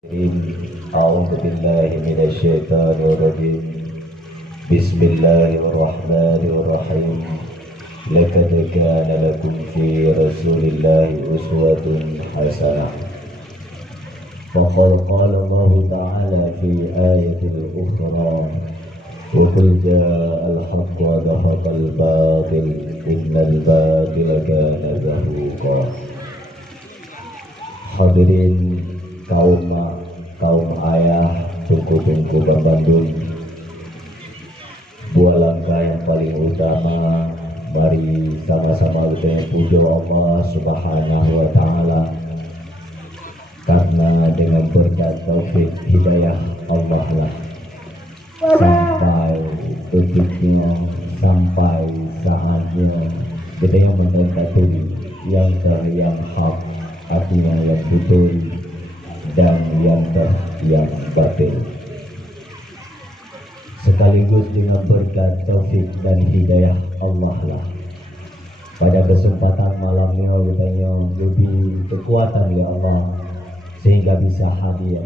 أعوذ بالله من الشيطان الرجيم. بسم الله الرحمن الرحيم. لقد كان لكم في رسول الله أسوة حسنة. فقد قال الله تعالى في آية أخرى: وقل جاء الحق وزهق الباطل إن الباطل كان زهوقا. Hadirin kaum ayah, tungku-tungku berbandung, dua langkah yang paling utama, mari sama-sama kita puja Allah Subhanahu wa Ta'ala, karena dengan berkat taufik hidayah Allah lah sampai detiknya, sampai saatnya kita yang mendekati yang hak, artinya yang betul, dan yang batil. Sekaligus dengan berkat taufik dan hidayah Allah lah, pada kesempatan malamnya kita lebih kekuatan ya Allah, sehingga bisa hadir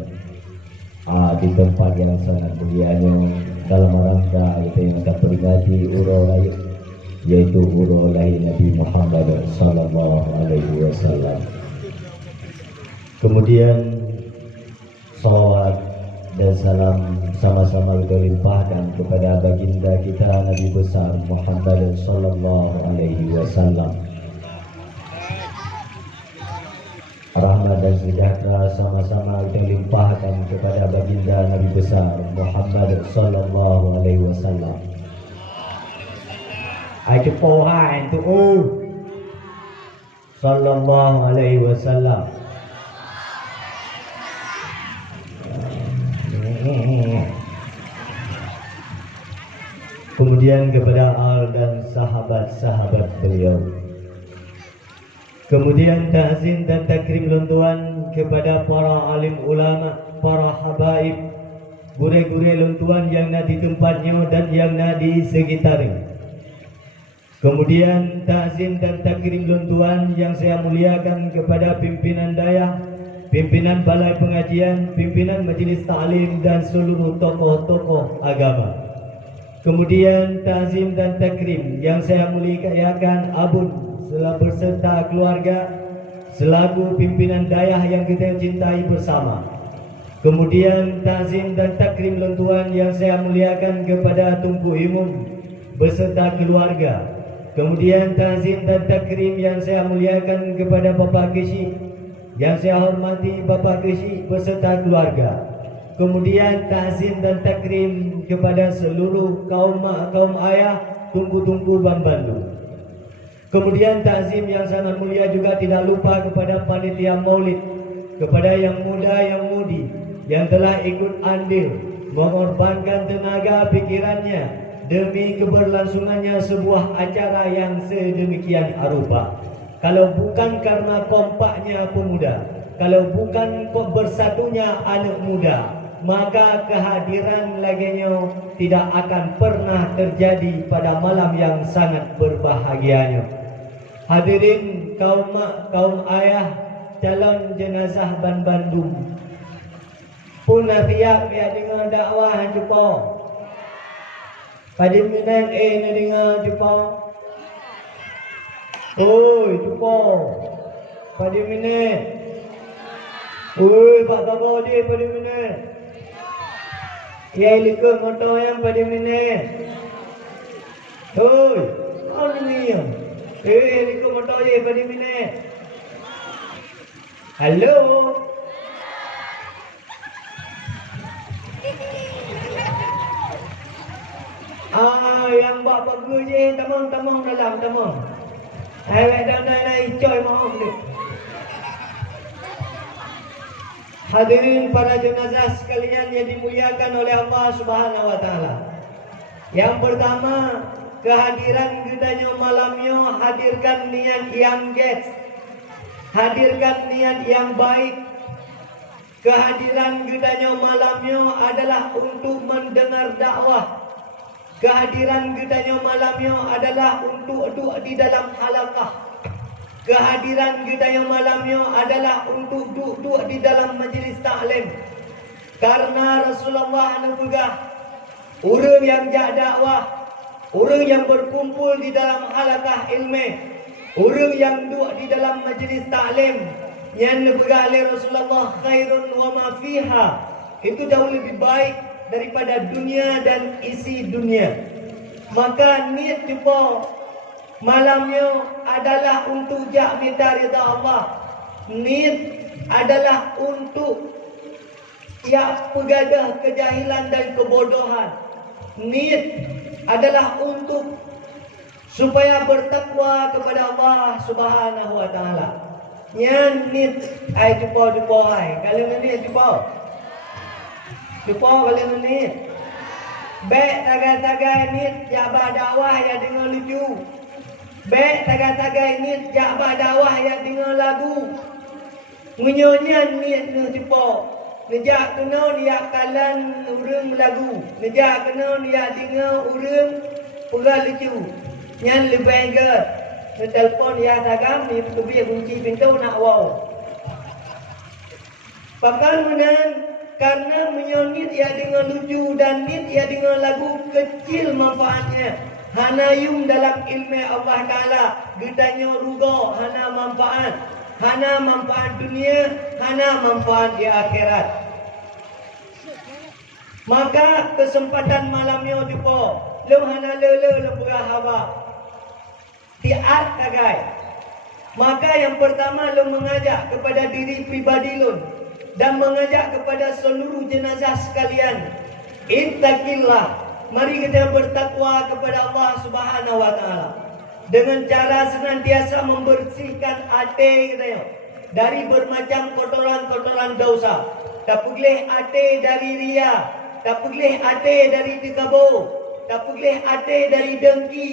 di tempat yang sangat mulianya dalam rangka kita yang akan peringati urau yaitu urau lahir Nabi Muhammad sallallahu alaihi wasallam. Kemudian salawat dan salam sama-sama kita limpahkan kepada baginda kita Nabi besar Muhammad sallallahu alaihi wasallam. Rahmat dan sejahtera sama-sama kita limpahkan kepada baginda Nabi besar Muhammad sallallahu alaihi wasallam. Ajpoha tu sallallahu alaihi wasallam. Kemudian kepada al dan sahabat-sahabat beliau. Kemudian ta'zim dan takrim luntuan kepada para alim ulama, para habaib, gure-gure luntuan yang ada di tempatnya dan yang ada di sekitarnya. Kemudian ta'zim dan takrim luntuan yang saya muliakan kepada pimpinan daya, pimpinan balai pengajian, pimpinan majlis ta'lim dan seluruh tokoh-tokoh agama. Kemudian ta'zim dan takrim yang saya muliakan abun beserta keluarga selaku pimpinan dayah yang kita cintai bersama. Kemudian ta'zim dan takrim lentuan yang saya muliakan kepada Tunku Imum beserta keluarga. Kemudian ta'zim dan takrim yang saya muliakan kepada Bapak Keshi, yang saya hormati Bapak Keshi beserta keluarga. Kemudian ta'zim dan takrim kepada seluruh kaum ayah, tungku-tungku Bambandu. Kemudian ta'zim yang sangat mulia juga tidak lupa kepada panitia maulid, kepada yang muda yang mudi yang telah ikut andil mengorbankan tenaga pikirannya demi keberlangsungannya sebuah acara yang sedemikian arupa. Kalau bukan karena kompaknya pemuda, kalau bukan bersatunya anak muda, maka kehadiran laginya tidak akan pernah terjadi pada malam yang sangat berbahagianya. Hadirin kaum ayah, calon jenazah Ban Bandung, pun siap ya dengar dakwah jumpa. Pada minat na dengar jumpa. Oi jumpa. Pada minat. Oi Pak Tabau dia pada minat. Ya ikut motor yang pada minat. Oi, apa ni ya? Ikut motor je pada minat. Hello. Yang buat bagus je, tamang dalam, tamang. Awak dah coy mohon ni. Hadirin para jenazah sekalian yang dimuliakan oleh Allah Subhanahu wa Ta'ala. Yang pertama, kehadiran gedanya malamnya, hadirkan niat yang jet, hadirkan niat yang baik. Kehadiran gedanya malamnya adalah untuk mendengar dakwah. Kehadiran gedanya malamnya adalah untuk duduk di dalam halaqah. Kehadiran kita yang malamnya adalah untuk duduk di dalam majlis taklim. Karena Rasulullah juga orang yang jak dakwah, orang yang berkumpul di dalam halaqah ilmu, orang yang duduk di dalam majlis taklim, yang lebih Rasulullah khairun wa ma fiha, itu jauh lebih baik daripada dunia dan isi dunia. Maka niat cuba malamnya adalah untuk jak minta rida Allah. Niat adalah untuk ya pegadah kejahilan dan kebodohan. Niat adalah untuk supaya bertakwa kepada Allah Subhanahu wa taala. Nyan niat ai cuba hai. Kalau niat cuba. Cuba kalau niat. Baik tagai-tagai niat jak dakwah ya dengan lucu. Baik tagai-tagai niat jak dakwah ya dengan lagu. Menyanyian niat nu cuba. Nejak kena dia kalan urang lagu. Nejak kena dia dengar urang pura lucu. Yang lebih ke telefon ya tagam ni pergi kunci pintu nak wow. Pakan menan karena menyonit ia dengan lucu dan nit ia dengan lagu kecil manfaatnya. Hana yung dalam ilmu Allah Ta'ala gedanya ruga hana manfaat. Hana manfaat dunia, hana manfaat di akhirat. Maka kesempatan malamnya juga lo hana lo berahaba. Tiat tagai. Maka yang pertama lo mengajak kepada diri pribadi lo dan mengajak kepada seluruh jenazah sekalian. Ittaqillah. Mari kita bertakwa kepada Allah Subhanahu wa taala. Dengan cara senantiasa membersihkan hati kita dari bermacam kotoran-kotoran dosa. Tak boleh hati dari ria, tak boleh hati dari tikabur, tak boleh hati dari dengki,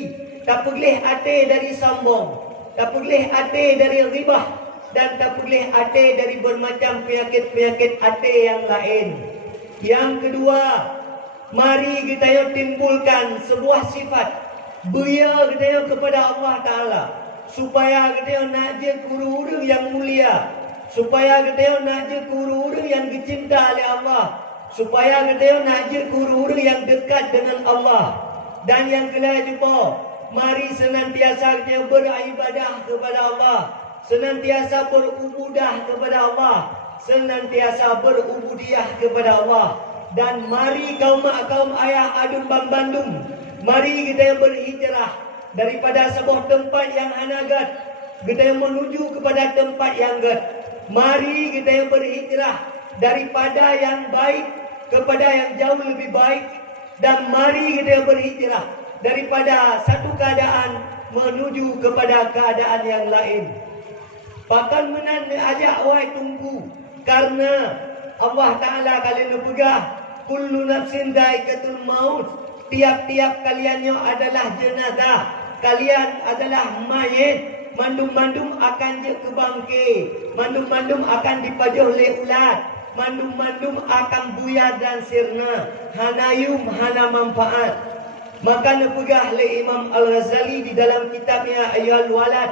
tak boleh hati dari sombong, tak boleh hati dari ribah, dan tak boleh hati dari bermacam penyakit-penyakit hati yang lain. Yang kedua, mari kita timbulkan sebuah sifat beria kita kepada Allah Ta'ala, supaya kita nak je guru-guru yang mulia, supaya kita nak je guru-guru yang dicinta oleh Allah, supaya kita nak je guru-guru yang dekat dengan Allah. Dan yang kedua juga, mari senantiasa kita beribadah kepada Allah, senantiasa berubudah kepada Allah, senantiasa berubudiah kepada Allah. Dan mari kaum ayah adun bandung, mari kita berhijrah daripada sebuah tempat yang hanagat, kita menuju kepada tempat yang gad. Mari kita berhijrah daripada yang baik kepada yang jauh lebih baik, dan mari kita berhijrah daripada satu keadaan menuju kepada keadaan yang lain. Bahkan menan ajak wahai tunggu, karena Allah Ta'ala kalian pegah kullu nafsin dha'iqatul maut. Tiap-tiap kaliannya adalah jenazah, kalian adalah mayit. Mandum-mandum akan je kebangke, mandum-mandum akan dipajuh oleh ulat, mandum-mandum akan buyar dan sirna, hanayum hana manfaat. Maka nepegah oleh Imam Al-Ghazali di dalam kitabnya Ayyuhal Walad,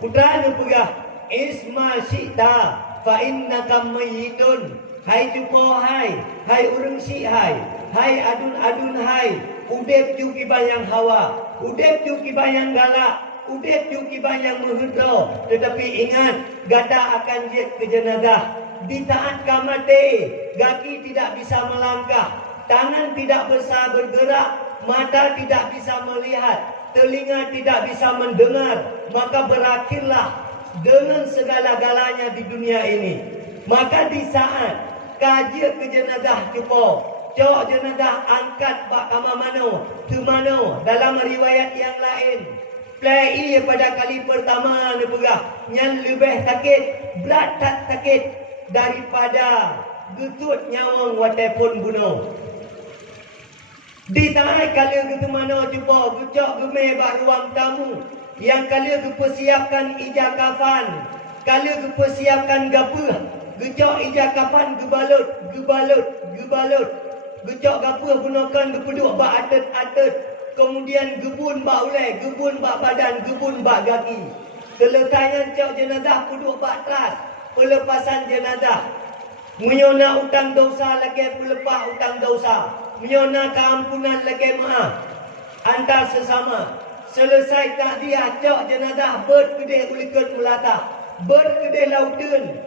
putra nepegah isma syi'ta fa innaka mayyitun. Hai cupo hai urang si hai adun hai, udep ju kibayang hawa, udep ju kibayang galak, udep ju kibayang menghudro. Tetapi ingat, gada akan jet ke jenazah. Di taat kamate, kaki tidak bisa melangkah, tangan tidak bisa bergerak, mata tidak bisa melihat, telinga tidak bisa mendengar. Maka berakhirlah dengan segala-galanya di dunia ini. Maka di saat kaji ke jenazah cupo, cok jenazah angkat bak kama mano, tu mano dalam riwayat yang lain. Play pada kali pertama ni pegah yang lebih sakit, berat tak sakit daripada getut nyawang watepun bunuh. Di tangan kali gitu mana cuba gucok gemeh bak ruang tamu, yang kali persiapkan ijak kafan, kali persiapkan gapur, gucok ijak kafan gebalut, gucok gapur gunakan gepeduk bak atet-atet, kemudian gebun bak ulai, gebun bak badan, gebun bak kaki. Selesainya cok jenazah duduk batras. Pelepasan jenazah. Menyona utang dosa lagi pelepah utang dosa. Menyona keampunan lagi maaf. Antar sesama. Selesai takziah cok jenazah berkedih ulikat melata. Berkedih lautan.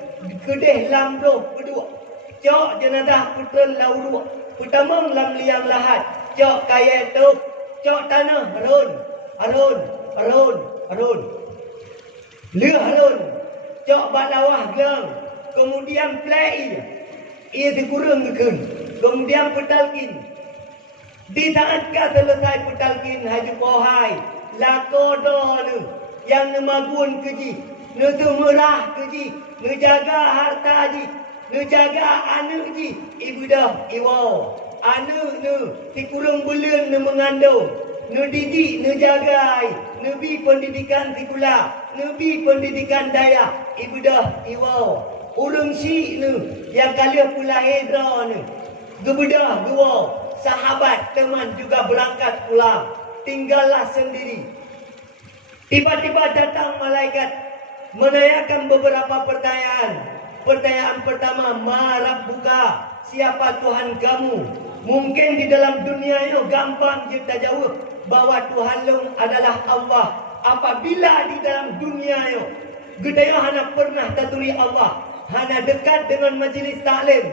Kedih lamroh kedua. Cok jenazah putren lauru. Pertama lam liang lahat. Cok kaya tu. Cok tanah arun. Arun. Arun. Arun. Leh arun. Cok balawah gang. Kemudian play. Ia dikurung kekun. Kemudian petalkin. Di saat kau selesai petalkin haji pohai. Lakodo nu. Yang nemagun keji. Nu merah keji. Nu jaga harta ji. Nu jaga anu ji. Ibu dah iwau. Anu nu. Dikurung bulan nu mengandung. Nu didik nu jagai. Nu bi pendidikan sikula. Nu bi pendidikan daya. Ibu dah iwau. Ulung si nu. Yang kalian pula hedra nu. Gebedah dua. Sahabat, teman juga berangkat pulang. Tinggallah sendiri. Tiba-tiba datang malaikat. Menanyakan beberapa pertanyaan. Pertanyaan pertama, marah buka. Siapa Tuhan kamu? Mungkin di dalam dunia ini gampang kita jawab. Bahwa Tuhan lu adalah Allah. Apabila di dalam dunia ini. Gedaya hana pernah taturi Allah. Hana dekat dengan majlis taklim.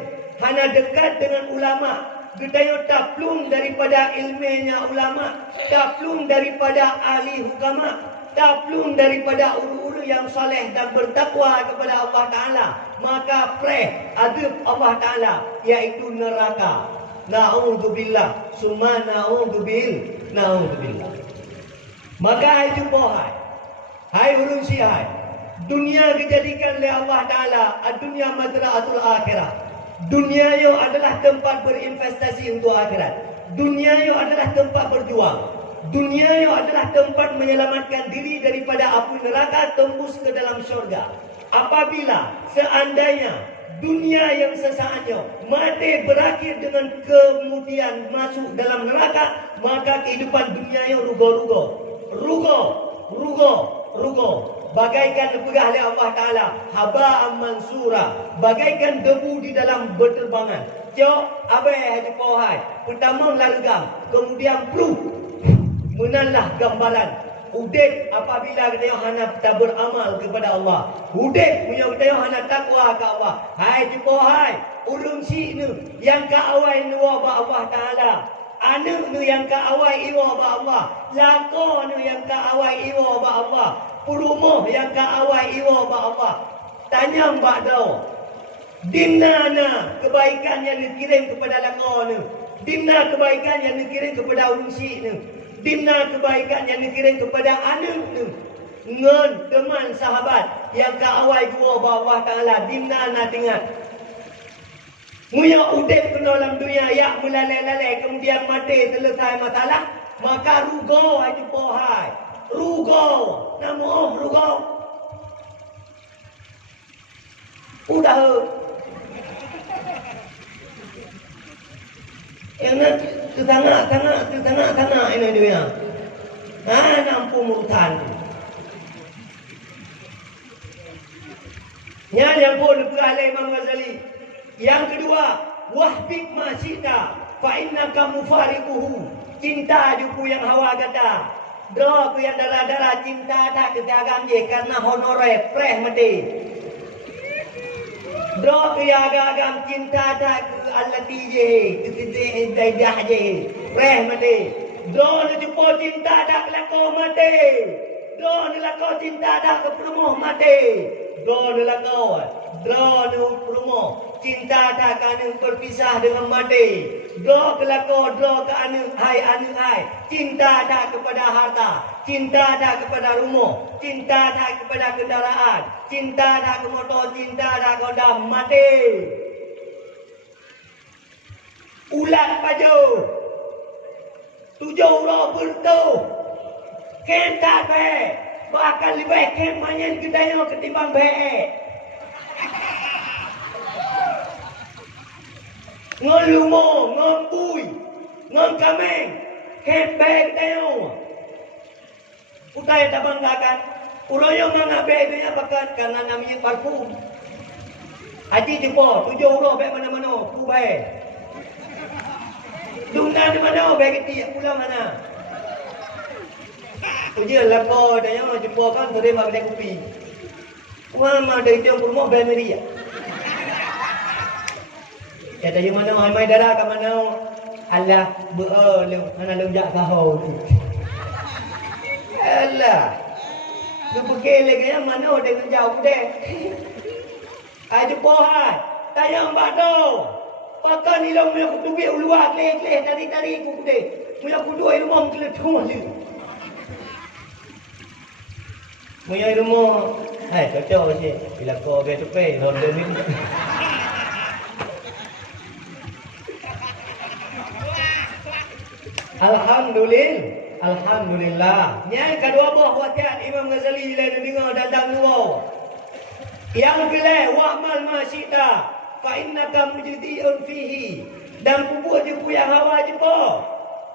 Hana dekat dengan ulama. Gedaya taplung daripada ilmunya ulama. Taplung daripada ahli hukama. Taplung daripada ulu-ulu yang soleh dan bertakwa kepada Allah Ta'ala. Maka pray adab Allah Ta'ala. Iaitu neraka. Na'udzubillah. Summa na'udzubillah. Maka hai jumpa hai. Hai urun si hai. Dunia dijadikan oleh Allah Ta'ala. Dunia madra'atul akhirah. Dunia itu adalah tempat berinvestasi untuk akhirat. Dunia itu adalah tempat berjuang. Dunia itu adalah tempat menyelamatkan diri daripada api neraka tembus ke dalam syurga. Apabila seandainya dunia yang sesaatnya mati berakhir dengan kemudian masuk dalam neraka, maka kehidupan dunia itu rugo-rugo. Rugo. Bagaikan dipegang oleh Allah Ta'ala. Haba'am mansura. Bagaikan debu di dalam berterbangan. Cok, abai haji pohai. Pertama lalgam. Kemudian proof. Menanlah gambaran. Udik apabila kita hana tak beramal kepada Allah. Udik punya kita hana takwa ke Allah. Hai haji pohai. Ulung si ni. Yang ka awai nuwa ba Allah Ta'ala. Anu ni yang ka awai iwa ba Allah. Lako ni yang ka awai iwa ba Allah. Purumoh yang ka awai iwa ba Allah. Tanya mbak dau. Dimana kebaikan yang dikirim kepada lako ni? Dimana kebaikan yang dikirim kepada urungsi ni? Dimana kebaikan yang dikirim kepada anak ni? Ngon teman sahabat yang ka awai gua ba Allah Ta'ala. Dimana tingat? Muya udip ke dalam dunia yak melalai-lalai kemudian mati selesai masalah. Maka rugo haji pohai. Rugo. Nama rugo. Udah. Yang nak setengah ini dia. Nampu murutan. Yang pun beralih Imam Ghazali. Yang kedua, wahbib masita fa innaka mufariquhu. Cinta juku yang hawa kata. Doa ku yang darah-darah cinta tak kejagaan je karena honore preh mati. Doa ku yang agam cinta tak ke alati je, ke dah je, preh mati. Doa ni jumpa cinta tak kelakau mati. Doa ni lakau cinta tak ke perumoh mati. Doa ni lakau, doa ni perumoh. Cinta tak anu berpisah dengan mati. Doa kelakau, doa ke anu hai. Cinta tak kepada harta. Cinta tak kepada rumah. Cinta tak kepada kendaraan. Cinta tak ke motor. Cinta tak kepada mati. Ulat paju. 7 orang bertuh. Ken tak baik. Bahkan lebih ken manyan kedaya ketimbang baik. Ngon lumo, ngon bui, ngon kameng, kepek teo. Utai tak banggakan, Orang yang mengambil itu yang pakai karena namanya parfum. Haji jumpa 7 orang baik mana-mana, ku baik. Dungna di mana baik keti pulang mana. Tu je lako dah yang jumpa kan terima kedai kopi. Mama ada itu yang rumah baik meri. Ya tadi mana mai darah ke mana Allah mana lunjak kau tu. Allah. Lu pergi lagi yang mana dengan jauh deh. Aja pohon, tayang bado. Pakai ni lah punya kudu biar luar kleh tadi kudu deh. Punya kudu air rumah mungkin cuma je. Punya air rumah, cocok je. Bila kau biar tepi, ronda ni. Alhamdulillah. Yang kedua buah wasiat Imam Ghazali bila dengar datang luar. Yang kelih wa'mal ma syi'ta fa innaka mujdi'un fihi. Dan pupuk je yang hawa je po.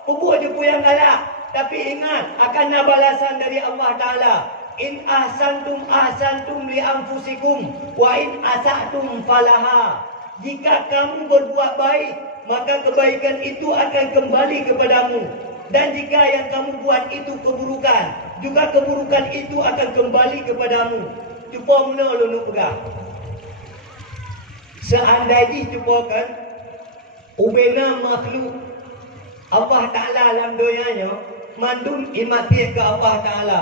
Pupuk je yang galak. Tapi ingat akan ada balasan dari Allah Taala. In ahsantum li anfusikum wa in asa'tum falaha. Jika kamu berbuat baik, maka kebaikan itu akan kembali kepadamu. Dan jika yang kamu buat itu keburukan, juga keburukan itu akan kembali kepadamu. Cuba mana lu nak pegang? Seandainya cuba kan, ubena makhluk Allah Ta'ala dalam dunianya, mandum imati ke Allah Ta'ala.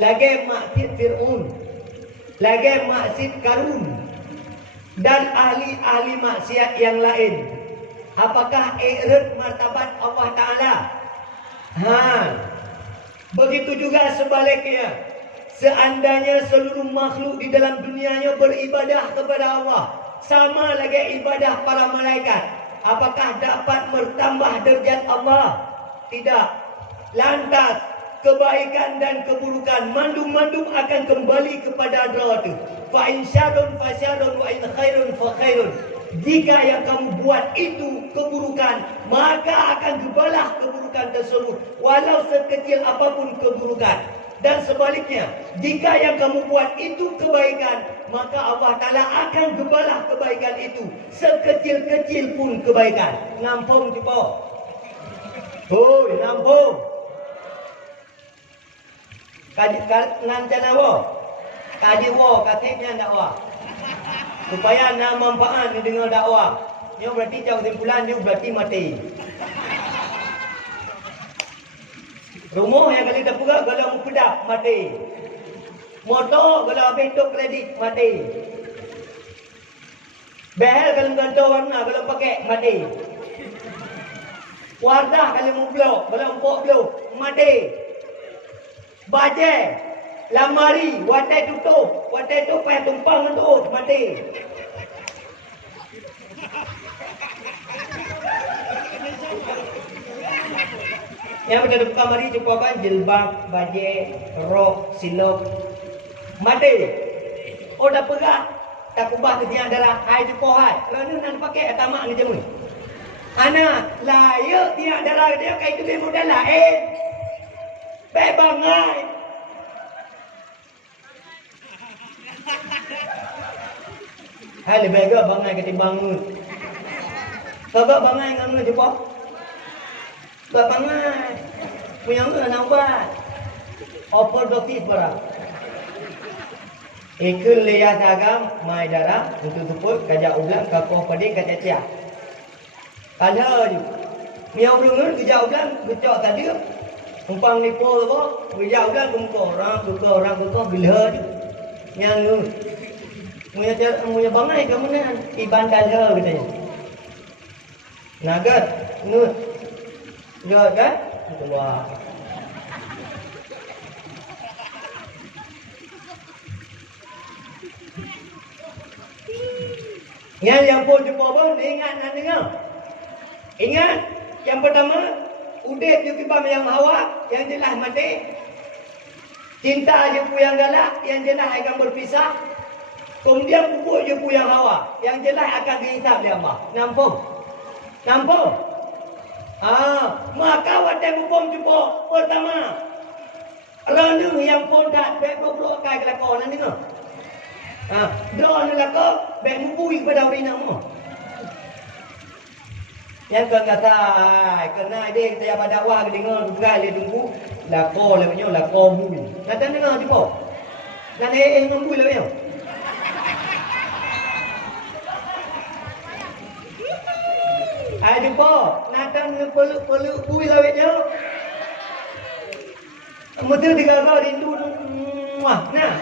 Lagi maksud Fir'un, lagi maksud Karun, dan ahli-ahli maksiat yang lain. Apakah irat martabat Allah Ta'ala? Begitu juga sebaliknya. Seandainya seluruh makhluk di dalam dunianya beribadah kepada Allah, sama lagi ibadah para malaikat, apakah dapat bertambah derajat Allah? Tidak. Lantas kebaikan dan keburukan mandum-mandum akan kembali kepada Allah itu. Fa in syarrun fa syarrun wa in khairun fa khairun. Jika yang kamu buat itu keburukan, maka akan dibalas keburukan tersebut, walau sekecil apapun keburukan. Dan sebaliknya, jika yang kamu buat itu kebaikan, maka Allah Ta'ala akan dibalas kebaikan itu, sekecil-kecil pun kebaikan. Nampung cuba. Hoi, nampung. Nanti nawa. Kaji wa, katanya nak wa. Supaya nak manfaat ni dengar dakwah. Dia berarti jauh kesimpulan, dia berarti mati. Rumah yang kali dah pura, kalau mu pedap, mati. Motor kalau habis tok kredit, mati. Behel kalau gantung warna, kalau pakai, mati. Wardah kalau mu blok, kalau empuk blok, mati. Bajai, lamari, watai tutup payah tumpang untuk mati. Yang berada di kamar ini cukup jilbab, bajai, rok, silok, mati. Oh dah pegah, tak kubah ke tiang darah, hai cukup hai. Kalau ni nak pakai tamak ni jamu. Anak layak tiang darah dia kayak itu dia modal lain. Baik bangai. Hai lebih agak bangai ketimbang ni. Agak bangai dengan ni cukup. Agak bangai. Punya ni nak buat. Operdoktif barang. Ikut lihat agam, mai darah, untuk tuput, kajak ulang, kakoh pedih, kajak ciak. Kalau ni, miau belum kejak ulang, kejak tadi. Umpang ni pol apa, kejak ulang, kumpul orang, bila ni. Yang ni, punya bangai ke mana? Ibandal ke katanya. Nagat, ni. Lihat kan? Wah. Yang pun jumpa pun ingat nak dengar. Ingat yang pertama, udip je kibam yang hawa, yang jelas mati. Cinta je pu yang galak, yang jelas akan berpisah. Kemudian pupuk je pu yang hawa, yang jelas akan dihisap oleh Allah. Nampak? Maka wadah hukum jumpa pertama. Rana yang pondat baik bro kai kelakon ni no. Drone ni lako baik mubui kepada orang nama. Yang kata kena dia saya pada awak dengar bukan dia tunggu lako lemnya lako mubui. Kata dengar tipo. Dan ngembui lemnya. Jumpa, natang perlu bui lemnya. Mesti digagal rindu muah nah.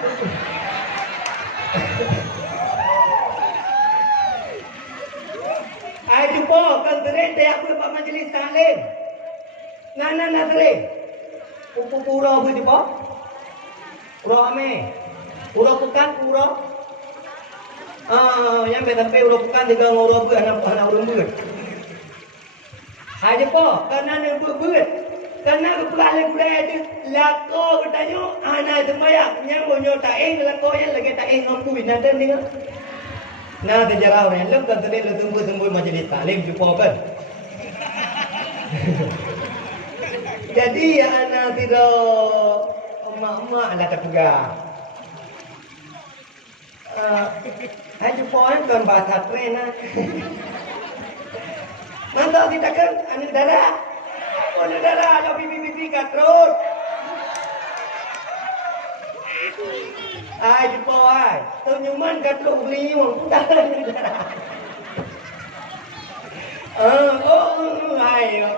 Jumpa kan teren dia aku dapat majlis taklim. Nana teren. Pura apa jumpa? Pura ame. Pura bukan pura. Yang sampai pura bukan juga ngoro bu anak urang beut. Jumpa kan nana beut. Karena kepala budaya itu lako katanya anak sembahyang yang punya taing lako yang lagi taing ngampui nanti ni kan. Nah terjarah orang lem kan tadi lu tunggu majlis taklim jumpa kan. Jadi anak tidak emak-emak lah terpegang. Jumpa kan bahasa tren lah. Mantap tidak kan anak darah. Anak darah ada pipi kat terus. Jumpa Tunyuman kat terus beli uang darah.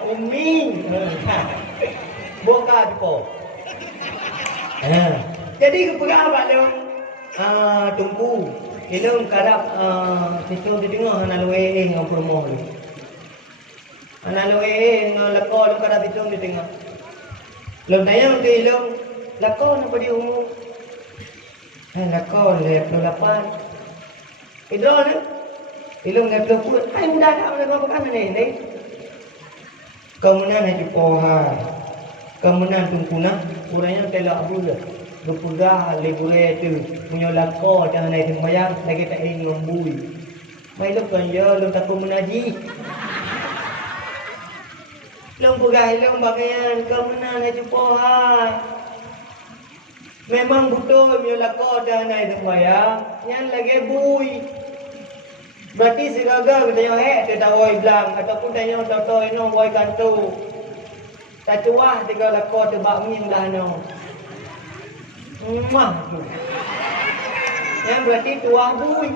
Umi. Boka jumpa. Jadi kepegang apa dia? Tunggu. Ilung kadap situ di tengah anak luwe ngau promo ni. Anak luwe ngau lako lu kadap itu di tengah. Lom tayang tu ilung lako nak pada umur. Lako le pelapan. Idro ni. Ilung le pelaput. Hai muda dah nak apa kan ni? Kemudian haji pohar. Kemudian tungkuna. Urangnya telak bula. Berpegang lebure tu punya lako jangan naik sembahyang lagi tak ingin membui. Mai lu kan ya lu tak menaji. Lu pegang lu bagian kemudian haji pohar. Memang betul punya lako jangan naik sembahyang yang lagi bui. Berarti segagal kita yang dia tak oi belang ataupun tanya toto ino oi kantu. Tak cuah tiga lako tebak min lah no. Yang berarti tuah bui.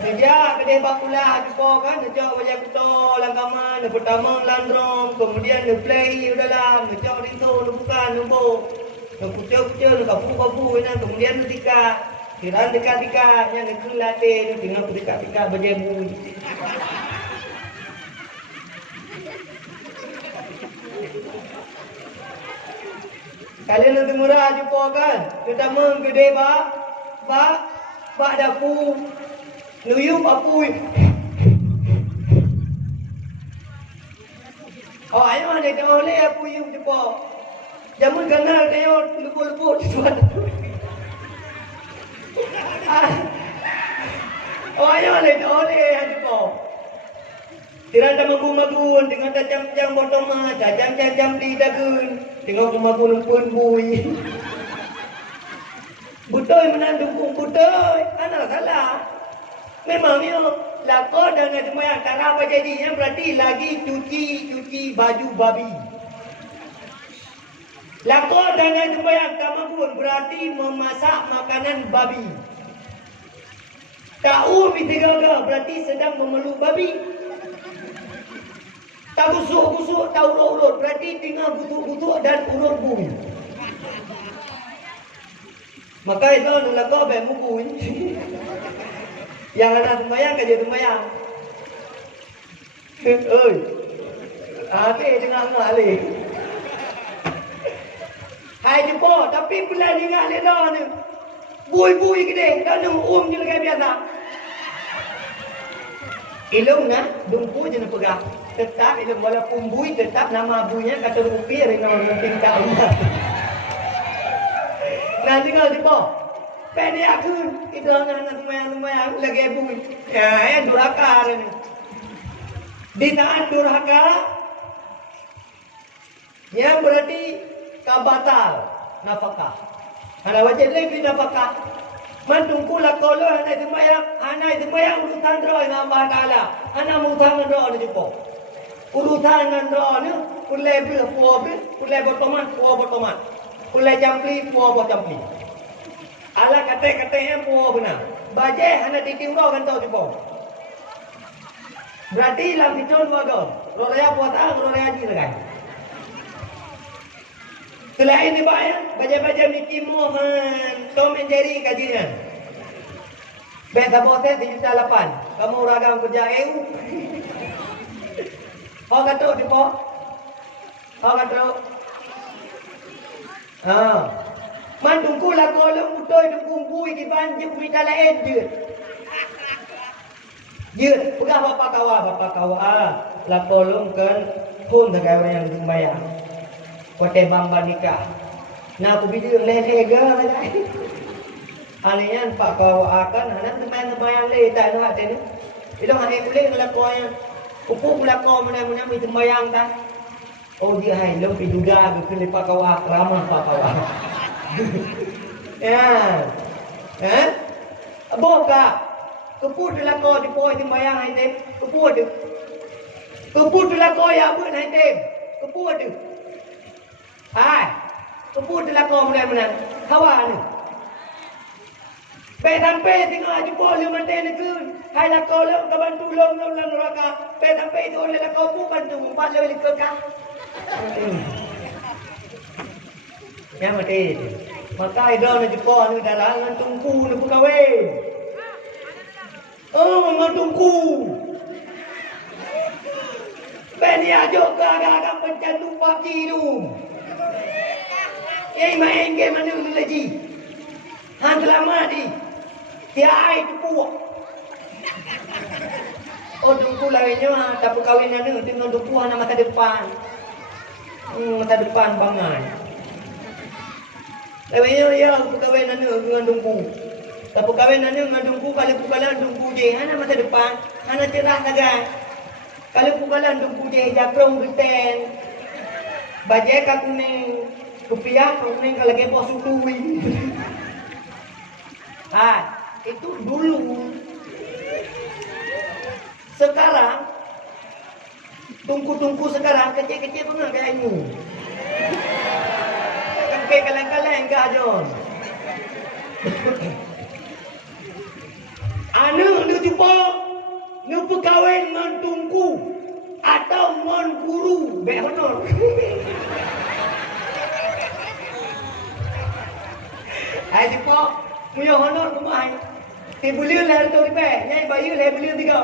Dia kedai bakulah jumpa kan dia wajah betul langkaman pertama landrom kemudian dia play dalam dia rindu lu bukan lumbo. Kucil-kucil kapu-kapu kemudian lu tikat. Kira dekat-dekat yang dia latih tu tengok dekat-dekat berjemur. Kalian nanti murah jumpa kan? Pertama gede bak dapu. Nuyu papui. Ayo mana dia boleh apu yang jumpa. Jamun kenal dia lupa-lupa tuan. Ayo mana dia boleh jumpa. Tiranda magu-magun dengan jam-jam botong mah, jam-jam di dagun. Tengok magu pun bui. Butoy menandung butoy. Anak salah. Memang ni lako dengan semua yang tak apa jadinya berarti lagi cuci baju babi. Lako dengan semua yang tak mampu berarti memasak makanan babi. Tahu bitigaga berarti sedang memeluk babi. Tak busuk-busuk, tak urut-urut. Berarti tinggal busuk-busuk dan urut bumi. Maka itu adalah kau bermuku. Yang anak sembahyang kerja sembahyang. Oi. Hati dengan anak Ali. Hai jumpa. Tapi bulan ni ingat dia dah ni. Bui-bui gede. Dan je lagi biasa. Ilung nak. Dumpu je nak pegang. Tetap itu walaupun bui tetap nama buinya kata rupiah dengan penting tak rumah. Nanti kalau jumpa, pendek aku itu anak semua lagi bui. Ya, durhaka ni. Di taat durhaka, yang berarti kabatal nafkah. Ana wajib lebih nafkah. Mantungku lakolo hanai sembayang urutan roh dengan Allah Taala. Ana mutang roh ni jumpa. Urutan roh ni ulai bil puo bil, ulai botoman. Ulai jampli puo jampli. Ala kata yang puo benar. Baje hana titiu roh kan tahu jumpa. Berarti lam dicon dua gol. Roh raya puo tang, roh raya ji lagai. Selain ni baca Mickey Mouse Tom and Jerry kajian. Beta bosen 3.8. Kamu ragam kerja EU. Kau kata di po? Kau kata? Mandungku lah kolom utoi dungku iki banjir kita lain je. Je, pegah bapa kawa. Lah kolom kan pun tegak orang yang sembahyang. Kote bamba nikah. Nah aku bilang lelega lah. Anian pak kau akan anak teman-teman le tak nak tadi. Itu hanya boleh ngelakuin. Upuk ngelakuin mana mi sembahyang tak. Oh dia hai lo pi juga ke pak kau ramah pak kau. Ya. Boka. Keput lakon di poi sembahyang hai tem. Keput. Keput lakon ya buat hai tem. Keput. Hai, keput lakon mana? Kawan ni. Pe sampai tengok jumpa le manten ke. Hai lakon le kaban tulong dalam neraka. Pe sampai tu le lakon pu bantu 4 le ke ka. Ya mati. Maka idol ni jumpa ni darah ngan tungku ni pegawai. Oh, ngan tungku. Pe ni ajo agak pencet lupa tidur. Yang main game mana lagi? Han lama di. Dia ai tu puak. Oh dungku lainnya tak perkahwin anu dengan dungku anak mata depan. Mata depan bangan. Lainnya ya perkahwin anu dengan dungku. Tak perkahwin anu dengan dungku kalau pukalan dungku je anak mata depan, anak cerah saja. Kalau pukalan dungku je jakrong geten. Bajai kat kuning. Rupiah kuning kalau ke pos utui. Itu dulu. Sekarang tungku sekarang kecil-kecil pun kayak ini. Kan kayak kaleng-kaleng enggak Jon. Anu jumpa nu pegawai ngan tungku atau ngan guru be honor. Ai jumpa punya honor kumai. Ti buliu lah tu di pe, nyai bayu lah buliu tiga.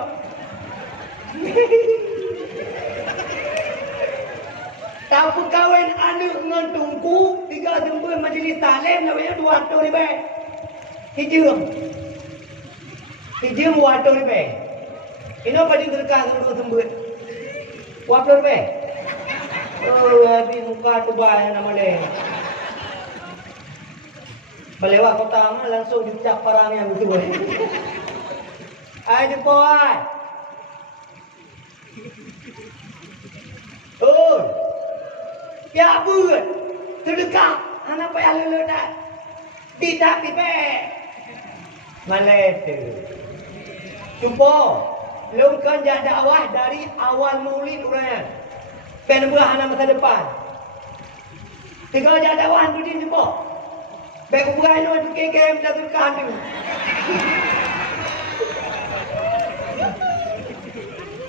Tahu kawan anu ngan tungku 3 jumpa majlis taklim namanya 2 waktu di pe. Hijau waktu di pe. Ino padi terkas dulu sembut. Waktu di pe. Oh, habis muka tu bayar nama le. Melewat kota mah langsung dicap parang yang betul. Ai jumpa ai. Oh. Ya buat. Terdekat. Anak payah lele dah. Tidak pipe. Malet. Jumpa. Lungkan jak dakwah dari awal maulid uraian. Penembah anak masa depan. 3 jak dakwah tu jumpa. Baik bukan itu game dah terkan tu.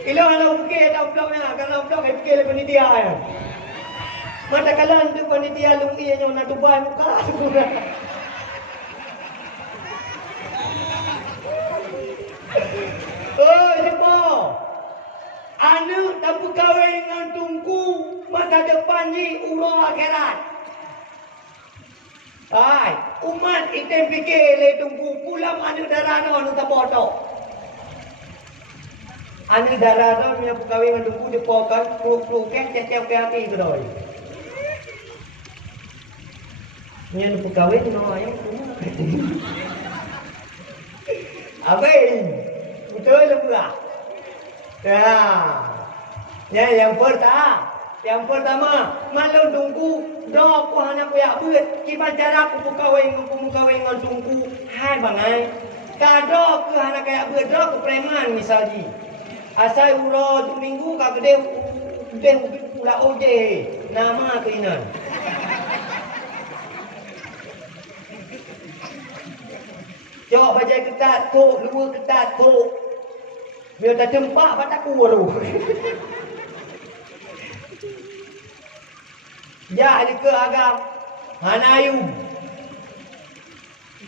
Ilang kalau bukan tak bloknya, kalau blok bukan panitia ya. Mata kalan tu panitia lungi yang nak tuban muka sudah. Oh, jumpa. Anu tak berkahwin dengan tungku masa depan ni urang akhirat. Hai, umat item fikir le tunggu pulang anu darah anu tak bodoh. Anu darah punya perkahwin dengan tunggu dipokan kluk kan cecep ke hati tu doi. Nya perkahwin no ayam semua. Abang, betul lah pula. Ya, yang pertama Yang pertama, malu tungku, dok ku hana ku ya beut, kiban cara ku kawin dengan tungku, hai bangai. Kado ke hana kaya beut, dok ku preman misalji. Asal uro tu minggu ka gede pula oje, nama keinan. Jok bajai ketat tu, luar ketat tu. Biar tak jempak batak ku tu. Ya ke agam Hanayu.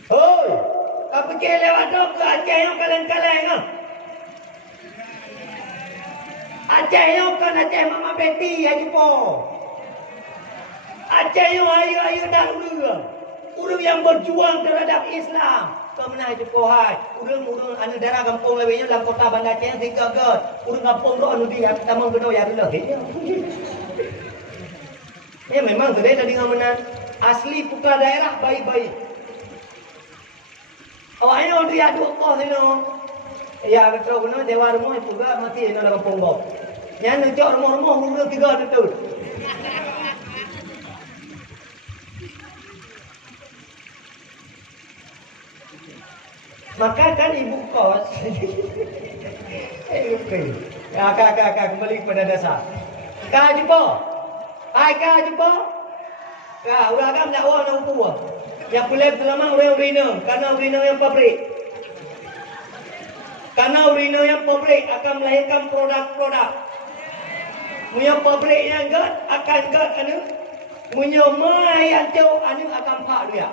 Hoi, apa ke lewat tu ke Aceh yang kalian-kalian ah? Aceh yang kan Aceh Mama Betty ya po. Aceh yang ayu-ayu dah dulu. Urang yang berjuang terhadap Islam. Kemenai jepo hai. Urang anu daerah kampung lewenya dalam kota Bandar Aceh tiga god. Urang kampung tu anu dia tamang gedo ya dulu. Ya memang gede tadi ngamenan asli putra daerah baik-baik. Awaknya udah ya dua kos ni no. Ya betul benar dewa rumah itu juga mati no dalam ponggok. Yang ngejok rumah-rumah huruf tiga betul. Maka kan ibu kos. Okey. Ya kak kembali kepada dasar. Kak jumpa. Hai kak jumpa. Kak udah agak nak wah nak tua. Yang boleh berlamang urina, karena urina yang pabrik. Karena urina yang pabrik akan melahirkan produk-produk. Punya pabrik yang akan anu. Punya mai yang jauh anu akan pak dia.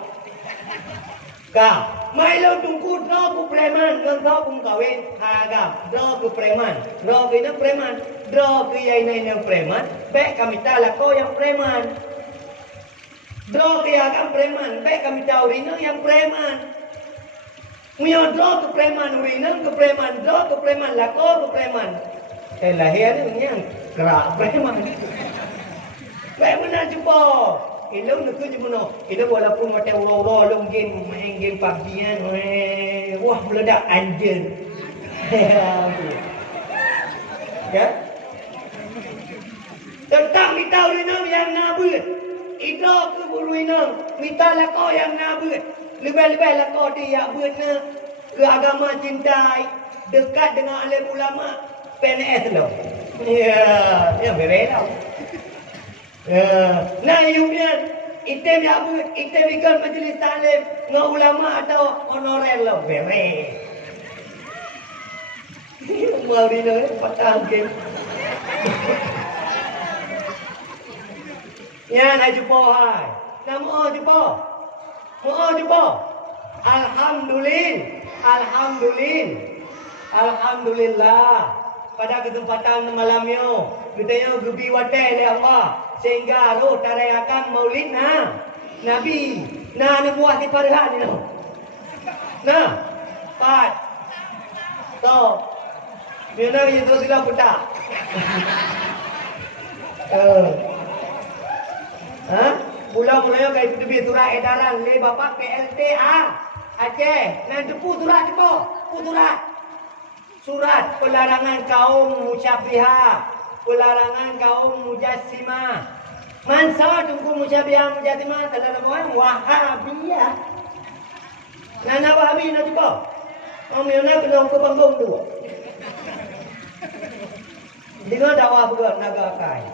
Kak, mai lo tunggu do ku preman, do ku kawin. Ha kak, do ku preman. Do ku ini preman. Do ku ini preman. Baik kami tahu kau yang preman. Do ku akan preman. Baik kami tahu ini yang preman. Punya do ku preman, urina ku preman, do ku preman, lako ku preman. Lahir ni yang kerak preman. Baik mana jumpa. Ilo nak kerja mana? Ilo walaupun macam orang-orang main game PUBG kan, wah meledak anjing. Ya? Tentang minta urina yang nabut. Ito ke bulu ina, minta lako yang nabut. Lebih-lebih lako dia yang benar ke agama cintai, dekat dengan alim ulama, PNS lo. Ya berelau. Nah iumian item ya bu item ikut majlis taklim dengan ulama atau honorer lo bere. Mari ni patang game. Ya nak jumpa hai. Nama jumpa. Mau jumpa. Alhamdulillah. Pada kesempatan malam yo, kita gubi watai oleh Allah sehingga lo tarayakan Maulid Nabi. Nak buat di Farhan ni no. Nah, pat. To. Mina itu sila putar. Mula-mulanya kayak itu surat edaran le Bapak PLTA Aceh. Nan depu surat depo. Surat pelarangan kaum musyabbihah, pelarangan kaum mujassimah. Mansa tunggu musyabbihah mujassimah dalam orang Wahabiyah. Nana Wahabi nak cuba. Omyona belum ke panggung tu. Dengar dakwah bukan naga kai.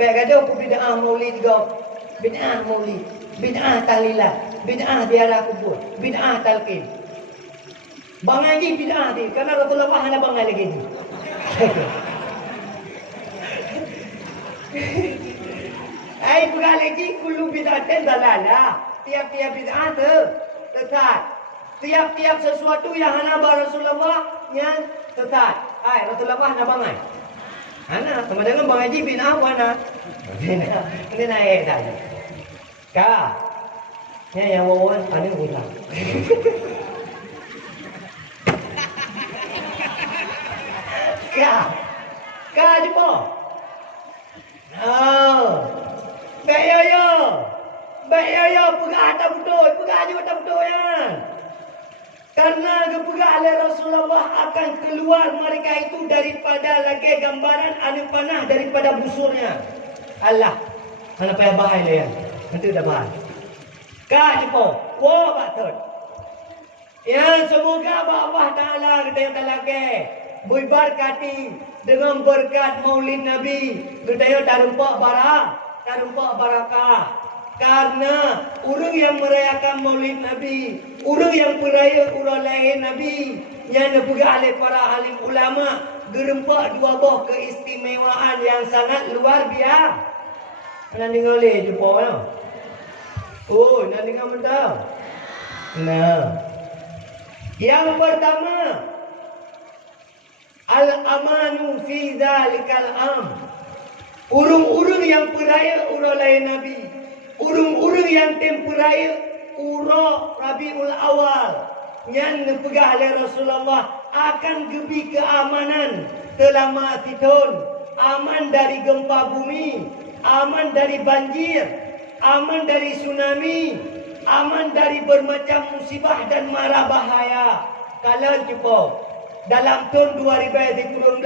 Baik ada bid'ah maulid go. Bid'ah maulid, bid'ah tahlilah, bid'ah ziarah kubur, bid'ah talqin. Bangai ni bid'ah ni. Kerana Rasulullah hanya bangai lagi ni. Ai bukan lagi kulu bid'atin dalalah. Tiap-tiap bid'ah tu sesat. Tiap-tiap sesuatu yang hana Rasulullah yang sesat. Ai Rasulullah hana bangai. Hana sama dengan bangai ni bid'ah mana? Ini naik dah. Kak. Ni yang wawan anu ulang. Kak jumpa. Baik yo. Pegah atas betul ya. Karena kepada oleh Rasulullah akan keluar mereka itu daripada lagi gambaran anu panah daripada busurnya. Allah. Mana payah bahai lah ya. Nanti dah bahai. Kah jepo. Wah batul. Ya semoga Allah Ta'ala kita yang talake berberkati dengan berkat Maulid Nabi. Kita yang tarumpak barakah. Karena orang yang merayakan Maulid Nabi, orang yang peraya urang lahir Nabi, yang dipegang oleh para alim ulama, gerempak dua buah keistimewaan yang sangat luar biasa. Nak dengar leh jumpa ya? Oh, nak dengar betul? Nah, yang pertama, al-amanu fi zalikal am. Urung-urung yang peraya urang lahir Nabi. Urung-urung yang temperaya urang Rabiul Awal yang dipegang oleh Rasulullah akan gebi keamanan selama setahun. Aman dari gempa bumi, aman dari banjir, aman dari tsunami, aman dari bermacam musibah dan mara bahaya. Kalau cuba dalam tahun 2019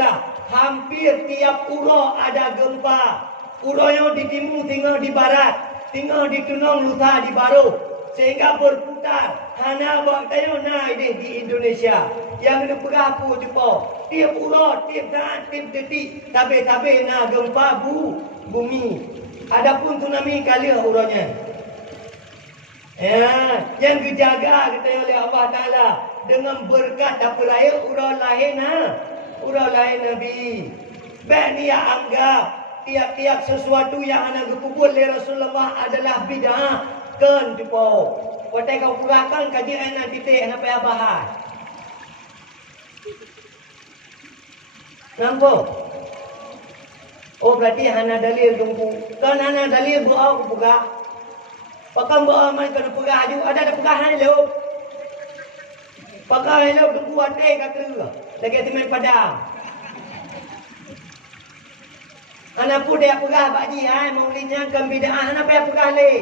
hampir tiap urang ada gempa. Urang yang di timur tinggal di barat, tinggal di Tunong Luta di Baru, sehingga berputar hana waktu na ini di Indonesia yang dipegang apa cuba tiap urang tiap saat tiap detik tabe-tabe na gempa bumi. Adapun tsunami kali urangnya ya yang dijaga kita oleh Allah Ta'ala dengan berkat apa raya urang lahir Nabi. Baik ni anggap tiap-tiap sesuatu yang anak berkubur oleh Rasulullah adalah bid'ah. Kan jumpa. Watai kau kurangkan kajian anak titik anak payah bahas. Nampak? Oh berarti hana dalil tunggu. Kan hana dalil buat aku pegah. Pakai buat amal kena pegah juga. Ada pegah hana lho. Pegah lho tunggu watai kata. Lagi teman padam. Anak pun dia pegah bakji maulidnya kan bid'ah. Anak payah pegah le.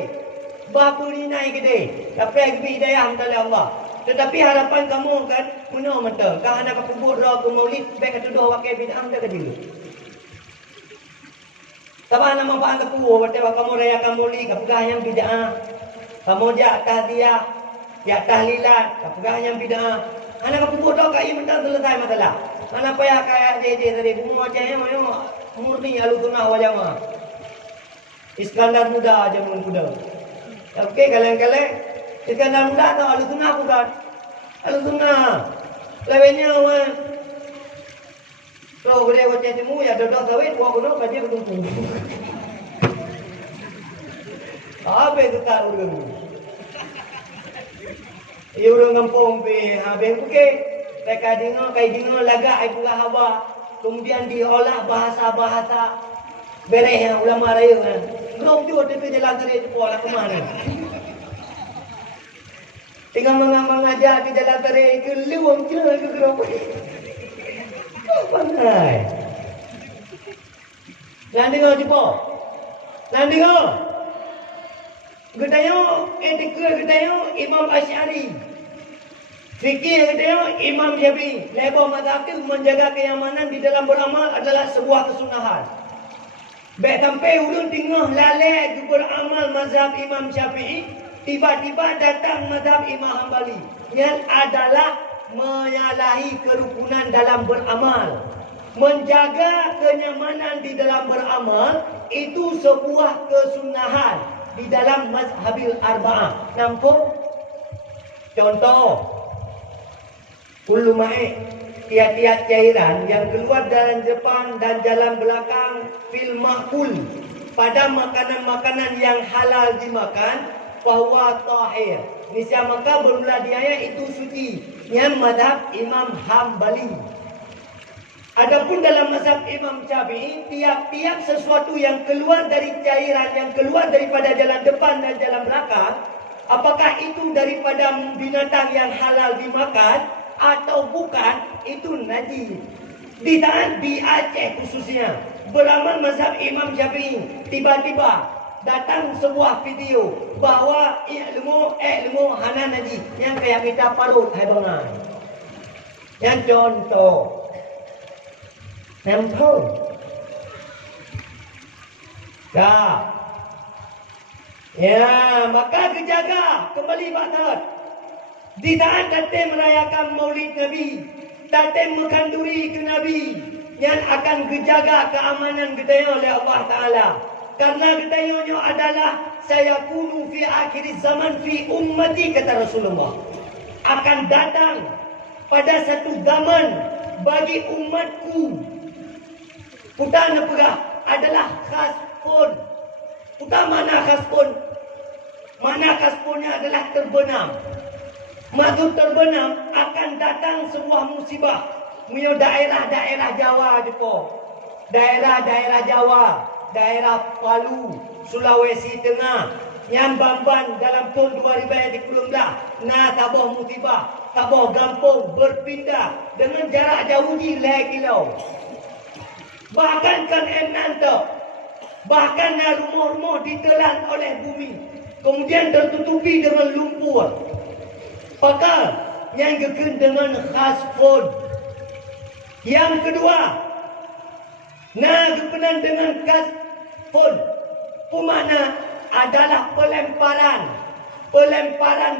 Bapu ni naik gede. Tapi agbi hidayah oleh Allah. Tetapi harapan kamu kan menang mata. Kah anak kubur roh ke maulid baik tuduh pakai bid'ah dah ke dulu. Tapi anak manfaat aku waktu kamu rayakan maulid kau pegah yang bid'ah. Kamu dia tahziah, dia tahlilan, kau pegah yang bid'ah. Anak kubur roh kai mentang selesai masalah. Anak payah kayak JJ tadi bumu wajahnya mana murni alutunah wajah. Iskandar muda aja mun kuda. Okey, kalian-kalian Iskandar muda tahu alutunah bukan? Alutunah. Lewenya wan. So, boleh wajah temu ya dodok sawit buat kuno kaji bertumpu. Apa itu tak urang? Ia urang kampung pe, habis okey. Mereka dengar lagak ibu hawa. Kemudian diolah bahasa-bahasa bereh yang ulama raya kan. Belum juga dia jalan tadi sekolah ke mana. Tinggal mengajar di jalan tadi ke luang je ke gerok. Pandai. Lan dengar jumpa. Lan dengar. Getayo etika getayo Imam Asy'ari. Fikir kita Imam Syafi'i, lebar mazhab menjaga kenyamanan di dalam beramal adalah sebuah kesunahan. Baik sampai ulun tengah lalai beramal mazhab Imam Syafi'i, tiba-tiba datang mazhab Imam Hambali yang adalah menyalahi kerukunan dalam beramal. Menjaga kenyamanan di dalam beramal itu sebuah kesunahan di dalam mazhabil arba'ah. Nampak? Contoh Kullu ma'e, tiap-tiap cairan yang keluar jalan depan dan jalan belakang fil ma'kul pada makanan-makanan yang halal dimakan bahwa tahir. Nisya maka bermula dia itu suci. Yang mazhab Imam Hambali. Adapun dalam mazhab Imam Syafi'i, tiap-tiap sesuatu yang keluar dari cairan yang keluar daripada jalan depan dan jalan belakang, apakah itu daripada binatang yang halal dimakan atau bukan, itu najis. Di Aceh khususnya beramal mazhab Imam Syafi'i, tiba-tiba datang sebuah video bahawa ilmu Hanan Haji yang kayak kita parut hai bangai. Yang contoh sampel. Dah. Ya, maka kejaga kembali batat. Di taat datem merayakan Maulid Nabi, datem mengkanduri ke Nabi yang akan kejaga keamanan kita oleh Allah Taala. Karena katanya adalah saya kunu fi akhir zaman fi ummati, kata Rasulullah. Akan datang pada satu zaman bagi umatku. Putar nepegah adalah khas pun. Putar mana khas pun? Mana khas punnya adalah terbenam. Maksud terbenam akan datang sebuah musibah. Punya daerah-daerah Jawa Jepang. Daerah-daerah Jawa. Daerah Palu, Sulawesi Tengah, yang Bamban dalam tahun 2010 nah tabah musibah, tabah gampung berpindah dengan jarak jauh di kilau. Bahkan kan enanta, bahkan rumah-rumah ditelan oleh bumi, kemudian tertutupi dengan lumpur. Pakal yang geken dengan khas pun. Yang kedua, kepenan dengan khas pun. Pemana adalah pelemparan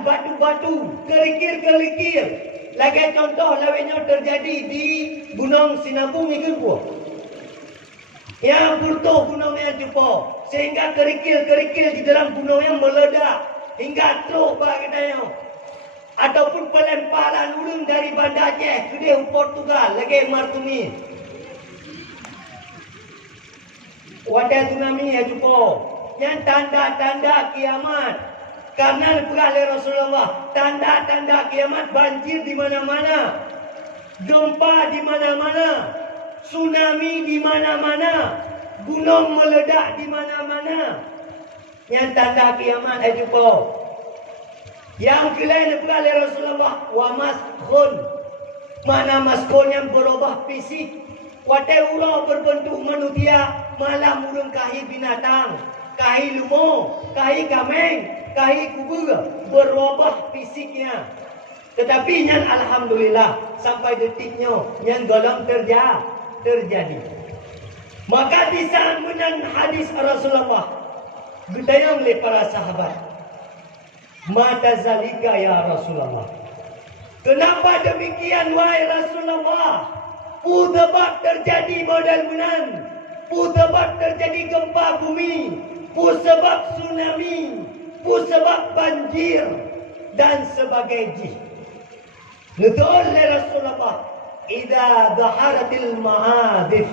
batu-batu, kerikil-kerikil. Lagi contoh lawanya terjadi di Gunung Sinabung ikut buah. Yang burtuh gunung yang jumpa. Sehingga kerikil-kerikil di dalam gunung yang meledak. Hingga teruk bagainya. Ataupun pelemparan ulung dari Banda Aceh ke Portugal. Lagi Martuni. Wadah tsunami ya jumpa. Yang tanda-tanda kiamat. Karena oleh Rasulullah, tanda-tanda kiamat, banjir di mana-mana, gempa di mana-mana, tsunami di mana-mana, gunung meledak di mana-mana. Yang tanda kiamat ya jumpa. Yang kelain oleh Rasulullah, wa maskhun. Mana maskhun yang berubah fisik. Wadah ular berbentuk manusia, malam urung kahi binatang, kahi lumo, kahi kameng, kahi kubur, berubah fisiknya. Tetapi yang alhamdulillah sampai detiknya yang golong terjadi. Maka di saat menang hadis Rasulullah, gedayang oleh para sahabat, mata zalika ya Rasulullah. Kenapa demikian wahai Rasulullah? Sebab terjadi modal menang, sebab terjadi gempa bumi, sebab tsunami, sebab banjir dan sebagainya. Betul Rasulullah, idza dhaharatil ma'adif,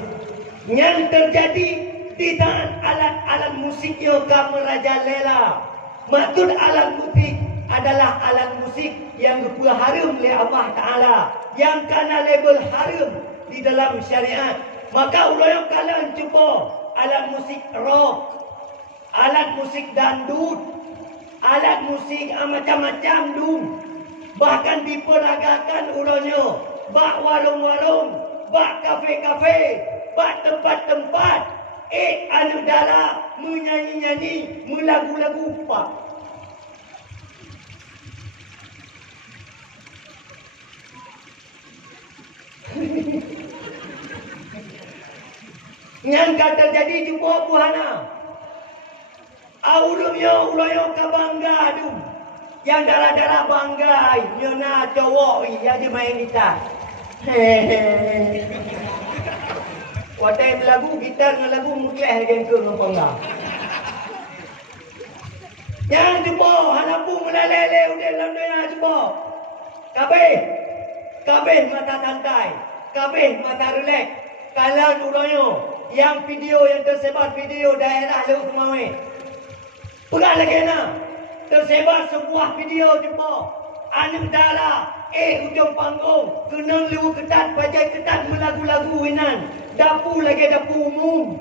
yang terjadi di tangan alat-alat musik yang merajalela. Maksud alat musik adalah alat musik yang haram oleh Allah Taala, yang kena label haram di dalam syariat. Maka ulama kalian cuba alat musik rock, alat musik dangdut, alat musik macam-macam dum. Bahkan diperagakan ulama bak warung-warung, bak kafe-kafe, bak tempat-tempat anu dara menyanyi-nyanyi, melagu-lagu pak. Yang kata jadi jumpa buhana. Aulumnya ulayong kabangga dum. Yang darah-darah bangga, nyona cowok yang dia main gitar. Watai lagu gitar dengan lagu mutleh gengkel ngapangga. Yang jumpa hanapu melalele udah lamdonya jumpa. Kabeh mata santai, kabeh mata relax. Kalau ulayong yang video yang tersebar video daerah Laut Mawai. Pegang lagi nak. Tersebar sebuah video jumpa. Anak dara, ujung panggung. Kenang lewu ketat, bajai ketat melagu-lagu winan. Dapu lagi dapu umum.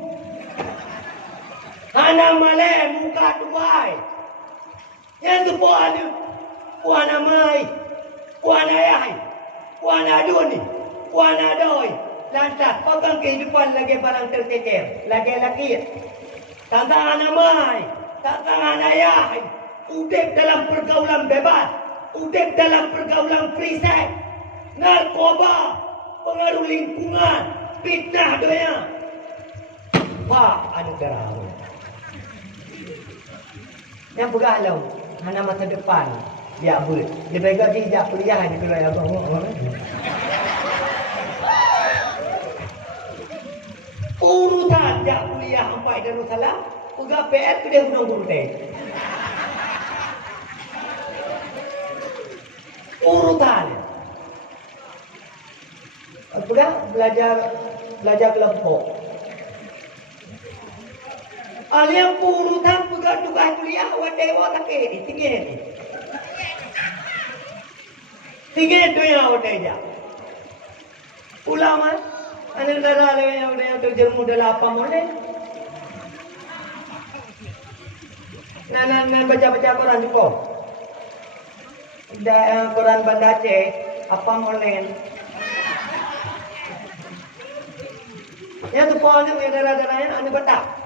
Hana malai muka Dubai. Yang tu puan amai, puan ayah, puan adun, puan adoi. Lantas, pegang kehidupan lagi barang tercecer. Lagi-lagi. Tanda anamai. tak tahan ayah. Udip dalam pergaulan bebas. Udip dalam pergaulan free sex. Narkoba. Pengaruh lingkungan. Fitnah doya. Pak negara. Yang bergalau. Hana masa depan. Dia buat. Dia bega dia kuliah di kuliah abang. Urutan dia kuliah sampai Darussalam. Uga PS ke dia gunung guru teh. Urutan. Uga belajar kelompok. Alian urutan uga tugas kuliah awak dewa tak ke tinggi ni. Tinggi tu yang awak deja. Ulama ane dara le yang dia terjerumus dalam apa boleh? Nan baca Quran juga. Quran Banda Aceh apa boleh? Yang tu pun ni dara-dara yang ane batak.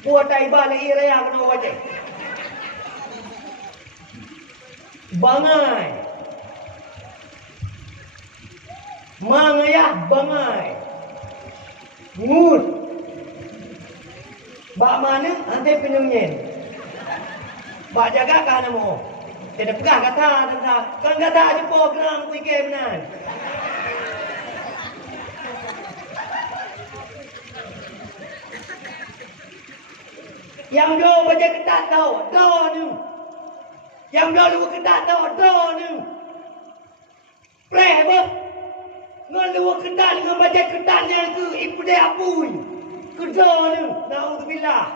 Buat taiba le iraya kena wajah. Bangai. Mangayah bangai. Ngut. Bak mana ante penyemnyen. Bak jaga kan mo. Tidak pegah kata tentang kan kata aja program kuike benar. Yang do baca ketat tahu, do ni. Yang do lu ketat tahu, do ni. Preh apa? Ngan lu ketat dengan baca ketatnya ke ibu dia apui. Kerja ni, naudzubillah.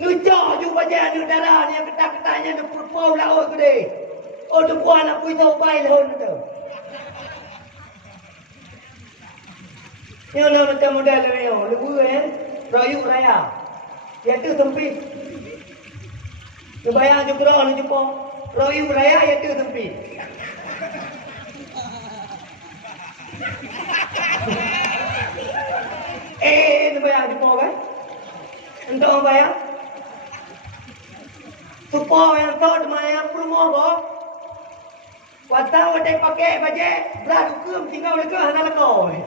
Nu jauh ju baca nu darah ni ketat-ketatnya nu purpau laut ke deh. Oh tu puan apui tahu bai lahon tu. Yang nama macam model ni, lu rayu raya. Ya tu sempit. Kebayang juga orang jumpa. Royu raya ya tu sempit. Ni bayang jumpa kan? Untuk orang bayang. Supo yang tahu mana yang promo bo. Watang wadah pakai baju berat hukum tinggal dekat hana lekau ni.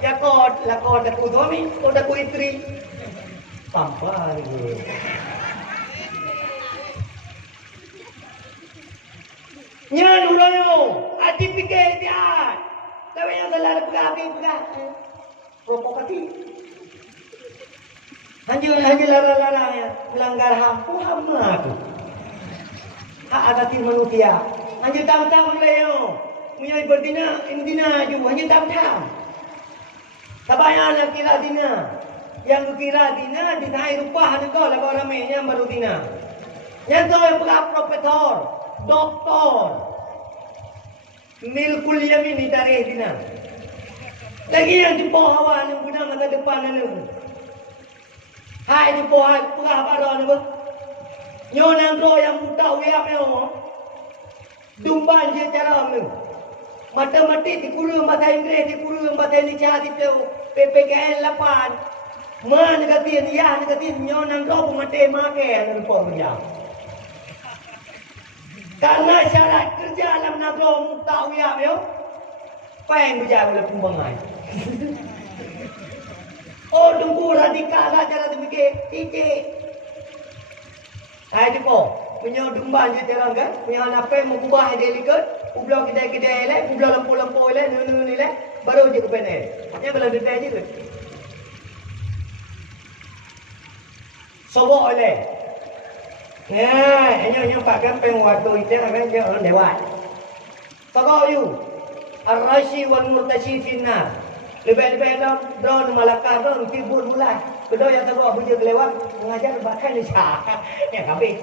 Ya kod lekau dak suami, kod dak isteri. Sampah ni. Nyan urayo, ati fikir dia. Tapi yang salah pegang. Provokasi. Hanya larang-larang ya, melanggar HAM, HAM tu. Hak asasi manusia. Hanya tahu-tahu urayo. Punya berdina, indina juga hanya tahu-tahu. Sabayana kira dina. Yang kira dina dinai rupa kau lah kau ramai yang baru dina. Yang tu yang pula profesor, doktor, milkul yamin itare dina. Lagi yang jumpa hawa yang guna masa depan ni. Hai jumpa hai pula baru ni ber. Nyonan ro yang buta uyak ni. Dumban je cara ni. Matematik dikuru bahasa Inggeris dikuru bahasa Indonesia itu PPKN 8. Man negatif ya negatif nyonan ro pemate make anu dia. Karena syarat kerja dalam negara mutawiyah yo. Paeng berjaga oleh pembangai. Oh tunggu radikal lah cara demikian. Ike. Hai depo. Punya dumban je terang kan. Punya anak mengubah delikat. Ublah kedai-kedai elek. Ublah lampu-lampu elek. Nunu elek. Baru je ke panel. Yang kalau detail je ke. Sobok oleh. Yang Pak Kampeng waktu itu kan dia orang lewat. Sobok you. Ar-rashi wal murtashi finnar. Lebih-lebih daun Malakah daun tibur mulai. Kedua yang sebab bujuk lewat mengajar bahkan ni sah. Ya kabeh.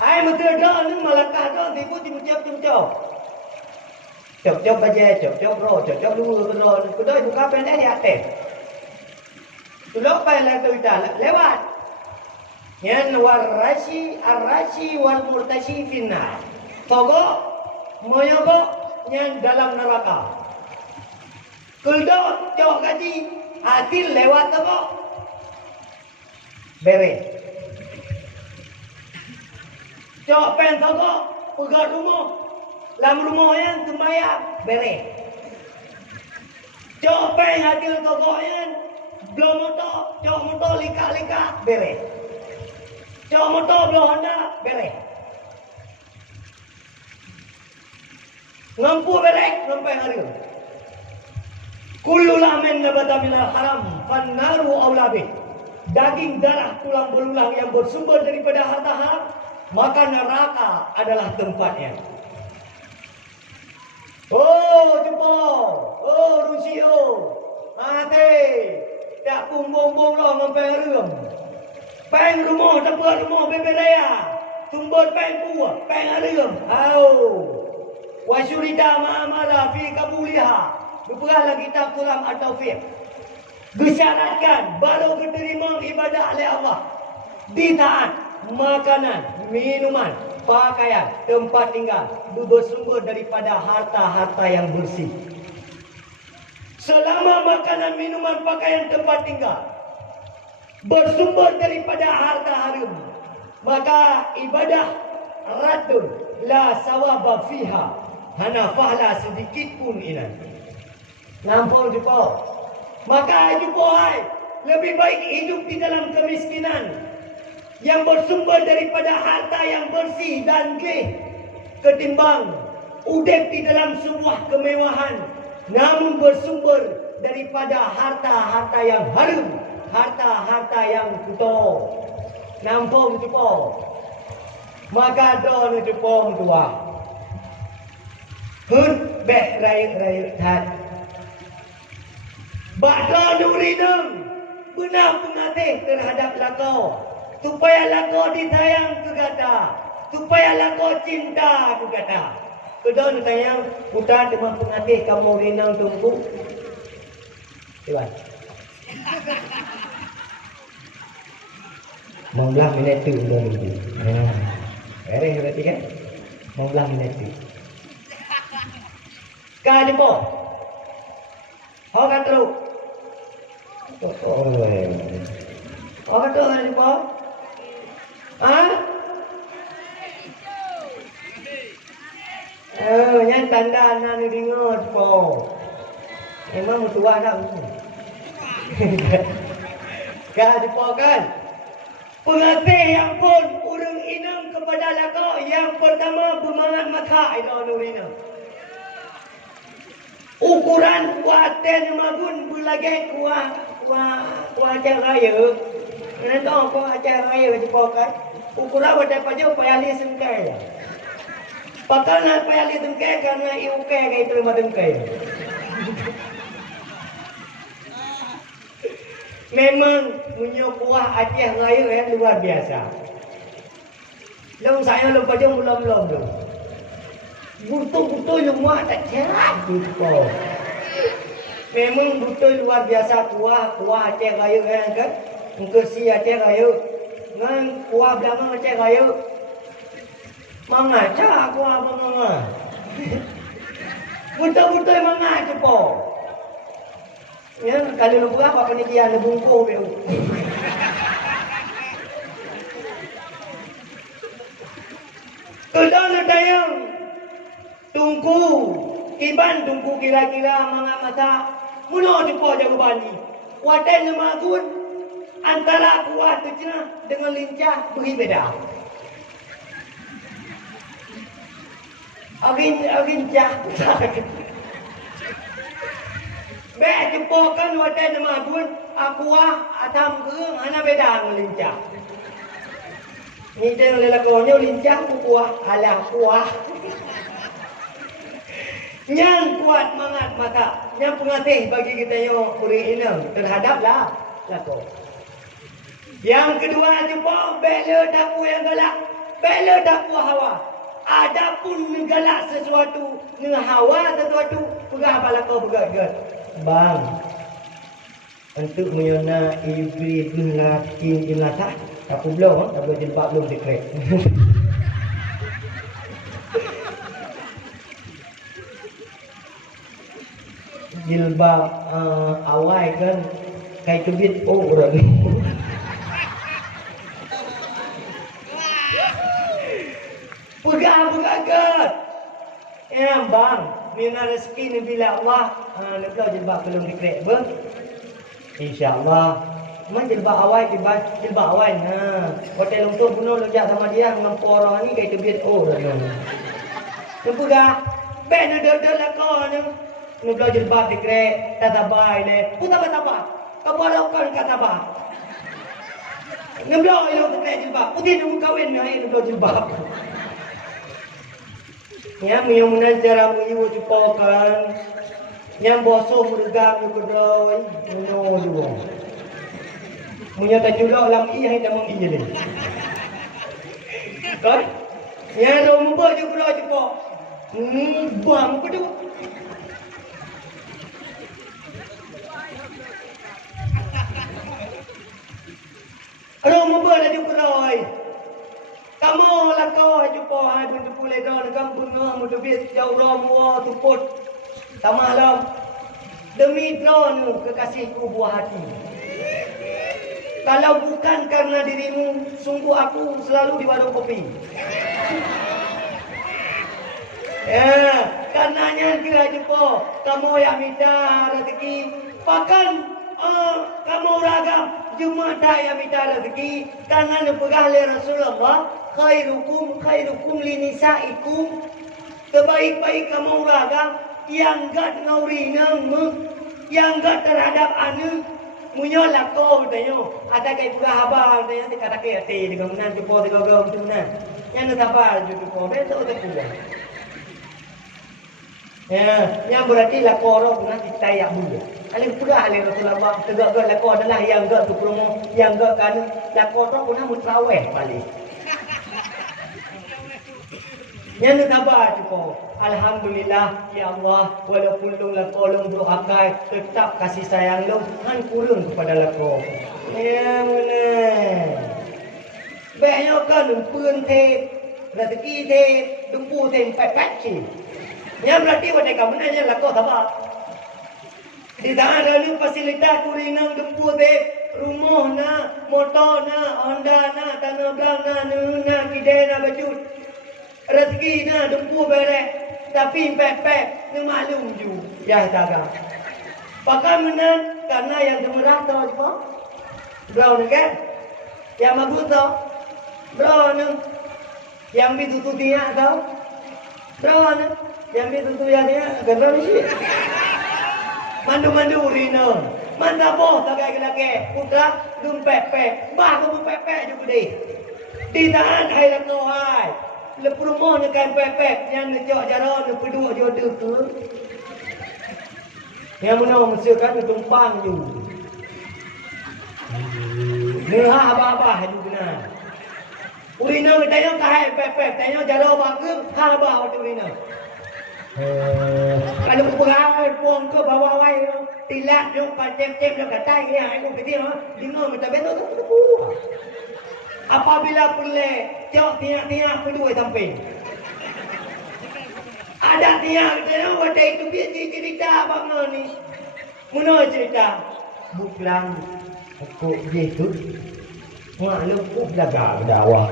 Ai betul daun Malakah daun tibur cip-cip. Cop-cop baje, cop-cop ro, cop-cop dulu kedua buka pendek di atas. Tulok pala tu lewat. Yan ar-rashi wal murtashi finnar. Togo moyogo yang dalam neraka. Kuldot, jauh gaji. Hatil lewat apa? Bere. Jauh pen toko, pegat rumah. Lam rumah yang sembayang, bere. Jauh pen hatil toko yang belum motor, jauh motor lika-lika, bere. Jauh motor belum Honda, bere. Ngampu berek, ngampai hari. Kullu lamin nabata minal haram, fannaru aulabih. Daging, darah, tulang belulang yang bersumber daripada harta haram, maka neraka adalah tempatnya. Oh, jumpa. Oh, Rusio. Mati. Tak bumbung-bumbung lah ngampai hari. Peng rumah, tempat rumah bebe raya. Tumbut peng buah, peng hari. Au. Wasyurida ma'amala fi kabuliha. Berperahlah kitab Tulam At-Taufiq. Disyaratkan baru diterima ibadah oleh Allah. Ditaat makanan, minuman, pakaian, tempat tinggal bersumber daripada harta-harta yang bersih. Selama makanan, minuman, pakaian, tempat tinggal bersumber daripada harta haram, maka ibadah radun la sawaba fiha. Hana fahla sedikit pun inan. Nampak jumpa. Maka jumpa hai. Lebih baik hidup di dalam kemiskinan yang bersumber daripada harta yang bersih dan gih, ketimbang udek di dalam sebuah kemewahan namun bersumber daripada harta-harta yang haram, harta-harta yang kotor. Nampak jumpa. Maka don jumpa tua. Hud bek raya tat. Bakda nurinam benar pengatih terhadap lakau. Supaya lakau ditayang ke kata. Supaya lakau cinta ke kata. Kedua ditayang putar dengan pengatih kamu rinang tunggu. Tuan. 15 minit tu udah nunggu. Beres berarti kan? 15 minit tu. Kali po. Hau katru. Hau katru kali po. Yang tanda anak ni dengar po. Memang tua dah. Kali po kan? Pengatih yang pun urang inang kepada lakau. Yang pertama bermangat mata itu nurina. Ukuran kuaten magun berlagai kuah ajar raya. Nanti kuah ajar raya cepokan. Ukuran pada pajak payali sengkai. Pakal nak payali sengkai karena iuke kai terima sengkai. Memang punya kuah ajar raya yang luar biasa. Long saya long pajak belum tu. Betul-betul rumah tak cerat gitu. Memang betul luar biasa kuah Aceh Raya kan? Engkesi Aceh Raya. Ngan kuah belakang Aceh Raya. Mengaca kuah apa. Betul-betul mengaca po. Ya, kalau lu berapa penitia lu bungku be. Kalau lu tayang tungku, iban tungku kira-kira mga mata. Mula jumpa jago bani. Wadah lemagun antara kuah tu cina dengan lincah beri beda. Agin jah. Be jumpa kan wadah lemagun kuah atam kering ana beda dengan lincah. Ni dia lelakonnya lincah kuah alah kuah. Yang kuat mangat mata, yang pengatih bagi kita yang uring inang terhadaplah lakau. Yang kedua jumpa bela dapu yang galak, bela dapu hawa. Adapun menggalak sesuatu, menghawa sesuatu, pegah balakau pegat-gat. Bang, untuk menyona ibri laki jenazah, aku belum, aku jilbab belum dikrek. jilbab awal kan kayak kebit orang ni. Pegang-pegang. Ya bang, mina rezeki ni bila Allah nak jilbab belum dikrek ber. InsyaAllah. Memang jilbab awal jilbab awal. Hotel untuk bunuh lejak sama dia dengan orang ni kayak kebit orang ni. Nampak tak? Ben ada lakon ni. Nak jilbab dikrek, tak tabai le. Putar tabah. Kabarakan katabah. Ngeblo ilo dikrek jilbab. Putih nak kahwin ni nak jilbab. Ya, mudah-mudahan cara mengiwu cupokan. Yang bosok mudegam ni kedai. Muno juga. Munya tak julak lam iya yang tak iya ni. Kan? Yang rumput je kedai cupok. Buang apa tu? Rumput lagi kedai. Kamu lah kau jumpa hai pun tu pulai dah dengan bunga mudubit jauh ramwa tuput. Tamalam. Demi drone kekasihku buah hati. Kalau bukan karena dirimu, sungguh aku selalu di warung kopi. Ya, karenanya kira jumpa kamu yang minta rezeki, bahkan kamu ragam Jumadah yang minta rezeki karena nepegah oleh Rasulullah khairukum linisaikum, sebaik-baik kamu ragam yang gak ngauri nang yang gak terhadap anu munyolak kau tanya ada kai pegah abang tanya kata kai ati dengan menan jumpa dengan gam tu menan yang nak sabar jumpa besok tak pulang. Ya, yang berarti lah korok nanti tayak bulan. Alim pula alim Rasulullah tegak-tegak lako adalah yang gak tu promo, yang gak kan lako tu pun mutraweh balik. Yang sabar cukup. Alhamdulillah ya Allah, walaupun long lako long doakai tetap kasih sayang long han kurun kepada lako. Ya mana. Banyak kan pun te rezeki te dumpu te pet-pet cik. Yang berarti pada kamu nanya lako sabar. Di tangan lalu fasilitas kurinang dempu de rumah na, motor na, Honda na, tanah belang na, kidai na baju. Rezeki na dempu berek. Tapi pep-pep ni maklum ju. Ya dagang. Pakai menan karena yang gemerah tahu apa? Brown kan? Yang bagus tahu? Brown. Yang bitutu tiak tahu? Brown. Yang bitutu yang tiak geram sih. Mandu-mandu rina. Manda boh tagai gelake. Putra dum pepek. Bah dum pepek juga deh. Di tahan hai lako hai. Lepurumoh ni kan pepek yang necok jara ni peduk jodoh tu. Yang mana mesti kan tumpang ju. Ni ha-ha tu benar. Urina kita yang kahai pepek, tanya jara bagus ha-ha tu urina. Kalau berperangai puang ke bawah wai tilat jom pancem-cem dah katai dia aku kecil dengar minta betul tu. Apabila perle jauh tiang-tiang kedua samping. Ada tiang kita wadah itu biar cerita bangga ni. Mana cerita? Buklang aku gitu. Maklum aku belaga berdakwah.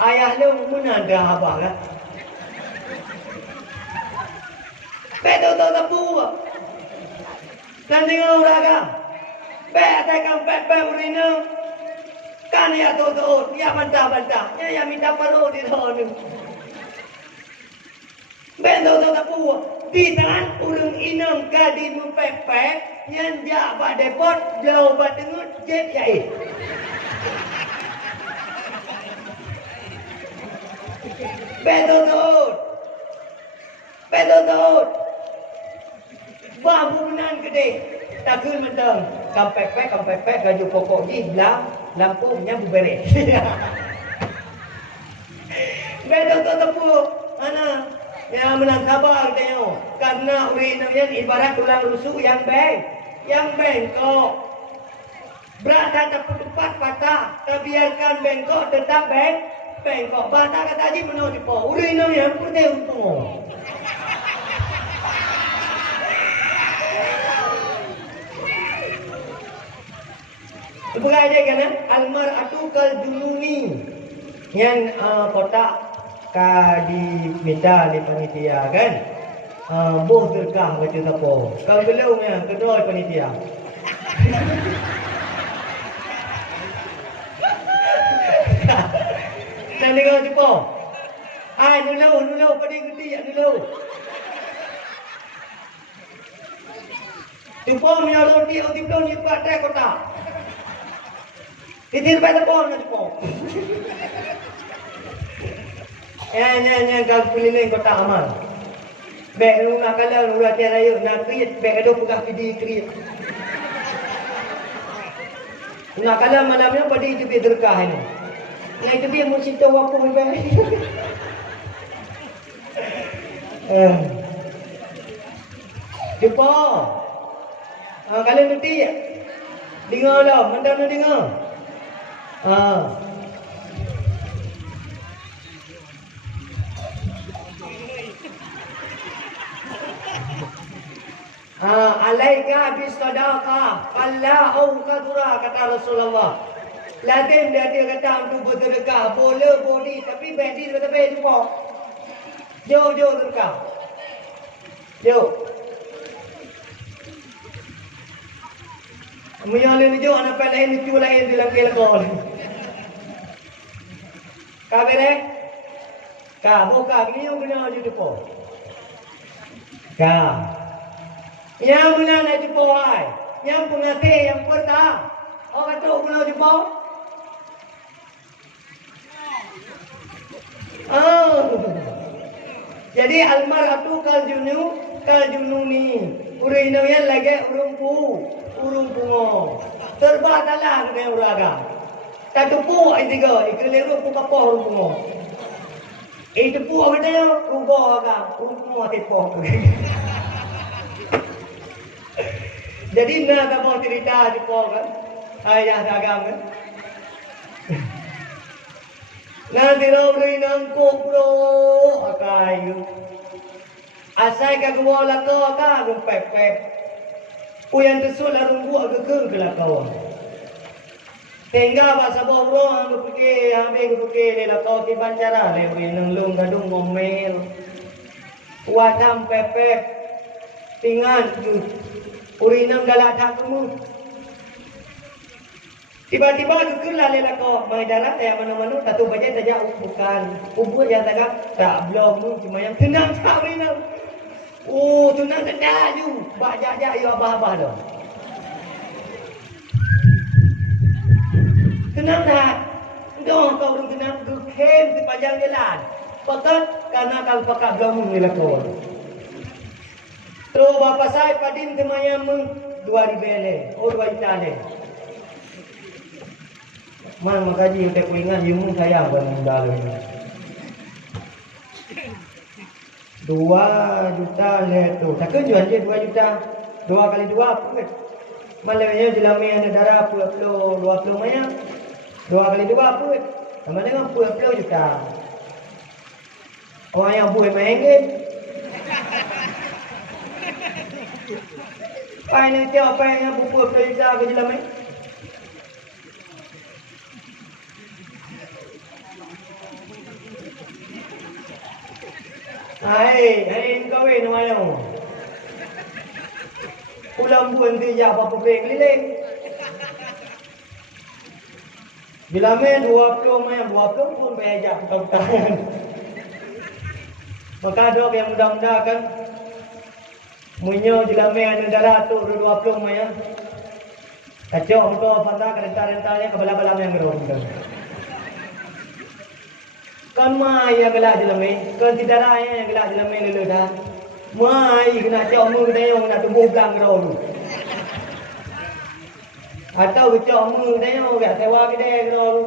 Ayah lu mana ada abang kan? Betul tapu. Dan tengok orang kan? Betul kan urina. Kan ya tu, ya bantah-bantah. Ya minta perlu di sana. Betul tapu. Di tangan urung inang kadi mempepek yang jabak depot jauh batengut jet jahit. Betul. Bangunan gede. Takul mentang. Kampepek gaju pokok ni belang lampunya bubere. Betul tepu. Ana yang menang sabar tengok. Karena urina yang ibarat tulang rusuk yang bengkok. Berada tepat patah. Terbiarkan bengkok tetap bengkok. Bata kata haji menurut po. Urina yang putih untung. Bukan aja kan? Almar'atu kal jununi. Yang kotak ka diminta di panitia kan? Boh terkah baca siapa. Kalau belum yang kedua panitia. Nak dengar cepo. Dulu pada gede dulu. Cepo punya roti roti belum ni buat teh kotak. Titir pada pon nak cepo. Ya kalau keliling kotak amal. Beg lu nak kalah lu latihan raya nak create beg ada pegang video create. Nak kalah malamnya pada itu dia derkah ni. Nah itu dia mesti tahu apa beg. Jumpa. Kalian ngerti ya? Dengar lah, mentang nak dengar. Alaika bisadaqah alla au kadura kata Rasulullah. Lazim dia kata untuk bersedekah boleh tapi bandi kata baik jumpa. Jauh sedekah. Jauh. Menyalin jauh anak lain lucu lain dalam kelakon. Kabere? Buka gini guna aja jumpa. Yang guna nak jumpa hai. Yang pengatih yang pertama. Orang tu guna jumpa. Jadi almar'atu kal jununi. Urang yang lagi urung pungo. Terba dalam dengan uraga. Tatupu ai tiga, ikeleru pu kapo urung pungo. Itu pu ada yang ugo aga, urung pungo tepo. Jadi nak kamu cerita tepo kan? Ayah dagang kan? Nanti orang nang kopro akayu. Asai ka gua lako ka gumpep. Uyan tesul larung gua gekeng ke lako. Tengga bahasa boro ang gupike ambe gupike le lako ki bancara le nang lung gadung ngomel. Wadam pepek. Tingan tu. Urinam galak tak kamu. Tiba-tiba gegerlah lela kau mai darat yang mana-mana satu baca saja bukan ubur yang tak belum tu cuma yang tenang tak urinam. Tenang tak you. Bak jak you abah-abah dah. Tenang tak? Doh kau belum tenang gekem sepanjang jalan. Pakat karena kalau pakat belum lela kau. Terus bapa saya padin temayam 2 ribele, 2 itale. Man makaji utek kuingan yung saya ban dalu ini. 2 juta le tu. Takkan jual je 2 juta. 2 kali 2 apa? Malainya jelami ada darah 20 maya. 2 kali 2 apa? Sama dengan 20 juta. Orang yang buat main ke? Ini siapa yang buat 20 juta ke jelami? Hai kau nama yang pulang buan dia apa pek keliling. Bila main 20 main 20 pun bayar tahun. Maka dok yang mudah-mudah kan munyo bila main ada darah tu 20 main. Kacau untuk pandang rentar-rentarnya kebala-bala yang gerong. Kan mai yang gelak jelame, kan tidak raya yang gelak jelame lele dah. Mai kena cak mu kena yang nak tumbuh belang dulu. Atau cak mu kena yang gak sewa kedai dulu.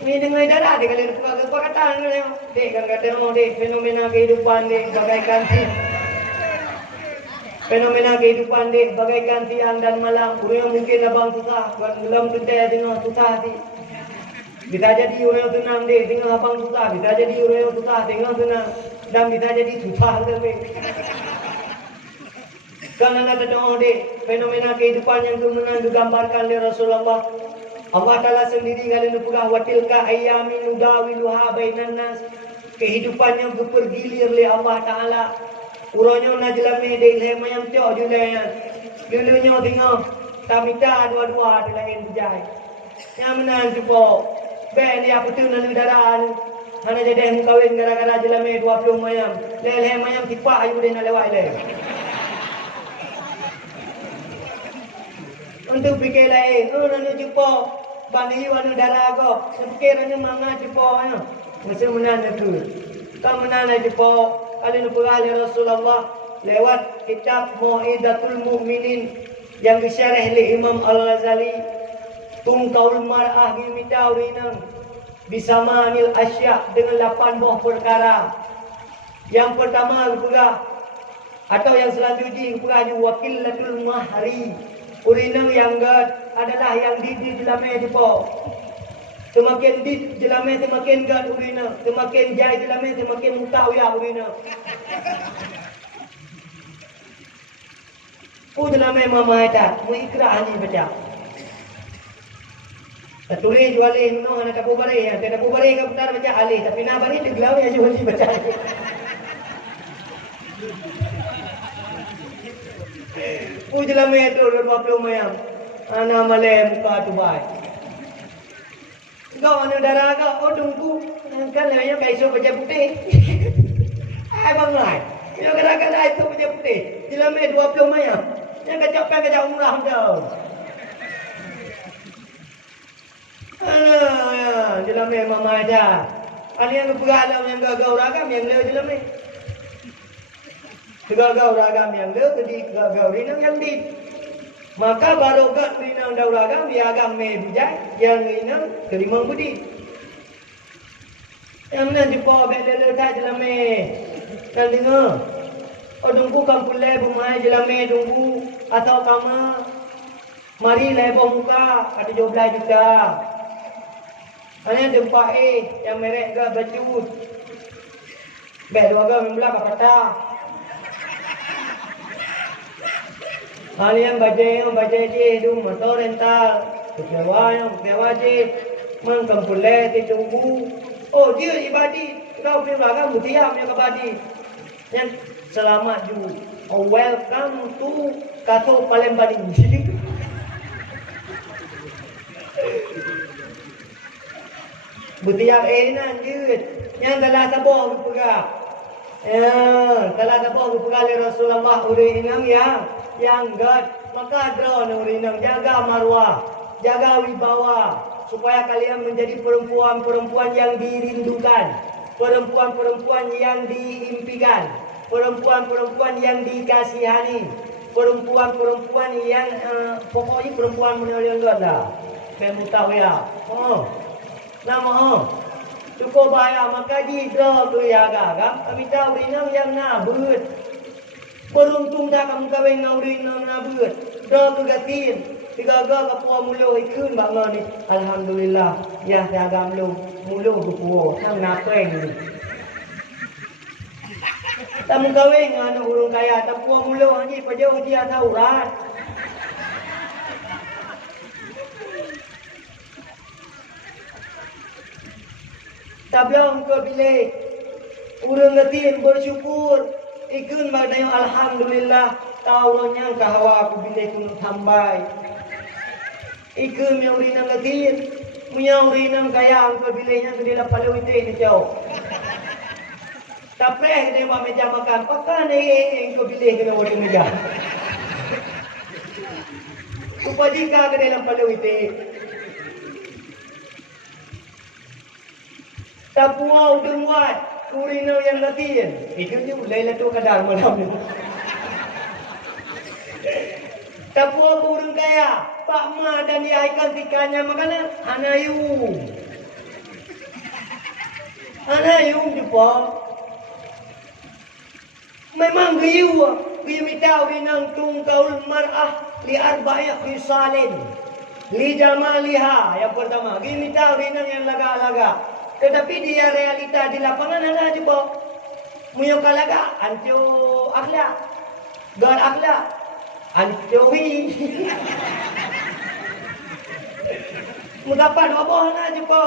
Ni dengan darah dia kali apa kata ni dek kan kata dek fenomena kehidupan dek bagaikan fenomena kehidupan dek bagaikan siang dan malam. Kurang mungkin abang susah, belum tentu dengan susah sih. Bisa jadi orang senang deh, tengah abang susah. Bisa jadi orang susah, tengah senang. Dan bisa jadi susah lebih. Karena ada doa dek fenomena kehidupan yang kemudian digambarkan oleh Rasulullah. Allah Ta'ala sendiri kalian pegah watilka ayyamin nudawiluha bainan nas. Kehidupan yang berpergilir oleh Allah Ta'ala. Uranya najlame dek ilham yang cok julayan. Dulunya tengok tamita dua-dua di lain bejai. Yang menang jumpa. Ben dia betul nan negara ni. Hana jadi kawin gara-gara jelame 20 mayam. Ilham mayam tipak ayu dia nak lewat le. Untuk fikir lain, nana jumpa bani wana darah ko. Fikir nana manga jumpa ano. Mesti menana tu. Kam menana jumpa kali nu perali Rasulullah lewat kitab Mau'izatul Mu'minin yang disyarah oleh Imam Al-Ghazali. Tungkaul mar'ah gimita urinang bisamanil asya dengan 8 buah perkara. Yang pertama juga atau yang selanjutnya juga wakilatul mahri. Urinang yang adalah yang di jelame jepo. Semakin di jelame semakin gad urinang, semakin jai jelame semakin mutau ya urinang. Jelame mama ada, mu ikrah ni baca. Tulis jual alih no ana tapu bare ya, tapu bare ka putar baca alih tapi na bari diglau ya jual baca. Jelame itu 20 mayam. Ana male muka tu baik. Kau anu darah kau tunggu kan lemnya kaiso baca putih. Ai bangai. Yo gara-gara itu baca putih. Jelame 20 mayam. Yang kecapkan ke jauh murah dah. Alah, jelame mama aja. Ani yang beragam yang gagau ragam yang leu jelame. Gagau ragam yang leu jadi gagau rinang yang di. Maka barokat rinang dau ragam dia agam me bijak yang rinang terima budi. Yang mana jumpa bel tak jelame. Kan dengar. Oh tunggu kampung le bumai jelame tunggu atau kama mari lebo muka ada 12 juta. Hanya jumpa yang merek ke baju. Bel dua ke membelah kata. Kalian baca je dum motor rental. Kewa je mengkampung le tunggu. Oh dia ibadi. Kau punya belakang mutiara punya kabadi. Yang selamat ju. Oh, welcome to Kato Palembang. Butiak enak je. Yang telah sabah berpegang. Telah sabah berpegang oleh Rasulullah urinang yang gad. Maka drone urinang jaga marwah, jaga wibawa supaya kalian menjadi perempuan-perempuan yang dirindukan, perempuan-perempuan yang diimpikan, perempuan-perempuan yang dikasihani, perempuan-perempuan yang pokoknya perempuan yang gad lah. Memutahu ya. Nama cukup bayar maka jidra tu ya gagam kami tahu rinang yang nabut beruntung dah kamu kawin ngau rinang nabut dah tu gatin tiga kapua mulu ikun bang ni alhamdulillah ya agam lu mulu kapua nang napeng ni kamu kawin anu urung kaya tapua mulu ni pajau dia tahu rat. Tablong ke bilik urang gatin bersyukur ikun badai alhamdulillah tahu nyangka hawa aku bilik kun tambai ikun yang urinang gatin punya urinang kaya ke biliknya tu dia palu itu ni jauh tapeh dia buat meja makan pakan ke bilik kena buat meja upadika ke dalam palu itu tapua udung wat kurino yang latin itu je laila tu kadar malam ni tapua burung kaya pak ma dan dia ikan tikanya makanan anayu jumpa memang giu mitau rinang tungkaul mar'ah li arba'i khisalin li jamaliha yang pertama giu mitau rinang yang laga-laga. Tetapi dia realita di lapangan ada je po. Muyo kalaga anjo akhlak. God akhlak. Ancuri. Mudapat apa nak jumpa?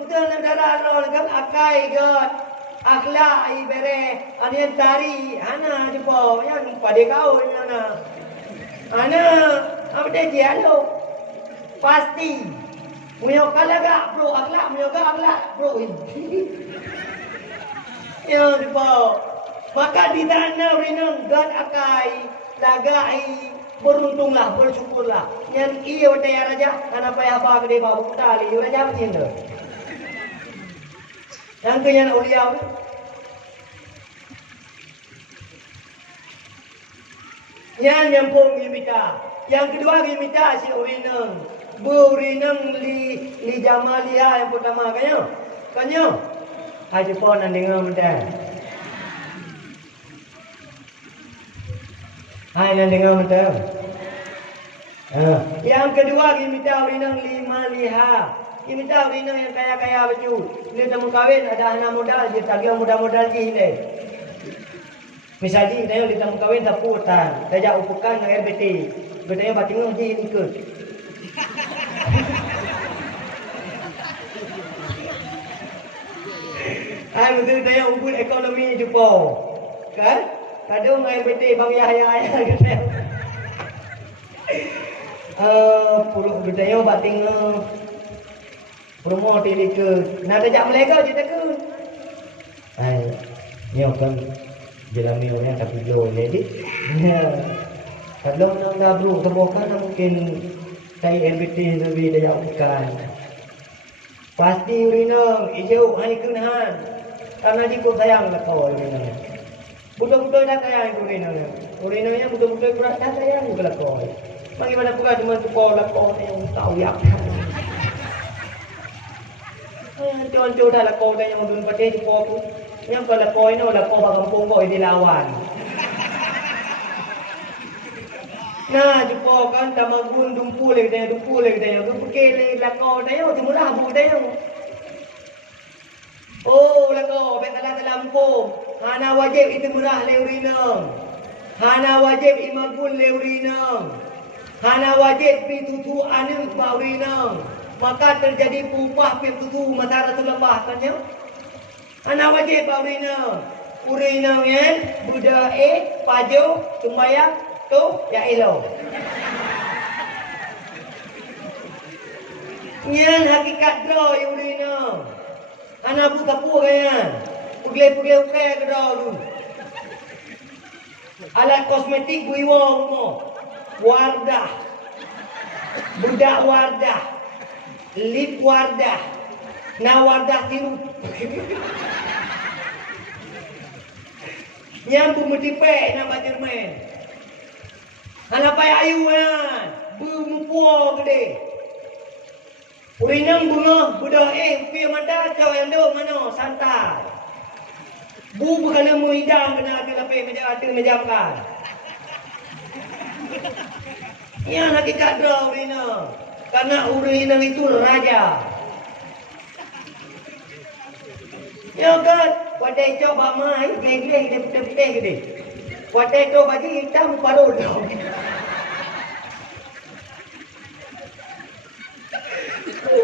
Kita nak darah lo dengan akai god. Akhlak ibere anian tari ana jumpa yang pada kau ana. Ana apa dia lo? Pasti. Muyo kalaga bro akhlak muyo akhlak bro. Ya jumpa. Maka di tanah rinang god akai lagai beruntunglah bersyukurlah. Yang iya wetaya raja ana payah ba gede ba bukta li raja macam tu. Yang kaya uliau yang nyambung gimita. Yang kedua gimita si urineng. Bu urineng li jamalia yang pertama kanyo. Kanyo. Haji pon nan dengar mendah. Hai nan dengar mendah. Yang kedua gimita urineng lima liha. Ini tahu ini yang kaya-kaya baju. Dia temu kahwin ada anak modal dia tagih modal-modal je ini. Misalnya dia temu kahwin tak putan, dia upukan dengan RBT. Bedanya batingan je ini ke. Betul dia umpun ekonomi jumpa. Kan? Kadang dengan RBT bang Yahya kata. Puluh bedanya batingan rumah tadi ke nak ajak mereka je tak ke ni kan jalan ni orang tak pilih jadi kalau nak dah bro terbuka mungkin saya LBT lebih dia bukan pasti urina hijau hari kenahan karena dia kau sayang lah kau urina betul-betul dah sayang urina nya betul-betul berat dah sayang lah kau bagaimana pula cuma tu kau lah kau yang tahu ya Contoh dah lakau dah yang dun pati jumpa aku. Yang kalau lakau ini lakau kampung kau dilawan. Nah jumpa kan tamagun dumpu lagi dah. Tu pergi lakau dah yang murah bu dah yang. Oh lakau betalah lampung. Hana wajib itu murah leurina. Hana wajib imagun leurina. Hana wajib pitutu anu baurina. Maka terjadi pupah pintu mataratul lembah tanya. Ana wajib urina. Urina yang buda pajo sembayang tu ya elo. Nyan hakikat draw urina. Ana buta pu kan. Pugle ke draw tu. Alat kosmetik buiwa rumah. Wardah. Budak wardah. Lip wardah, na wardah tiru. Nyambu metipe nama Jerman. Anak payah ayu kan, bumupuo gede. Urinang bunga, budak pi mata kau yang do mana santai. Bu bukan mu hidang kena ke lape meja ada menjamkan. Yang hakikat draw urinang. Karena urina itu raja. Ya kan, wadai coba mai, gede putih gede. Wadai coba baju hitam paruh dong.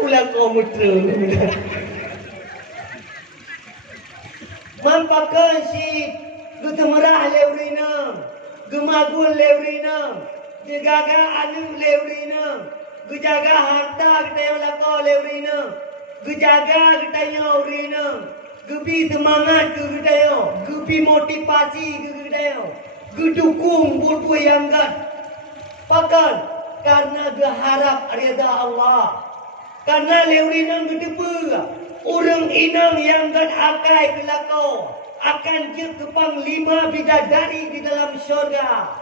Ulang kau muter. Mampakan si gutemerah leurina, gemagun leurina, jegaga anu leurina. Gejaga harta kita yang lakau leurina. Gejaga kita yang urina. Gebi semangat kita yang. Gebi motivasi kita yang. Gedukung buat yang gad. Pakan karena geharap rida Allah. Karena leurina gedepa. Orang inang yang gad akai ke lakau. Akan je ke panglima bidadari di dalam syurga.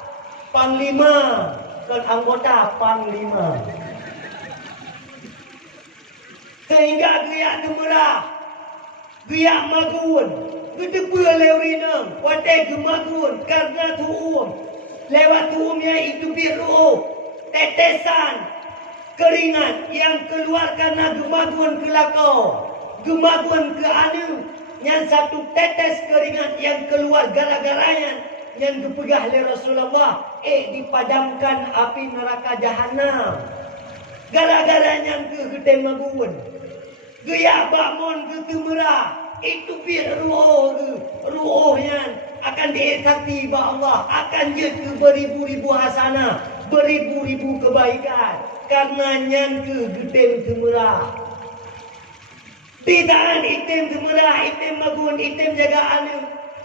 Panglima. Kan anggota panglima. Sehingga gaya gemerah, gaya magun, gedebua leurina, wadai gemagun karena tuum. Lewat tuumnya itu biru, tetesan keringat yang keluar karena gemagun ke lakau, gemagun ke anu, yang satu tetes keringat yang keluar gara-garanya yang dipegah oleh Rasulullah, dipadamkan api neraka jahanam. Gara-gara yang ke magun. Gaya bangun ke temerah. Itu biar ruh yang akan diikati ba Allah, akan jadi beribu-ribu hasanah, beribu-ribu kebaikan. Karena yang ke temerah. Tidak item temerah, item magun, item jaga anu,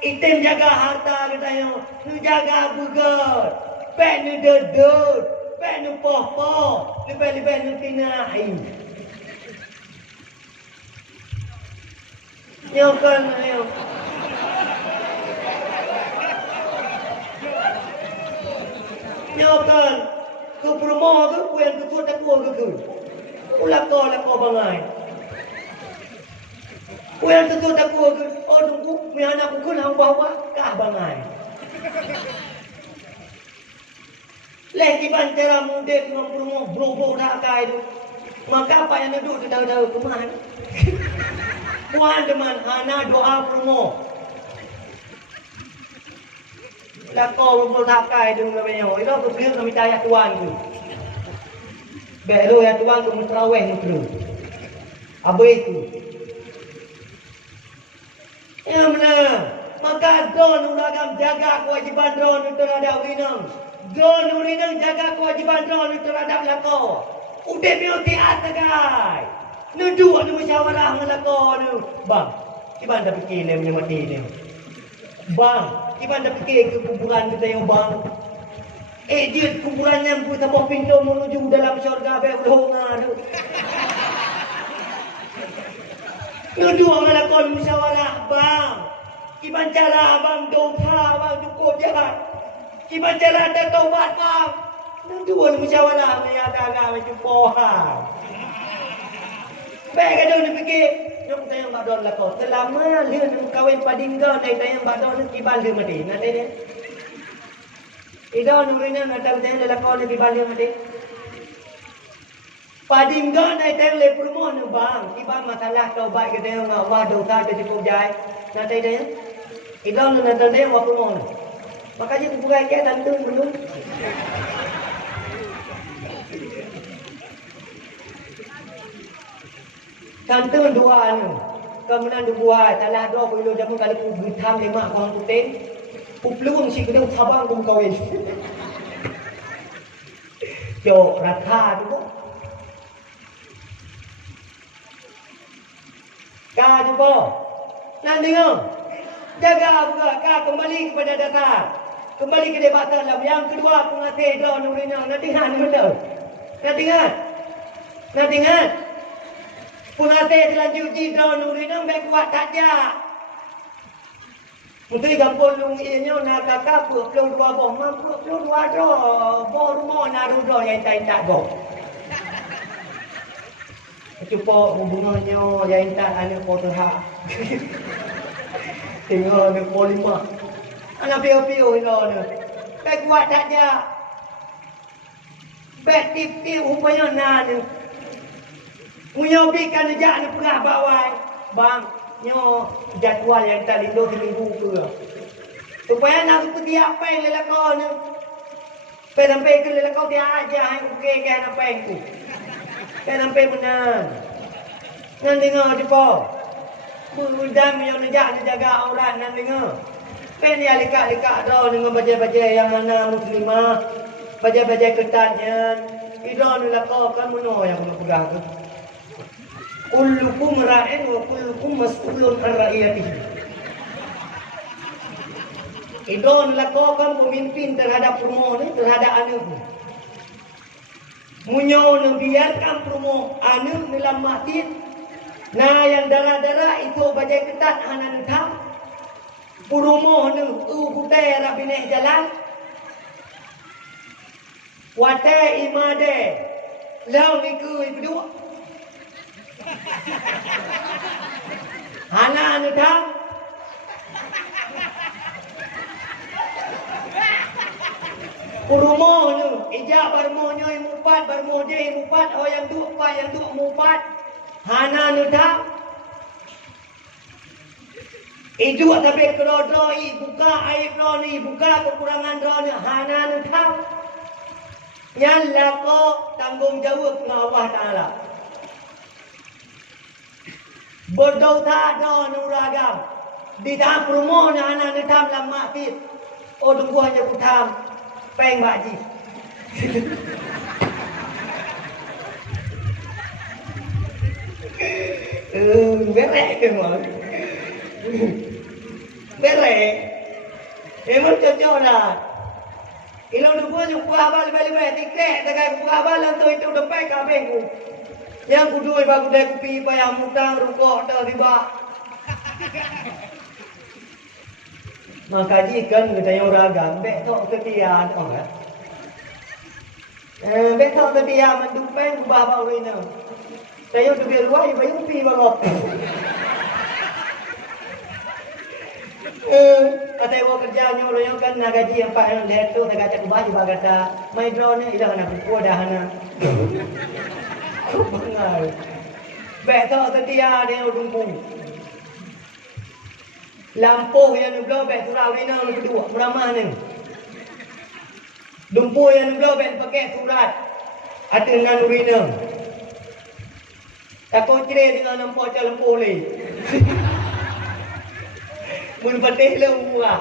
item jaga harta katanya, nu jaga bugat, pen nu dedut, pen nu poh-poh, lepas-lepas nu tinai. Nyokan ayo. Nyokan ke rumah ke yang ketua tak kuah ke. Ulako bangai. Yang tentu tak kuat ke, tunggu, mi anak aku nak bawa kah bangai. Lagi bantera muda dengan rumah bro dah kai tu. Maka apa yang duduk di dalam kemana? Puan deman hana doa promo. Lako bro dah kai tu namanya. Itu aku biar kami tanya tuan tu. Belo ya tuan tu mutraweh tu. Abai tu. Yang benar. Maka don uragam jaga kewajiban don terhadap urinang. Don urinang jaga kewajiban don terhadap lako. Udah beauty atagai. Nudu anu musyawarah ngelako nu. Bang, iban dah fikir le punya mati ni. Bang, iban dah fikir ke kuburan kita yang bang. Dia kuburan yang pun tambah pintu menuju dalam syurga be udah ngaru. Nudu ngelako musyawarah bang. Iban cara abang dosa abang cukup jahat. Iban cara ada taubat bang. Nudu musyawarah ni ada macam pohon. Baik ada ni fikir. Nyok tayang badon lah kau. Selama dia nak kahwin padingga naik tayang badon ni kibal dia mati. Nanti dia. Ida nurina nak tahu tayang lah kau ni kibal dia mati. Padingga naik tayang le perumah ni bang. Kibal masalah taubat kita yang Allah dosa dia cukup jai. Nanti dia. Ida nak tahu tayang apa perumah ni. Makanya tu bukan dia tentu belum. Kantun dua anu. Kemudian dua salah dua puluh jamu kali ku gitam lima orang puting. Ku pelung si kedua sabang ku kawin. Jo rata tu. Ka jumpa. Nan dengar. Jaga juga ka kembali kepada dasar. Kembali ke debatan dalam yang kedua pengatih dah nurina. Nanti ingat betul. Nanti ingat. Pengatih terlanjut di dah nurina baik kuat tak ja. Untuk gampang lung ianya nak kakak peluk dua boh. Mampu peluk dua dah. Boh rumah naruh dah yang tak boh. Cuba hubungannya yang tak anak foto hak. Tengok anak polimah. Anak piu-piu itu ni. Baik kuat tak je. Baik tip-tip rupanya nak ni. Punya berikan ajak ni perah bawai. Bang, nyo jadual yang tak lindu seminggu ke. Supaya nak seperti apa yang lelah kau ni. Sampai ke lelah kau dia ajar yang okey kan apa yang ku. Sampai benar. Nan dengar cepo. Budam yang nak jaga aurat nan dengar. Pen dia likat-likat dah dengan baca-baca yang mana muslimah. Baca-baca ketatnya. Ida ni lah kau kan mana yang kena pegang tu. Kullukum ra'in wa kullukum mas'ulun an ra'iyatihi. Ida ni lah kau kan pemimpin terhadap rumah ni, terhadap anak ni. Munyo ni biarkan rumah anak ni dalam masjid. Nah yang darah-darah itu baca ketat anak ni tam. Purumoh ni butai nak bineh jalan. Watai imade. Lau ni ke ibu. Anak ni tam. Purumoh ni ijak barmohnya imupat, barmoh dia imupat, oh yang tu apa yang tu imupat. Hana ni tam. Ijuk tapi kerodro buka aib ro ni, buka kekurangan ro ni, hana nu thap. Yang lako tanggung jawab dengan Allah Ta'ala. Berdoa do nuragam. Di dalam perumahan anak nu tham lam matit. Oh tunggu hanya ku tham peng baji. Berek ke mau. Berek. Emang cocok dah. Ilang dua yang buah abal lebih-lebih tikrek tegai buah abal lantu itu depan kabeh ku. Yang kudui bagu dai kupi payah mutang rukuk dah tiba. Maka jikan kita yang ragam bek tok setia tok kan. Bek tok setia mendupen buah bau ini. Saya tu biar luai bayu kupi bagop. Kata ibu kerja nyuruh kan nak gaji yang pak yang lihat tu tak kata kubah juga kata main drone ni ilah nak berkuah dah hana. Bengal. Betul setia dia udung. Lampu yang nublo bet surau ni nang kedua meramah ni. Dumpu yang nublo bet pakai surat ada nan urina. Takut cerita dengan nampak lampu ni. Mun patih le buah.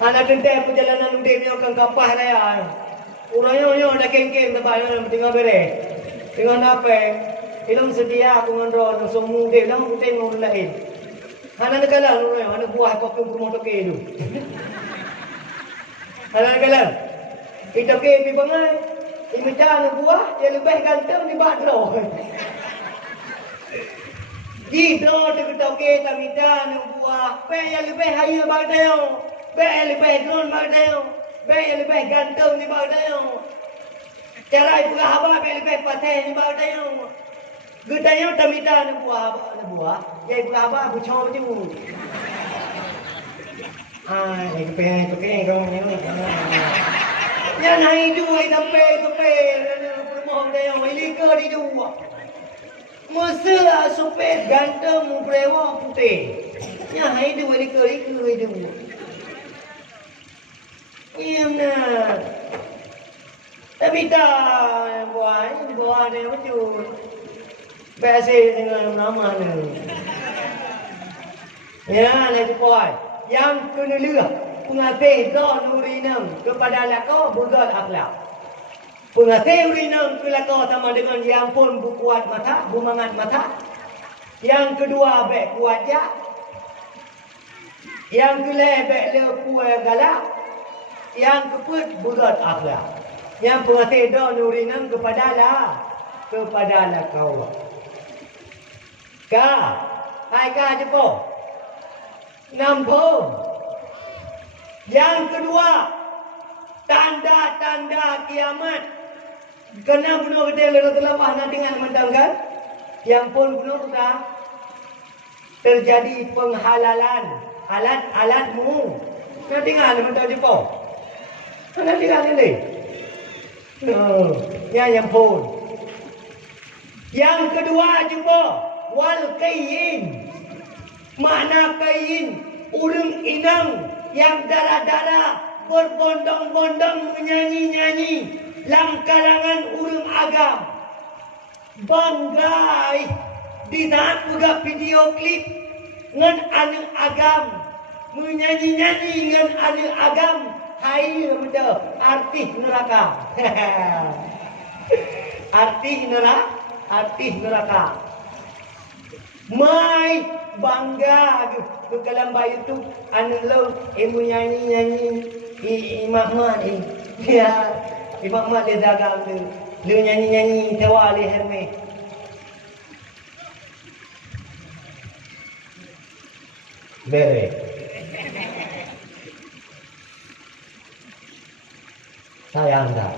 Anak tentai perjalanan udah ni akan kapah raya. Urang-urang dah keng-keng tempat yang tinggal beres. Dengan apa? Ilmu sedia aku ngendro semua dia dah aku tengok orang lain. Anak kalah orang anak buah kopi rumah toke tu. Anak kalah. Itu ke pi bangai. Imita anak buah dia lebih ganteng di badro. Di do tu toke tamita anak buah. Pe yang lebih haya bagdayo. Pe yang lebih drone bagdayo. Pe yang lebih ganteng di bagdayo. Cara ibu haba pe lebih patah di bagdayo. Gudanya tamita anak buah. Ya ibu haba bu chau tu. Ai pe kau ni. Ya naik tu ai pe permohon dia ili ke di dua. Masa supet ganteng prewa putih. Ya hai tu ili ke itu. Iya nah. Tapi tak buah ni macam biasa dengan nama ni. Ya, nak buat. Yang kena lihat pengatih don urinam kepada lako bukan akhlak. Pengatih urinam ke lako sama dengan yang pun bukuat mata, bumangat mata. Yang kedua baik kuat ya. Yang kelebek le kuat galak. Yang keput bukan akhlak. Yang pengatih don urinam kepada lako. Ka, hai ka jepo. Nampung. Yang kedua, tanda-tanda kiamat. Kena bunuh kita lelah telapah nak dengar mentangkan. Yang pun bunuh kita terjadi penghalalan alat-alatmu. Nak dengar mentang jepo. Nak dengar ni. Yang pun. Yang kedua jepo, wal kayin. Makna kain urang inang yang darah-darah berbondong-bondong menyanyi-nyanyi dalam kalangan urang agam. Banggai di dalam juga video klip ngan anu agam menyanyi-nyanyi ngan anu agam. Hai betul artis neraka. Artis neraka. Mai bangga ke dalam bayi tu anu lo ibu nyanyi Imam Ahmad ya Imam Ahmad dia dagang tu dia nyanyi tawa ali herme bere sayang dah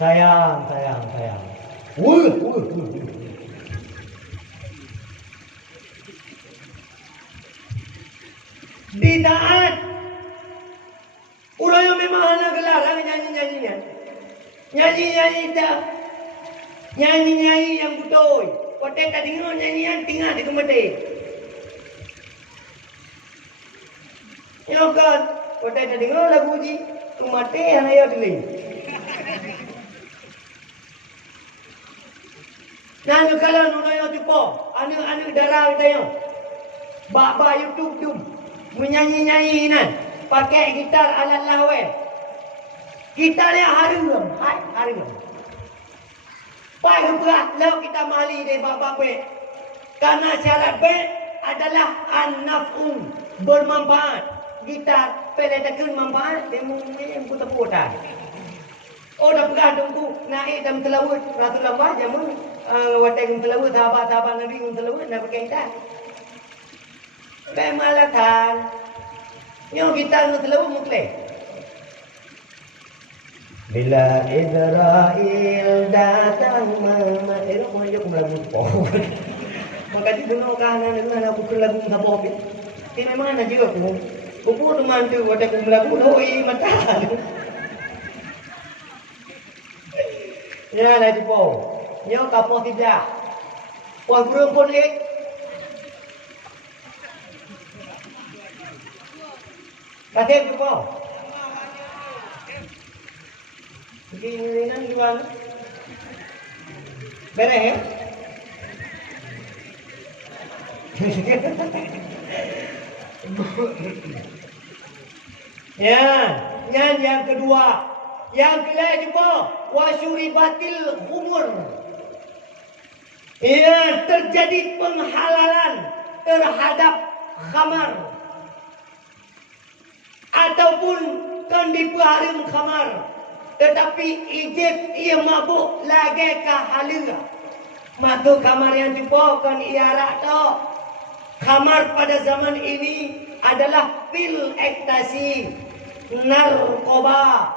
sayang di taat orang yang memang anak gelarang nyanyi-nyanyian nyanyi yang betul kotek tak dengar nyanyian tinggal di kemati Yo kan, kau dah dengar lagu ni, tu mati anak ya beli. Nah, kalau nuna yo tipo, anu darah kita yo. Baba YouTube tu menyanyi nan, pakai gitar alat lawe. Gitar yang harum, harum. Pai berat lalu kita mali de baba be. Karena syarat be adalah an-naf'u, bermanfaat. Gitar peledakan manfaat dia mungkin putar-putar. Oh dah pegang tunggu naik dalam telawut ratu lambah jamu watai kum telawut sahabat-sahabat Nabi kum telawut nak pakai gitar. Malatan. Yang gitar kum telawut mukle. Bila Israel datang itu kau aja kum lagu pop. Maka di dunia kanan aku ke lagu pop. Ini memang ada juga aku. Kupu teman tu wadah kum lagu doi mata. Ya lah tu po. Nyo kapo tidak. Puan burung pun Kasih tu po. Ini nan gimana? Beres ya? Ya, yang kedua. Yang kedua juga wasyuribatil khumur. Ya, terjadi penghalalan terhadap khamar ataupun kan dipaharim khamar, tetapi ijib ia mabuk lagi ke halira. Maka khamar yang juga kan iarak tu. Khamar pada zaman ini adalah pil ekstasi, narkoba,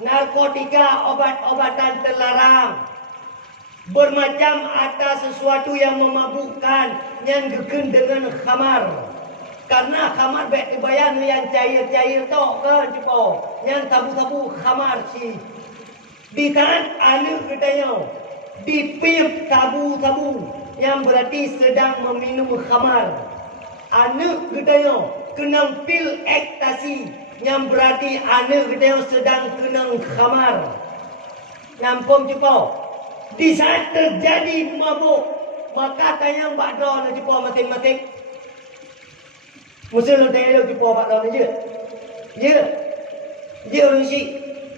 narkotika, obat-obatan terlarang, bermacam atas sesuatu yang memabukkan yang gegen dengan khamar. Karena khamar baik kebayang yang cair-cair tu kan cuba, yang tabu-tabu khamar si. Di tangan anu katanya, dipip tabu-tabu yang berarti sedang meminum khamar. Anu katanya kena pil ekstasi yang berarti anu katanya sedang kena khamar. Nampung cuba. Di saat terjadi mabuk, maka tayang bakdo nak cuba masing-masing. Mesti lu tayang lu cuba bakdo ni je. Je rusi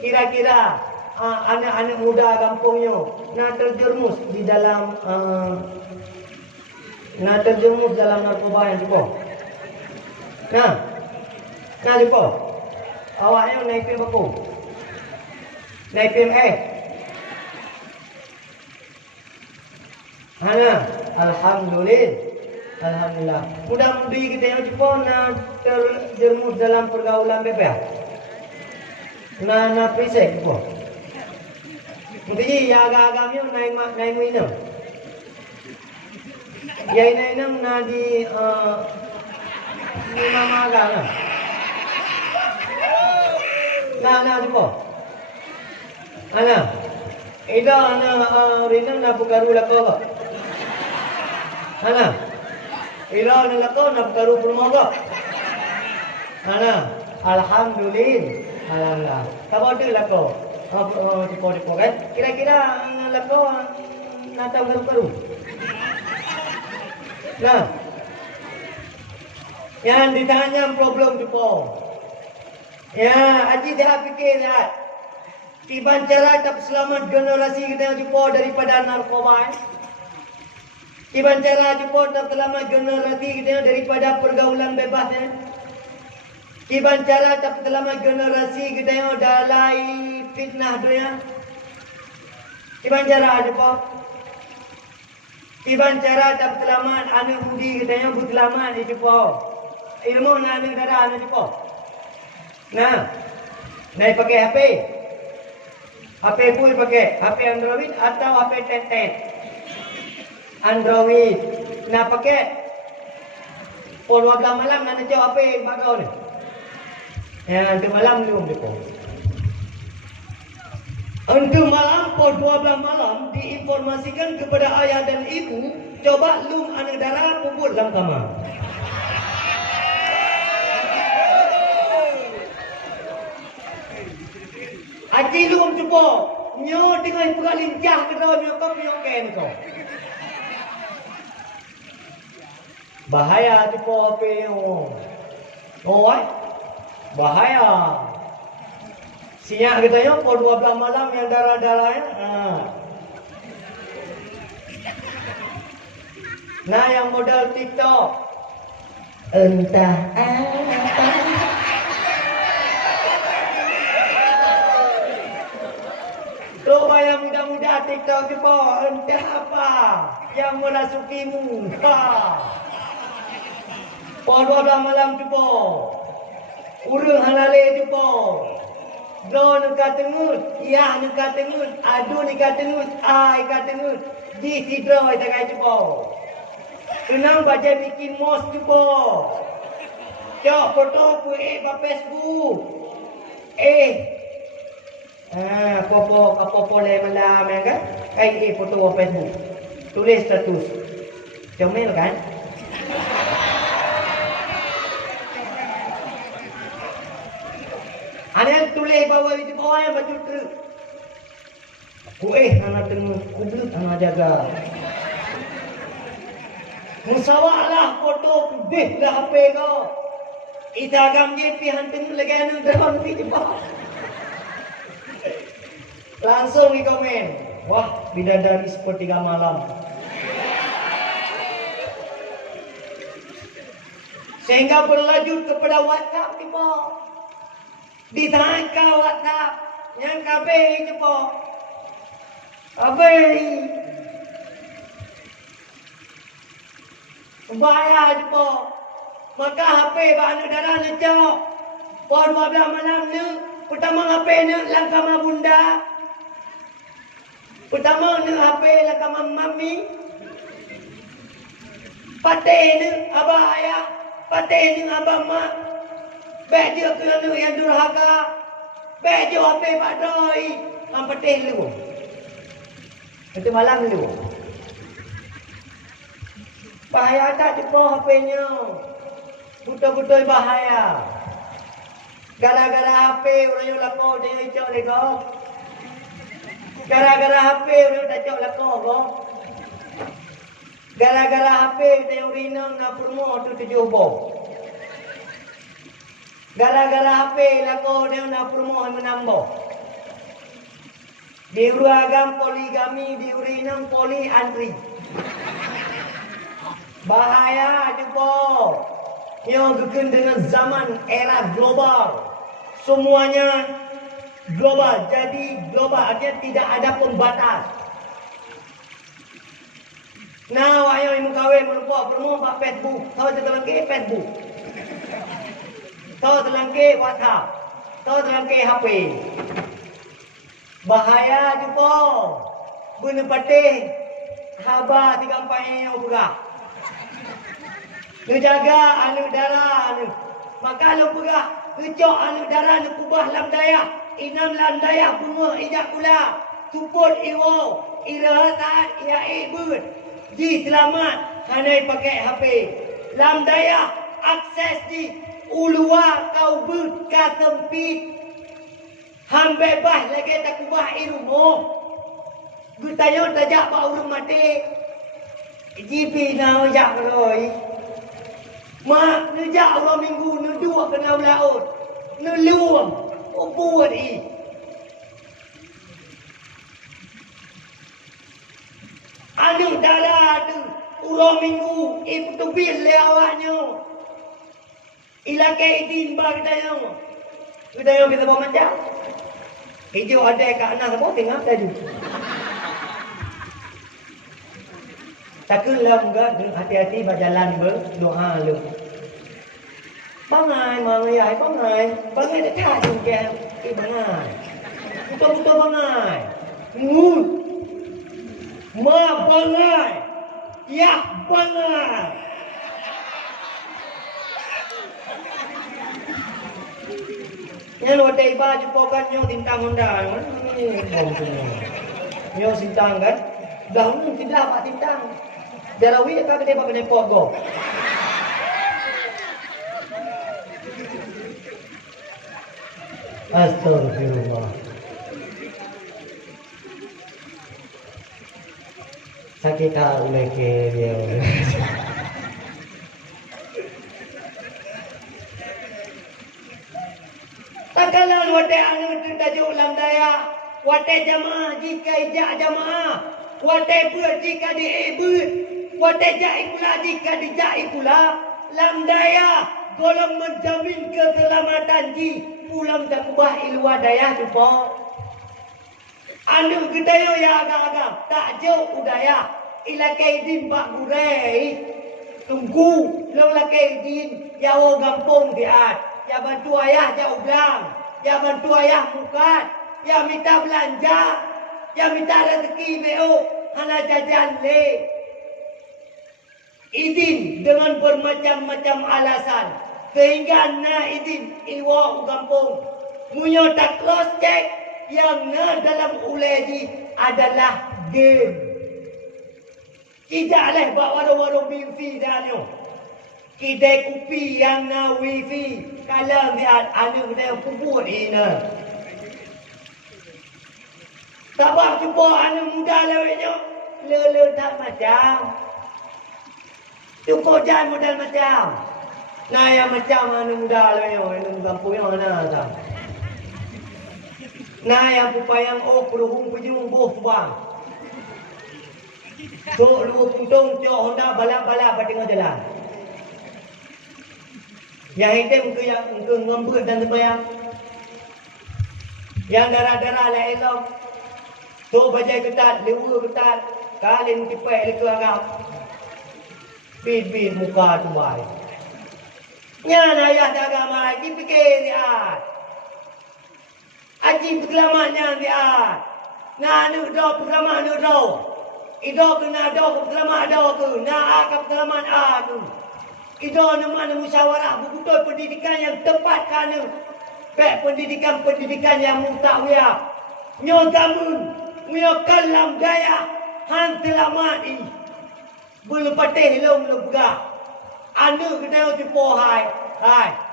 kira-kira anak-anak muda kampungnya nak terjerumus di dalam narkoba yang cuba. Nah cuba. Awaknya naik pil berapa? Naik pil Alhamdulillah. Mudah-mudahan kita yang cuba nak terjerumus dalam pergaulan bebas. Nak prisek cuba. Mungkin ya agak-agamnya naik minum. Ya naik na di mama agak na cuba. Ana. Ida ana rina na bukaru lako. Ana. Ila na lako na bukaru purmoga. Ana. Alhamdulillah. Kamu tu lako. Tipo kan? Kira-kira lako na tahu baru. Nah. Yang ditanya problem tipo. Ya, aji dah fikir dah. Tiban cara tak selamat generasi kita jumpa daripada narkoba. Tiban cara jumpa tak selamat generasi kita daripada pergaulan bebas. Tiban cara tak selamat generasi kita dari fitnah dunia. Tiban cara jumpa. Tiban cara tak selamat anak budi kita berselamat jumpa. Ilmu anak darah anak jumpa. Nah, naik pakai HP. HP pun pakai HP Android atau HP Teten. Android. Nak pakai pukul 12 malam nak jawab HP bagau ni. Yang untuk malam belum depo. Untuk malam pukul 12 malam diinformasikan kepada ayah dan ibu, coba lum anak darah puput dalam kamar. Aji lum cuba. Nyo dengan perang lincah ke dah nyo kau nyo ken kau. Bahaya cuba apa nyo. Oh, bahaya. Siang katanya pukul 12 malam yang darah-darahnya. Nah, yang modal TikTok. Entah apa. Coba yang muda-muda TikTok cuba. Entah apa yang merasukimu. Pukul 12 malam cuba. Urung halale cuba. Do nak tengut, ya nak tengut, adu nak tengut, ai tengut. Di sidro ita kai cuba. Kenang baca bikin mos cuba. Cok foto ku pa Facebook. Popo le malam kan? Foto wa Facebook. Tulis status. Comel kan? Ada tulis bawah itu bawah yang baju tu. Anak tengok kublut anak jaga. Musawahlah foto deh dah HP kau. Instagram je pihan tengok lagi anu dalam ni cepat. Langsung di komen. Wah, bidadari sepertiga malam. Sehingga berlanjut kepada WhatsApp tiba. Ditangka WhatsApp yang kabeh cepo. Kabeh. Bayar cepo. Maka HP banu darah lecok. Pukul 12 malam ni, pertama HP ni langkah bunda. Pertama ni HP langkah mami. Patih ni abah ayah, patih ni abah mak. Baju kerana yang durhaka. Baju apa padai. Ang patih lu. Itu malam lu. Bahaya tak cepat HP-nya. Betul-betul bahaya. Gara-gara HP orang yang lakau dia icok lego. Gara-gara HP orang tak cok lakau go. Gara-gara HP dia urinang na purmo tu 7 bom. Gara-gara HP lako dia nak promo menambah. Di agam poligami, di urinam poliandri. Bahaya juga. Yang berkaitan dengan zaman era global. Semuanya global. Jadi global artinya tidak ada pembatas. Nah, ayo ibu kawin melupa promo pak Facebook. Tahu kita lagi Facebook. Tahu terlangkit WhatsApp. Tahu terlangkit HP. Bahaya juga. Guna patih. Haba 3-4 yang bergerak. Lu jaga anu darah anu. Maka lu bergerak. Kecok anu darah lu kubah lam daya. Inam lam daya bunga ijak pula. Tuput iwo. Ira saat ia ibut. Di selamat. Hanai pakai HP. Lam daya. Akses di. Ulua kau berka sempit. Ham bebas lagi tak kubah irumo. Gutayo tajak pak urung mati. GP na ojak roi. Mak nejak orang minggu nedua kena laut. Neluang. Buat i. Anu darah tu. Orang minggu itu bil le awaknya. Ilakai idin ba kita yang. Kita yang kita bawa macam. Itu ada kat anak semua tengah tadi. Takkan lam enggak hati-hati berjalan berdoa lu. Bangai mangai bangai. Bangai dekat juga. Bangai. Betul-betul bangai. Ngut. Ma bangai. Ya bangai. Yang lo ada iba jepokan nyo tintang Honda kan? Nyo sintang kan? Dahulu tidak pak tintang. Jarawi tak ada pak penepok go. Astagfirullah. Sakit tak boleh ke dia. Takalan wate anu tajuk ulam daya. Wate jamaah jika ijak jamaah. Wate ber jika diibut. Wate jai pula jika dijai pula. Lam daya golong menjamin keselamatan ji. Pulang tak kubah ilwa daya tu po. Anu gedayo ya agak-agak. Tak jauh udaya. Ila kaidin bak gurai. Tunggu. Long la kaidin. Yawo gampung diat. Ya bantu ayah jauh belang. Ya bantu ayah mukat. Ya minta belanja. Ya minta rezeki beo. Hana jajan le. Izin dengan bermacam-macam alasan. Sehingga na izin iwa gampung. Munyo tak cross check. Yang na dalam uleji adalah game. Tidak leh buat warung-warung wifi dah ni. Kedai kopi yang na wifi. Kalau lihat anu dia kubur ini. Sabab jumpa anu muda lewatnya. Le tak macam. Cukup jangan modal macam. Nah yang macam anu muda lewatnya. Anu kampung yang mana tak. Nah yang pupayang peruhung pejung buh buang. Tok lu puntung cok Honda balap-balap pada tengah jalan. Yang hitam ke yang ngembut dan terbayang. Yang darah-darah lah elok. Tu bajai ketat, lewa ketat. Kalin kipai leka anggap. Bid-bid muka tu baik. Nyan ayah jaga mai, ki fikir lihat. Aji pengalamannya lihat. Nah anu do pengalaman anu do. Ido kena do pengalaman do ke. Nah akap pengalaman tu. Ido nama musyawarah betul pendidikan yang tepat kana. Baik pendidikan yang mutawiah. Nyogamun, nyokalam daya, han telamati. Belum patih lom lega. Anu kena tipu hai.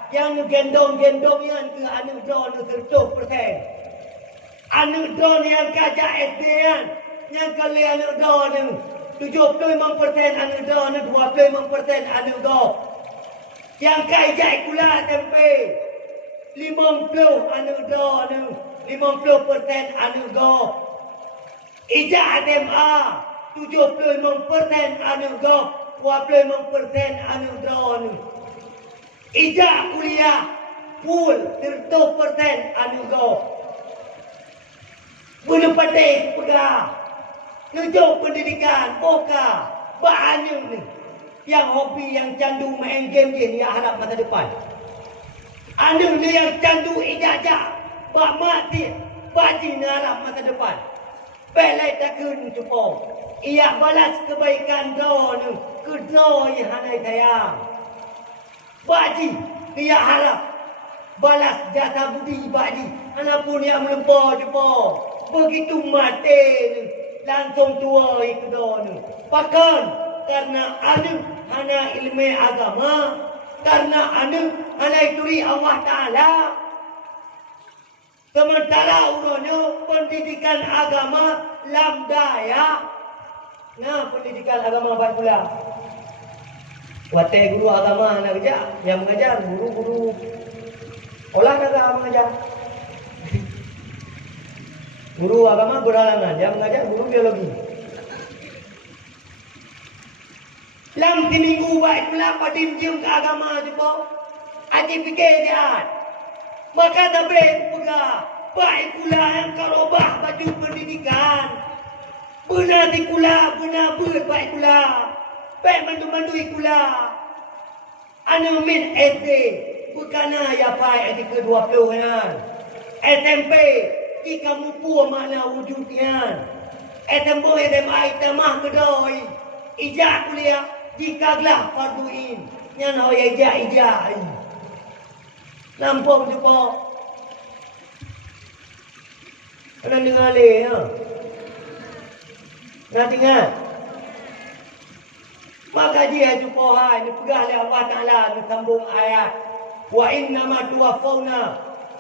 Yang gendong-gendong yang ke anu do nu 100%. Anu do yang kajak SD yang kali anu do nu 75% anu do nu 25% anu do. Yang kajak kula tempe 50 anu do nu 50% anu do. Ijak SMA 75% anu do 25% anu do nu. Ijak kuliah full 100% anu do. Belum patih pegah. Nujuk pendidikan, poka, anu ni. Yang hobi, yang candu main game je, yang harap masa depan. Anu ni yang candu ijazah, bak mati, baji ni harap masa depan. Pelai takun cukup. Ia balas kebaikan do ni, kedoi hanai sayang. Baji, ia harap balas jasa budi baji. Anapun yang melempar jumpa. Begitu mati ni. Langsung tua itu ni. Bahkan karena anu hana ilmu agama, karena anu hana ituri Allah Ta'ala. Sementara urunnya pendidikan agama lam daya. Nah pendidikan agama baik pula. Watai guru agama nak kerja, yang mengajar guru-guru olahraga mengajar. Guru agama berhalangan, yang mengajar guru biologi. Lam timinggu baik pula padim jam ke agama jumpa. Aji fikir dia. Maka tak boleh pegah. Baik pula yang karobah baju pendidikan. Benar di kula, benar baik pula. Baik mandu-mandu ikula. Anu min SD. Bukan ya pai SD ke-20 kan. SMP. Jika mupu makna wujudnya. SMP SMA itamah kedoi. Ijak kuliah. Jika gelah farduin. Yang nak ijak. Nampung jumpa. Kena dengar leh. Nak dengar? Maka dia jumpa hai. Dia pegah oleh Allah Ta'ala. Dia sambung ayat. Wa innama tuwaffawna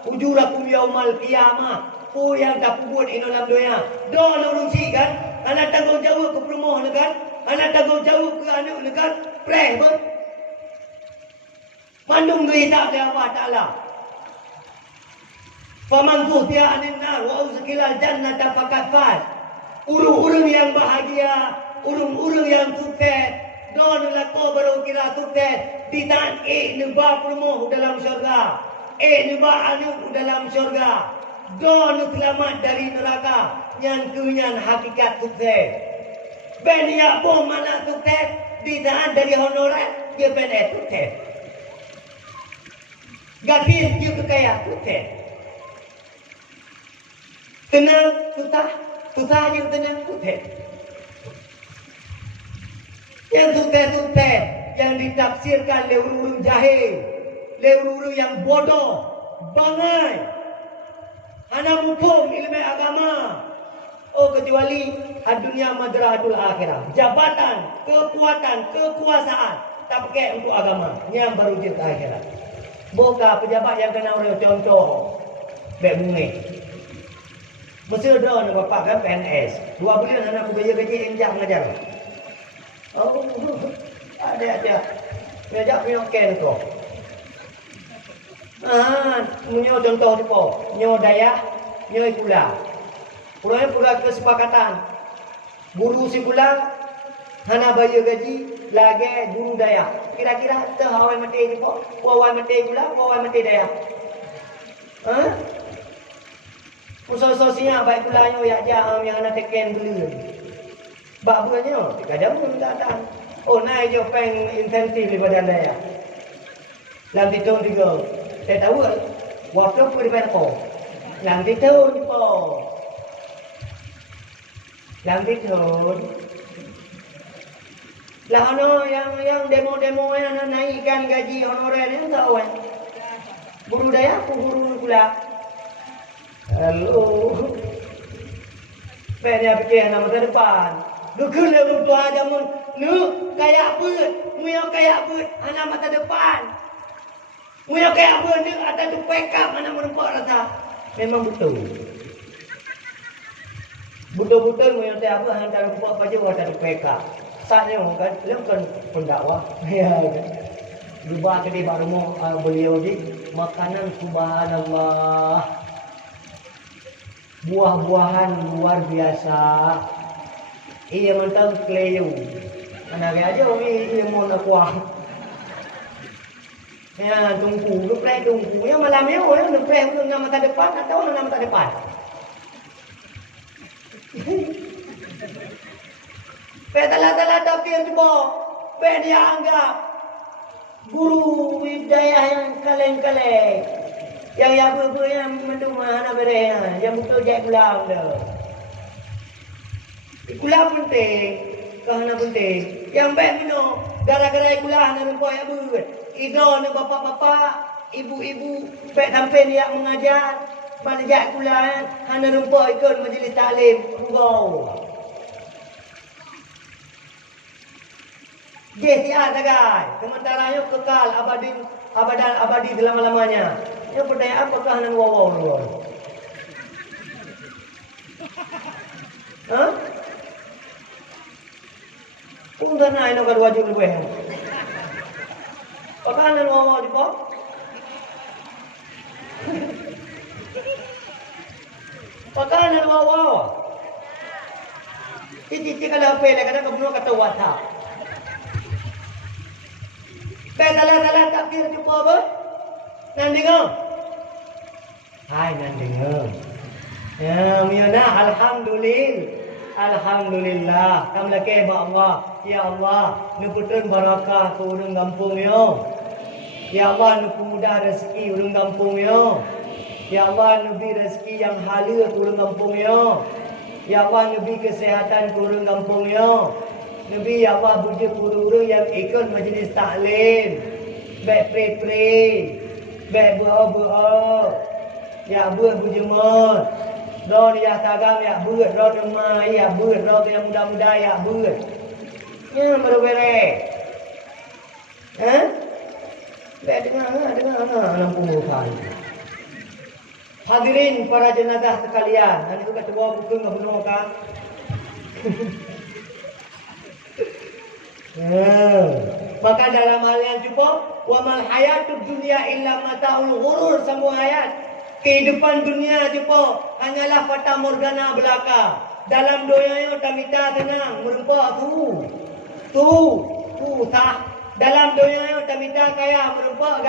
ujurakum yaumal qiyamah. Pu yang tak puput ini dalam dunia. Doa nak urusi kan? Anak tanggungjawab ke perumahan kan? Anak tanggungjawab ke anak kan? Preh pun. Mandung duit tak oleh Allah Ta'ala. Faman tuhtiya anin nar wa uzkilal jannata faqad faz. Urung-urung yang bahagia, urung-urung yang sukses, don lako baru kira sukses, ditan nuba perumahan dalam syurga. Nuba anu dalam syurga. Don selamat dari neraka. Yang kunyan hakikat sukses. Ben ya pun mana sukses, ditan dari honorer, dia benar sukses. Gadis dia kekaya sukses. Tenang, susah yang tenang, sukses. Yang sukses, yang ditafsirkan oleh urung jahil, oleh urung yang bodoh, bangai, anak mumpung ilmu agama. Oh, kecuali dunia madrahatul akhirah, jabatan, kekuatan, kekuasaan, tak pakai untuk agama, yang baru je ke akhirat. Bukan pejabat yang kena orang contoh, baik bunga. Mesti ada nak bapak kan PNS. 2 bulan anak aku bayar gaji injak mengajar. Oh, ada. Mengajar punya ken tu. Punya contoh tu po. Nyo daya, nyo pula. Pura kesepakatan. Guru si pula hana bayar gaji lagi guru daya. Kira-kira tu awal mati ni po. Awal mati pula, awal mati daya. Usaha-usahanya baik pula yang anak teken dulu. Bak bukannya, kadang pun minta datang. Oh, naik je peng insentif daripada anda ya. Dalam tahun 3. Saya tahu, waktu pun daripada kau. Dalam tahun po. Dalam tahun. Lah ano yang demo-demo yang naikkan gaji honorer ni tahu kan? Guru daya, guru pula. Halo. Pennya fikir nama depan. Dukun le berdoa jamun. Nu kayak beut, muyo kayak beut anak mata depan. Muyo kayak beut ni ada tu pekap anak merempak rasa. Memang betul. Betul-betul muyo teh apa antara buat baju ada tu pekap. Saatnya kan, lem kan pendakwah. Ya kan. Dua kali baru beliau di makanan subhanallah. Buah-buahan luar biasa. Ia mentang kleyu. Anak aja ia mau nak kuah. Ya, tunggu, lupa tunggu. Yang malamnya orang lupa untuk nama mata depan atau nama mata depan. Petala-tala tafsir cuba. Ben dia anggap guru hidayah yang kaleng-kaleng. Yang apa-apa yang mendumah anak bereh, yang betul jahit gulam dah. Gulam penting, kahana penting. Yang baik minum, gara-gara gulam nak rumput yang berat. Ida nak bapak-bapak, ibu-ibu, baik sampai dia mengajar. Mana jahit gulam, hana rumput ikut majlis taklim, rugau. JCA tagai, sementaranya kekal abadi selama-lamanya. Yang pertanyaan apakah nan wawaw? Hah? Punta na ino kadwajud luweh. Apakah nan wawaw di po? Apakah nan wawaw? Titi kalau pele kadang kebunuh kata WhatsApp. Tala takdir cuba apa? Nan dengar? Hai nan dengar. Ya, miana alhamdulillah. Kam lake ba Allah. Ya Allah, nu putren barakah ke urang kampung yo. Ya Allah, nu mudah rezeki urang kampung yo. Ya Allah, nu bi rezeki yang halal ke urang kampung yo. Ya Allah, nu bi kesehatan ke urang kampung yo. Nabi ya Allah bujuk guru-guru yang ikut majlis taklim. Baik pray. Baik buat. Ya buat bujumut. Don ya tagam ya buat. Don rumah ya buat. Don yang muda-muda ya buat. Ya berbere. Baik dengar anak pembukaan. Hadirin para jenazah sekalian. Nanti ketua buku nggak benar kan? Maka dalam hal yang cukup, wa mal hayatud dunya illa mataul ghurur, sambung ayat. Kehidupan dunia cukup hanyalah fata morgana belaka. Dalam doanya tamita tenang merempak tu tak. Dalam doanya tamita kaya merempak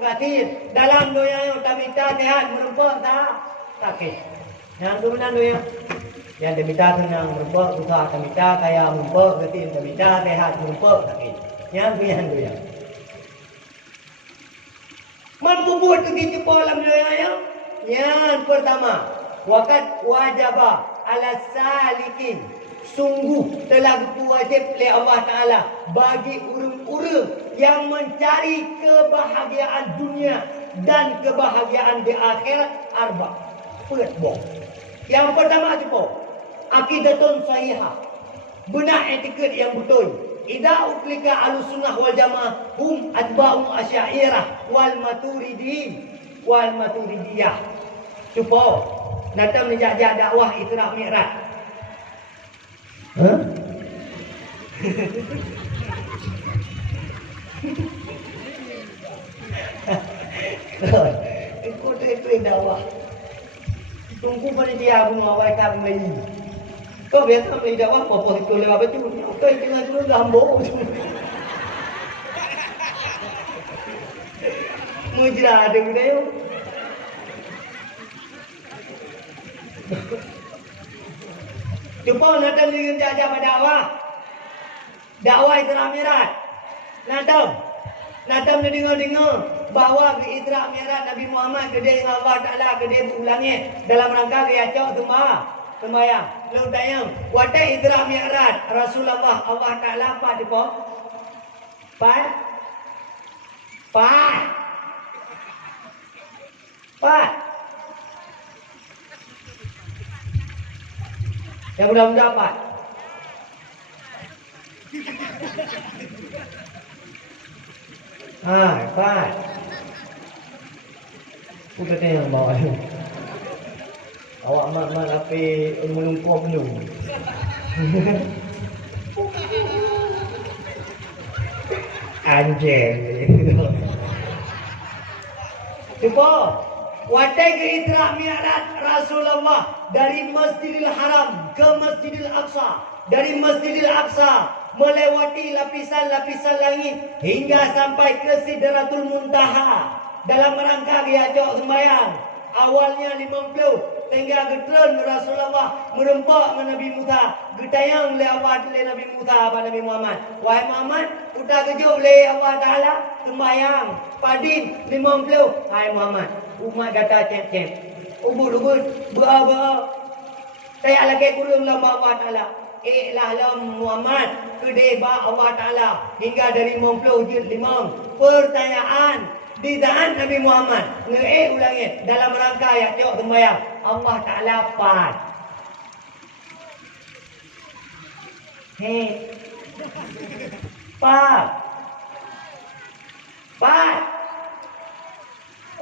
gratis. Dalam doanya tamita sehat merempak sakit. Yang tu benar doanya. Yang tamita tenang merempak susah, tamita kaya merempak gratis, tamita sehat merempak sakit. Yang doanya. Mampu buat tu cepat dalam doanya. Yang pertama, waqad wajaba ala salikin, sungguh telah berwajib oleh Allah Ta'ala bagi orang-orang yang mencari kebahagiaan dunia dan kebahagiaan di akhirat arba. Yang pertama cepat, akidatun sahihah, benar etiket yang betul. Idza utlika al-sunnah wal jamaah hum atba'u asy'ariyah wal maturidiyah. Cuba datang menjajah dakwah Isra Mi'raj. Ikut dakwah. Tunggu panitia bunuh awal tak Melayu. Kau biasa Melayu dakwah apa itu lewat betul. Kau jangan dulu gambar. Mujra ada budaya. Cuba nadam dengan jajah dakwah. Dakwah Isra Mi'raj. Nadam dia dengar bahawa di Isra Mi'raj Nabi Muhammad kedai dengan Allah Ta'ala kedai berulangnya dalam rangka dia cok sembahyang. Lalu tanya, wata Isra Mi'raj Rasulullah Allah Ta'ala apa depa? Pat. Yang mudah-mudah Pat. Pat. Bukan yang bawa. Awak mak tapi melumpur penuh. Anjing. Cuba. Watai ke Isra Mi'raj Rasulullah dari Masjidil Haram ke Masjidil Aqsa. Dari Masjidil Aqsa melewati lapisan-lapisan langit hingga sampai ke Sidratul Muntaha. Dalam rangka dia ajak sembahyang. Awalnya 50 sehingga getron Rasulullah merempak dengan Nabi Musa. Getayang oleh Allah oleh Nabi Musa pada Nabi Muhammad. Wahai Muhammad, udah kejut oleh Allah Ta'ala sembahyang. Padin 50. Hai Muhammad, umat kata cek-cek. Ubud, be'a. Saya lagi kurung lama Allah Ta'ala. Lah Muhammad kedai ba Allah Ta'ala hingga dari 50 juz 5. Pertanyaan di zaman Nabi Muhammad ulangi dalam rangka ayat jawab sembahyang Allah Ta'ala pat. Pat.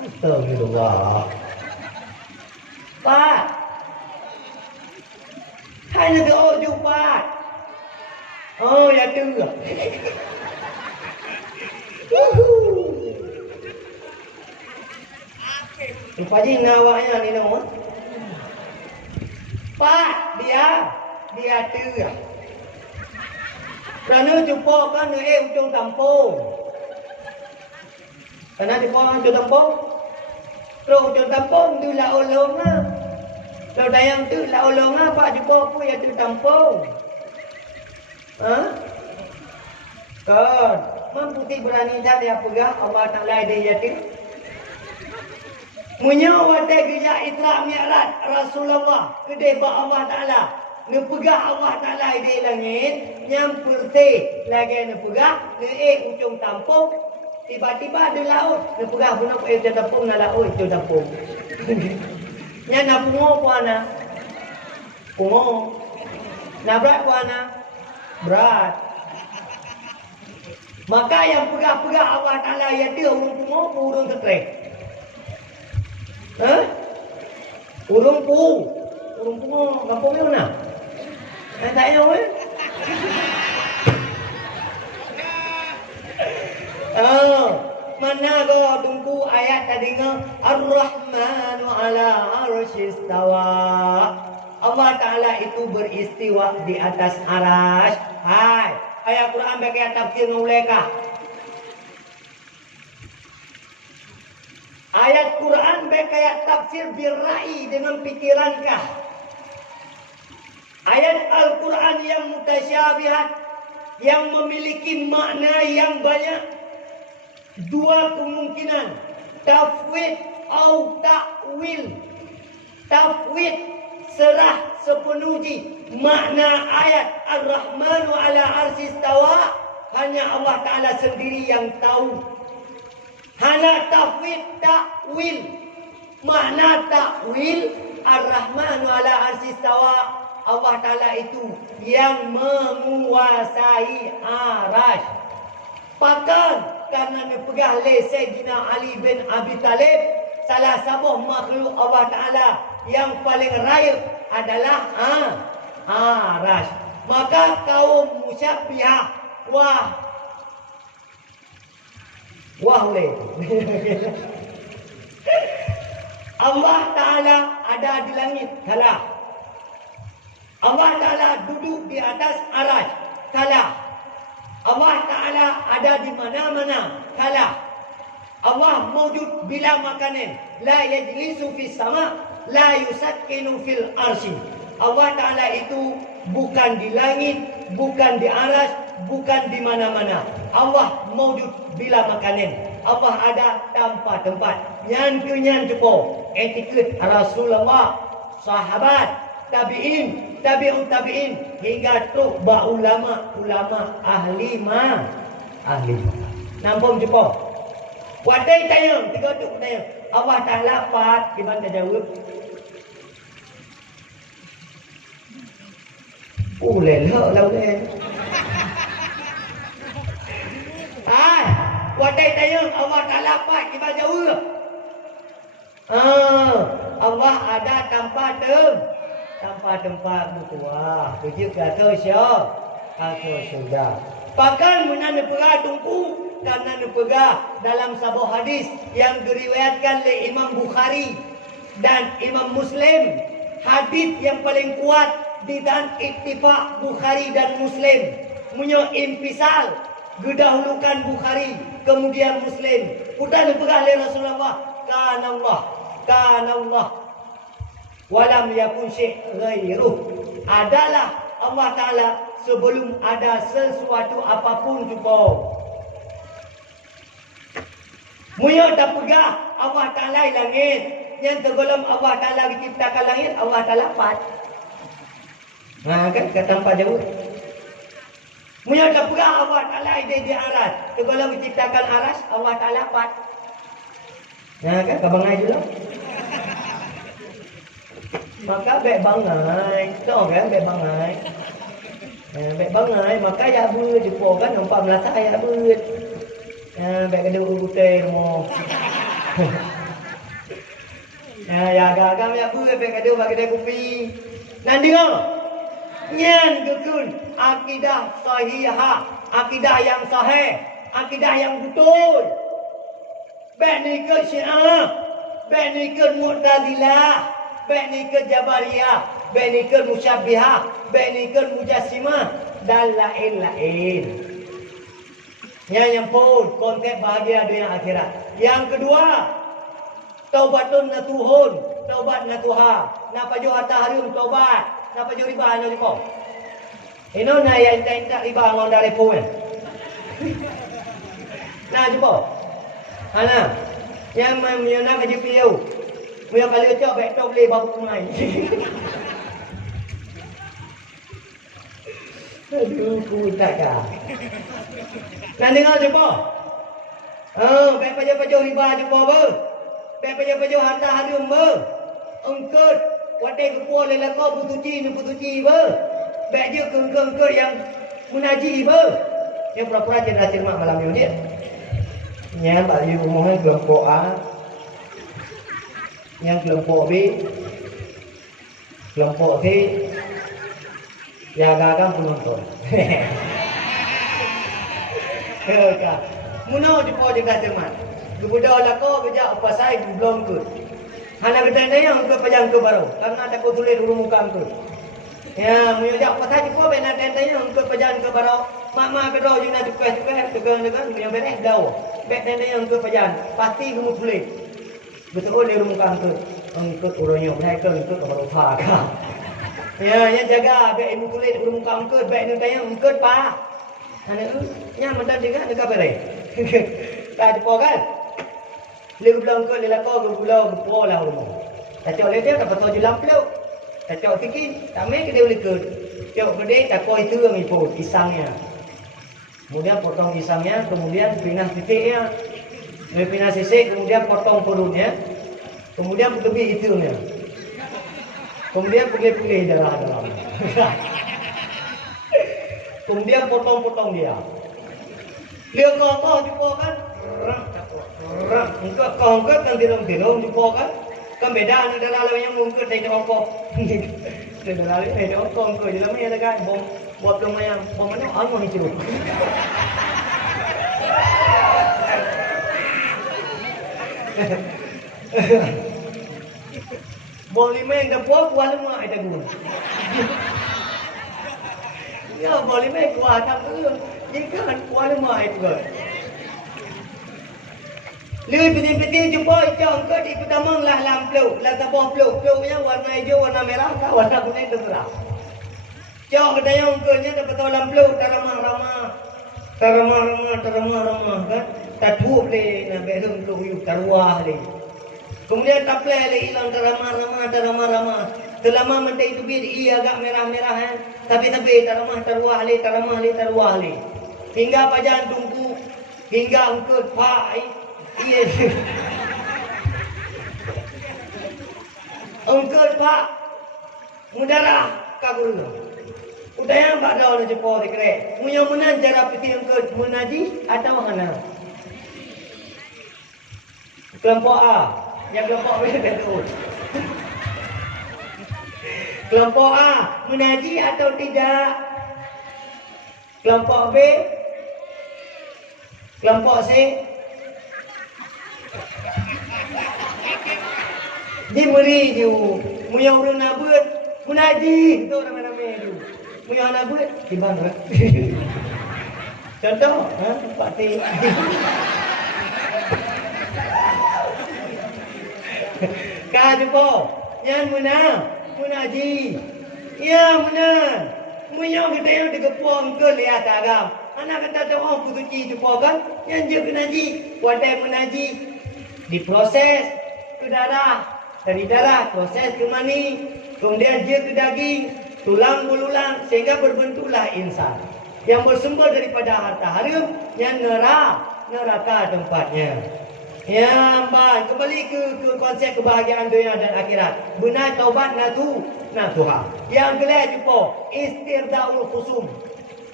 Astagfirullah. Pat. Hai nak doa jumpa. Oh ya tu. Rupanya nawaknya ni nama. Pak dia tu. Kerana jumpa kan ujung kampung. Karena di bawah ujung kampung. Terus ujung kampung tu lah olong lah. Kalau dayang tu lah olong lah, Pak jumpa apa yang tu tampung. Kan, mampu berani dah dia pegang Allah Ta'ala dia tu. Menyawat dia Isra Mi'raj Rasulullah kedai ba Allah Ta'ala. Nepegah Allah Ta'ala di langit, nyamperti lagi nepegah, ujung tampung. Tiba-tiba ada laut, nepegah guna ujung tampung na laut ujung tampung. Nya na pungo puana. Pungo. Na berat puana. Berat. Maka yang pegah-pegah Allah Ta'ala yang dia urung pungo, urung setrek. Urung pungo. Kampung ni mana? Tak tahu eh. Mana kau tunggu ayat tadi ngah Ar-Rahmanu ala arsyistawa. Allah Ta'ala itu beristiwa di atas arash. Hai, ayat Quran bagi tafsir nguleka. Ayat Quran bagi tafsir birra'i dengan pikirankah. Ayat Al-Quran yang mutasyabihat, yang memiliki makna yang banyak. Dua kemungkinan, tafwid atau takwil. Tafwid serah sepenuhnya makna ayat Ar-Rahmanu ala arsyistawa hanya Allah Ta'ala sendiri yang tahu. Hanya tafwid takwil. Makna takwil Ar-Rahmanu ala arsyistawa, Allah Ta'ala itu yang menguasai arash. Pakan karena nepegah le Sayyidina Ali bin Abi Talib, salah satu makhluk Allah Ta'ala yang paling raya adalah arash. Maka kaum musyabbihah wah le Allah Ta'ala ada di langit kalah. Allah Ta'ala duduk di atas arash kalah. Allah Ta'ala ada di mana-mana kalah. Allah mawjud bila makanan. La yajlisu fis sama, la yusakkinu fil arsy. Allah Ta'ala itu bukan di langit, bukan di aras, bukan di mana-mana. Allah mawjud bila makanan. Allah ada tanpa tempat. Yang kenyan cepo etiket Rasulullah, sahabat, tabi'in, tabi'un tabi'in hingga tu ba ulama ahli ahli. Nampung cepo. Wadai tayang tiga tu tayang. Allah Ta'ala pat di mana jawab. Lelak lau len. Wadai tayang Allah Ta'ala pat di mana jawab. Allah ada tanpa tempat mutua. Tujuh kata syah. Kata syudah. Bahkan menanda perah tungku. Karena nepegah dalam sebuah hadis yang diriwayatkan oleh Imam Bukhari dan Imam Muslim. Hadis yang paling kuat di dan ittifaq Bukhari dan Muslim. Punya impisal. Gedahulukan Bukhari. Kemudian Muslim. Udah nepegah oleh Rasulullah. Kanallah. Walam yakun syekh ghairuh. Adalah Allah Ta'ala sebelum ada sesuatu apapun juga. Muya tak pegah Allah Ta'ala langit. Yang tergolong Allah Ta'ala diciptakan langit, Allah Ta'ala pat. Kan kata empat jauh. Muya tak pegah Allah Ta'ala di aras. Tergolong diciptakan aras, Allah Ta'ala pat. Kan kabangai juga. Maka baik bangai. Tahu kan baik bangai. Baik bangai. Maka ya ber. Jepur kan nampak melata ya ber. Baik kena urut-urut rumah. Ya agak-agak ya ber. Baik kena buat kedai kopi. Nanti kau. Nyan kekun. Akidah sahihah. Akidah yang sahih. Akidah yang betul. Baik ni ke syiah. Baik ni ke mu'tazilah. Baik ni ke Jabariyah, baik ni ke Musyabbihah, baik ni ke Mujassimah dan lain-lain. Yang pun konteks bahagia dunia akhirat. Yang kedua, taubatun natuhun, taubat natuha. Napa jo harta harum taubat, napa jo riba no lipo. Ino na yang tak riba ngon dari poen. Nah jumpa. Ana yang menyana ke JPU. Yang kali ucap baik tak boleh bawa kemai. Aduh, ku tak kah. Nak dengar jumpa? Baik pajak-pajak riba jumpa ber. Baik pajak-pajak harta harum ber. Engkut, wadai kepua lelaka putuci ber. Baik dia ke-engkut yang munaji ber. Yang pura-pura cina cermat malam ni dia. Yang tak ada rumahnya kelompok A. Yang kelompok B, kelompok C, Ya gagang penonton. Ka. Muno jumpa juga cermat. Kebudak lako kerja apa saya belum ke. Hana kita yang ke pajang ke baru. Karena takut tulis dulu muka ke. Ya, menjak apa tadi ko bena tentanya ke pajang ke baru. Mak kedua juga cukai tegang yang beres dah. Bek tentanya ke pajang. Pasti kamu tulis. Betul dia muka ke. Engkut urangnya naik ke engkut baru pa ka. Ya, yang jaga bek ibu tulis dulu muka engkut bek tentanya engkut pa. Hana nya mendan juga dekat bare. Tak jumpa kan? Dia bilang ke dia lakau ke pulau ke pulau lah rumah. Tak cak dia tak patut jelam peluk. Tak cak sikit, tak main ke dia boleh ke. Cak gede tak kau itu yang ibu pisangnya. Kemudian potong pisangnya, kemudian pinah titiknya. Dia pinah sisik, kemudian potong perutnya. Kemudian tebi itunya. Kemudian pilih darah dalam. Kemudian potong-potong dia. Dia kau jumpa kan? Engkau kau kan tinong jumpa kan beda antara lalu yang mungkin dari Hongkong. Dari lalu dari Hongkong ke dalam ni ada kan bom buat lumayan bom mana anu ni ceru. Bom lima yang dapat kuah lima ada guna. Ya bom lima kuah tak tu. Jika kuah lima itu kan. Lebih penting jumpa hijau ke di pertama lah lampau, lah tabah peluk-peluknya warna hijau, warna merah, ke warna kuning terserah. Jauh kedai yang ke nya dapat tahu lampau, taramah kan, tak tuh le, nak berum peluk yuk taruah le. Kemudian taple le hilang taramah. Selama menteri itu dia agak merah-merah tapi taramah taruah le. Hingga pajan tunggu, hingga angkut pai. Iya. Angkat pak, mudara kagul. Udah yang pak dah orang Jepang dikere. Punya mana cara peti angkat menaji atau mana? Kelompok A, yang kelompok B betul. Kelompok A menaji atau tidak? Kelompok B, kelompok C. Dia beri je. Muya urang nabut, munaji. Itu nama-nama tu. Muya nabut, timbang tak? Contoh, Pak T. Kau jumpa, yang munaji. Ya muna. Muya kita yang digepong ke lihat agam. Anak kata orang putuci jumpa kan? Yang dia menaji, wadai menaji. Diproses ke darah. Dari darah proses ke mani, kemudian dia ke daging, tulang belulang sehingga berbentuklah insan yang bersumber daripada harta harum yang neraka tempatnya. Ya, mbak, kembali ke konsep kebahagiaan dunia dan akhirat. Benar taubat natuha. Yang kelihatan jumpa istirdaul khusum.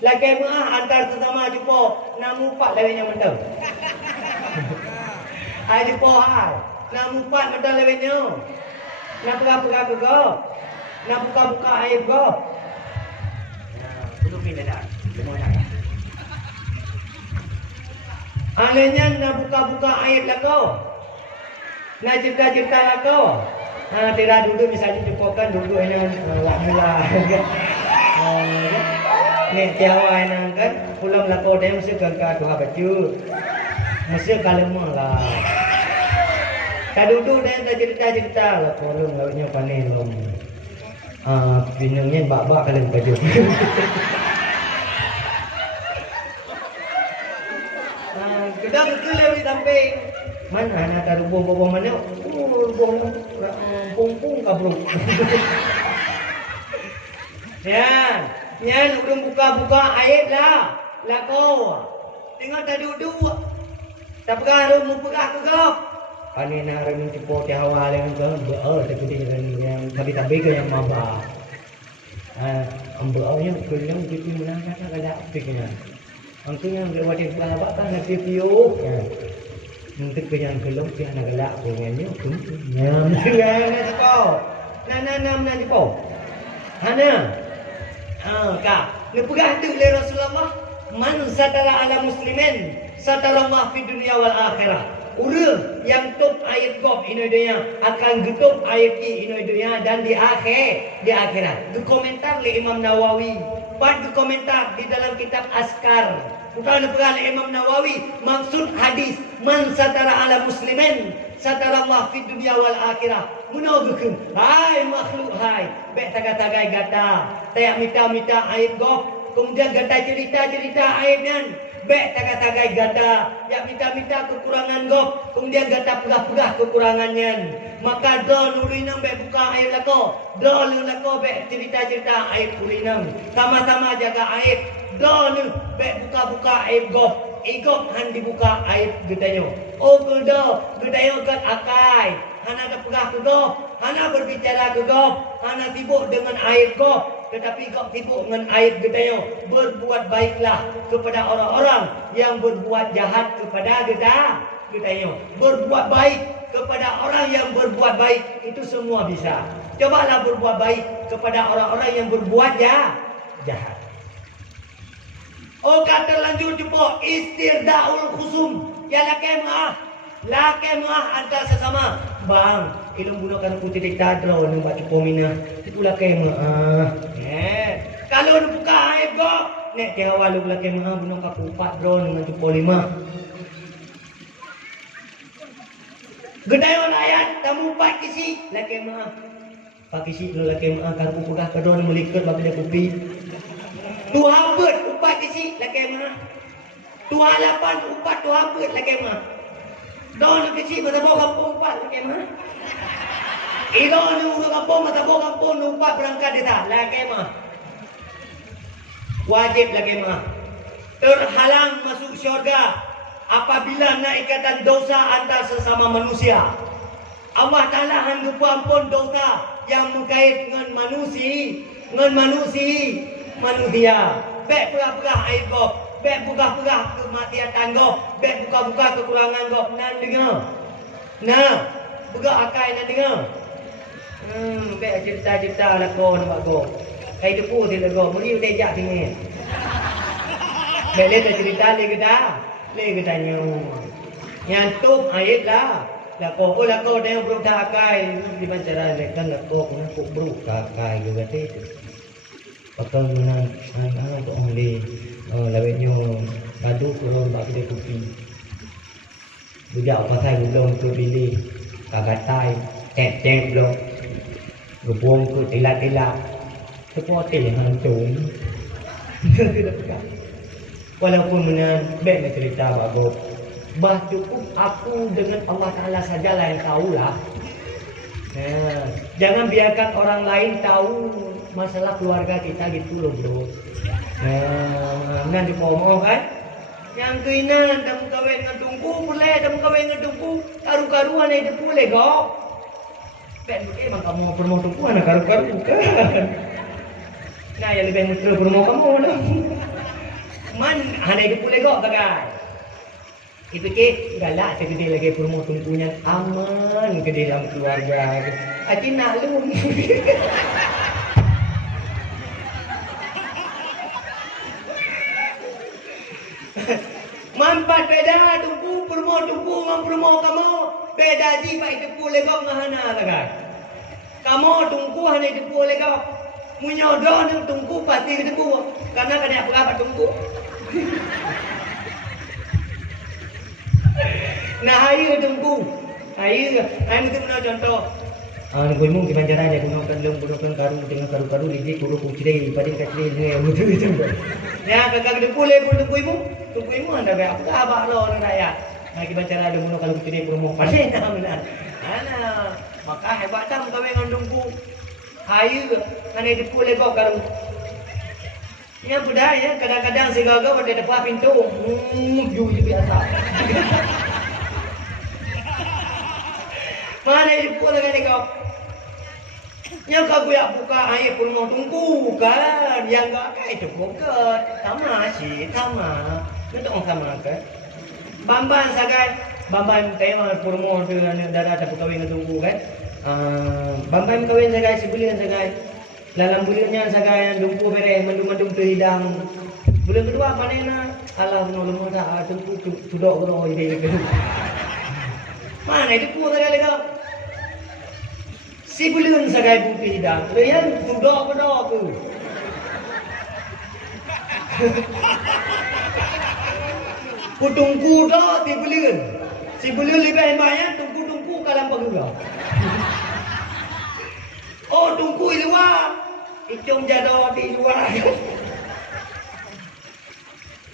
Lagi maah antar sesama jumpa namu pak lewenya mendem. Hai jumpa hai. Nak mumpat macam lewetnya. Nak pegah-pegah ke kau. Nak buka-buka air kau. Belum pindah dah. Semua dah. Alanya nak buka-buka air lah kau. Nak cerita-cerita lah kau. Tidak duduk misalnya cepokan duduk dengan wak mula. Ni tiawa yang kan. Pulang lah kau dia mesti kagak doa baju. Mesti kalemah lah. Tak duduk dan tak cerita-cerita lah. Kolong lautnya panen lom. Pinangnya bak-bak kalian baju. Kedang ke lewat sampai mana nak ada buah-buah mana? Buah pung-pung kabruk. Ya, nyan udah buka-buka ayat lah. Lah kau. Tengok tak duduk. Tak pegang rumah pegah ke kau. Ani nak remin cepo ti awal yang ke tapi yang tapi ke yang maba. Ambil yang kenyang gitu mana kata pikirnya. Angku yang lewat di bawah kan nanti piu. Nanti kenyang kelong ti anak galak pengennya pun. Nyam yang cepo. Nana cepo. Hana. Kak. Nepegah tu oleh Rasulullah. Man satara ala muslimin satara Allah fi dunia wal akhirah. Orang yang top ayat gop ini dunia akan getup ayat ini dunia dan di akhirat. Di komentar oleh Imam Nawawi. Pada komentar di dalam kitab Askar. Bukan oleh Imam Nawawi. Maksud hadis man satara ala muslimin satara Allah fi dunia wal akhirah. Munafikin. Hai makhluk hai. Bek tagai-tagai gata. Tayak minta ayat gop. Kemudian gata cerita-cerita ayatnya. Bek tagai-tagai gata. Yang minta kekurangan gop. Kemudian gata pegah-pegah kekurangannya. Maka do nurinam bek buka ayat lako. Do lu lako bek cerita-cerita ayat urinam. Sama-sama jaga ayat. Do nu bek buka-buka ayat gop. Igop han dibuka ayat gedanyo. Oh kedo. Gedanyo gat akai. Hana terpegah ke gop. Hana berbicara ke gop. Hana sibuk dengan ayat gop. Tetapi kau sibuk dengan ayat gedayo. Berbuat baiklah kepada orang-orang yang berbuat jahat kepada gedayo. Berbuat baik kepada orang yang berbuat baik. Itu semua bisa. Cobalah berbuat baik kepada orang-orang yang berbuat jahat. Oh kata lanjut jumpa istirdaul khusum. Ya laki maaf antar sesama. Bang, ilmu gunakan putih dikta draw ni buat cukup mina. Itu laki maaf. Kalau nak buka aib kau, nek tengah walu laki maaf guna kapu 4 draw dengan cukup 5. Gedayon ayat tamu 4 kisi laki maaf. Pak kisi lu laki maaf kapu pegah kedon melikat bagi dia kopi. Tuhan bet 4 kisi laki maaf. Tuhan 8 4 Tuhan bet laki maaf. Don kecil mata bawa kampung 4 laki mah. Ilo ni urut kampung mata bawa kampung 4 berangkat dia laki mah. Wajib laki mah. Terhalang masuk syurga apabila nak ikatan dosa antar sesama manusia. Allah Taala hendak ampun dosa yang berkait dengan manusia. Baik pura-pura aib gop. Bek buka-buka kematian gop. Bek buka-buka kekurangan gop. Nan dengar. Nah, buka akai nan dengar. Bek cerita-cerita lah kau nampak gop. Kai tepu dia lah gop. Meri udah tinggal. Bek le cerita le gedanya. Yang tu ayat lah. Lah kau dah berusaha akai di pancaran kan lah kau nak berusaha akai juga tu. Pakai mana tu only. Lawetnya padu kurang bak dia kopi. Bujak pasal belum ke pilih. Kagatai, tek belum. Gebuang ke telat-telat. Sepote hancur. Walaupun mana baik nak cerita bagus. Bah cukup aku dengan Allah Ta'ala sajalah yang tahulah. Jangan biarkan orang lain tahu masalah keluarga kita gitu loh bro. Nanti ngomong kan yang kena dah kawin dengan tungku boleh dah kawin dengan tungku karu-karuan itu boleh kok kan memang kamu promo tungku anak karu-karu kan nah yang lebih mesra promo kamu lah man hanya itu boleh kok bagai itu ke galak segede lagi promo tungkunya aman ke dalam keluarga hati nak lu Mampat beda tungku permo ngam permo kamu beda ji pai tepu legok ngahana lagai. Kamu tungku hanya tepu legok. Munyodo ni tungku pasti tepu karena kena apa tungku. Nah ayo tungku. Ayo itu mana contoh. Nungguimu gimana caranya gunakan karu dengan karu-karu lidi kuru kucing pada kacil ni betul itu. Ya kakak depu le pun tungguimu anda kayak apa abah lo orang rakyat. Nah gimana cara ada guna kalau kucing promo pada mana? Ana maka hebat tam kau dengan tunggu. Ayo ane depu le kau karu. Ya budaya kadang-kadang segala pada depan pintu. Jauh biasa. Mana depu lagi kau? Yang kau ya buka air pun mau tunggu kan, yang enggak kayak itu bukan, sama sih, sama, itu orang sama kan. Bamban sagai, bamban tema pun mau tu darah tapi kawin tunggu kan. Bamban kawin sagai, sebulan sagai, Dalam bulannya sagai dumpu bereh mendung-mendung terhidang. Bulan kedua panena alah nolong dah dumpu tudok gero ide ke. Mana itu ku sagai lega. Si bulan sagai dumpu hidang. Reyan tudok gero tu. Kutungku dah di bulan. Si bulan lebih banyak tungku kalam pagula. Oh tungku di luar. Icung jado di luar.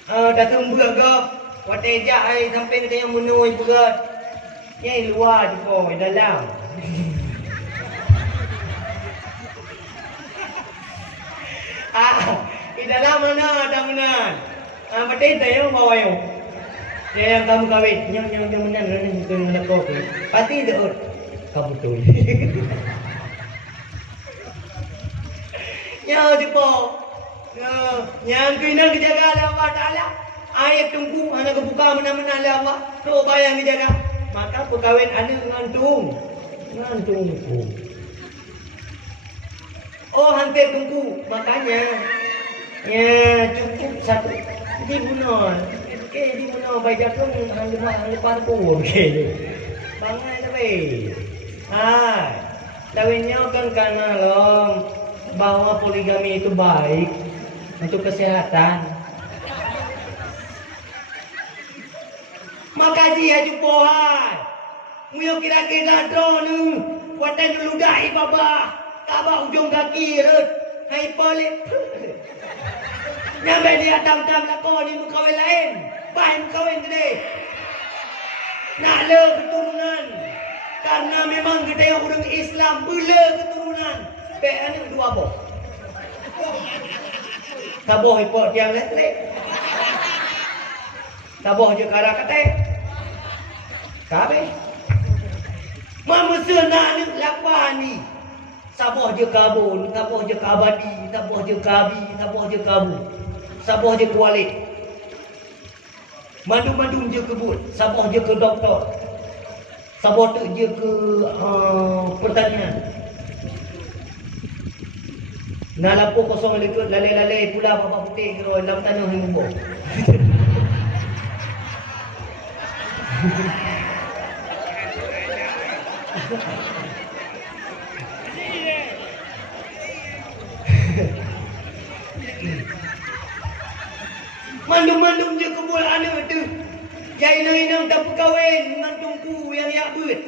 Datum beragap. Wateja ai sampai ke yang menoi berat. Ni luar je dalam. Di dalam mana ada mana? Betul tak yang bawa yang? Yang kamu kawin, yang mana ni bukan nak kau. Pasti dah kamu tu. Ya jumpa. Yang kena dijaga oleh Allah Taala. Ayat tunggu anak kebuka mana-mana oleh Allah. Tu bayang dijaga. Maka perkahwin anak ngantung. Oh hampir tunggu. Makanya ya cukup satu di bunon. Okey di bunon baca pun lepas pun okey. Bangai tapi. Kawinnya kan karena bahwa poligami itu baik untuk kesehatan. Maka dia jupohan. Muyo kira-kira drone. Watan dulu dahi baba. Kabah ujung kaki rut. Hai polik. Nyampe dia tam-tam lakon ni mukawin lain. Bahan mukawin gede. Nak le keturunan. Karena memang kita yang orang Islam bela keturunan. Baik anak dua boh. Taboh ipok tiang listrik. Taboh je kara katai. Kabe. Mama nak ni lakuan ni. Saboh je kabun, saboh je kabadi, saboh je kabi, saboh je kabu. Saboh je kualik. Madu-madu je kebun, saboh je ke doktor. Saboh tu je ke pertanian. Nak lampu kosong lekut lalai-lalai pula bapak putih kira dalam tanah yang umur. Mandum-mandum je kebul anak tu. Yang inang-inang tak berkahwin dengan tungku yang yakbut.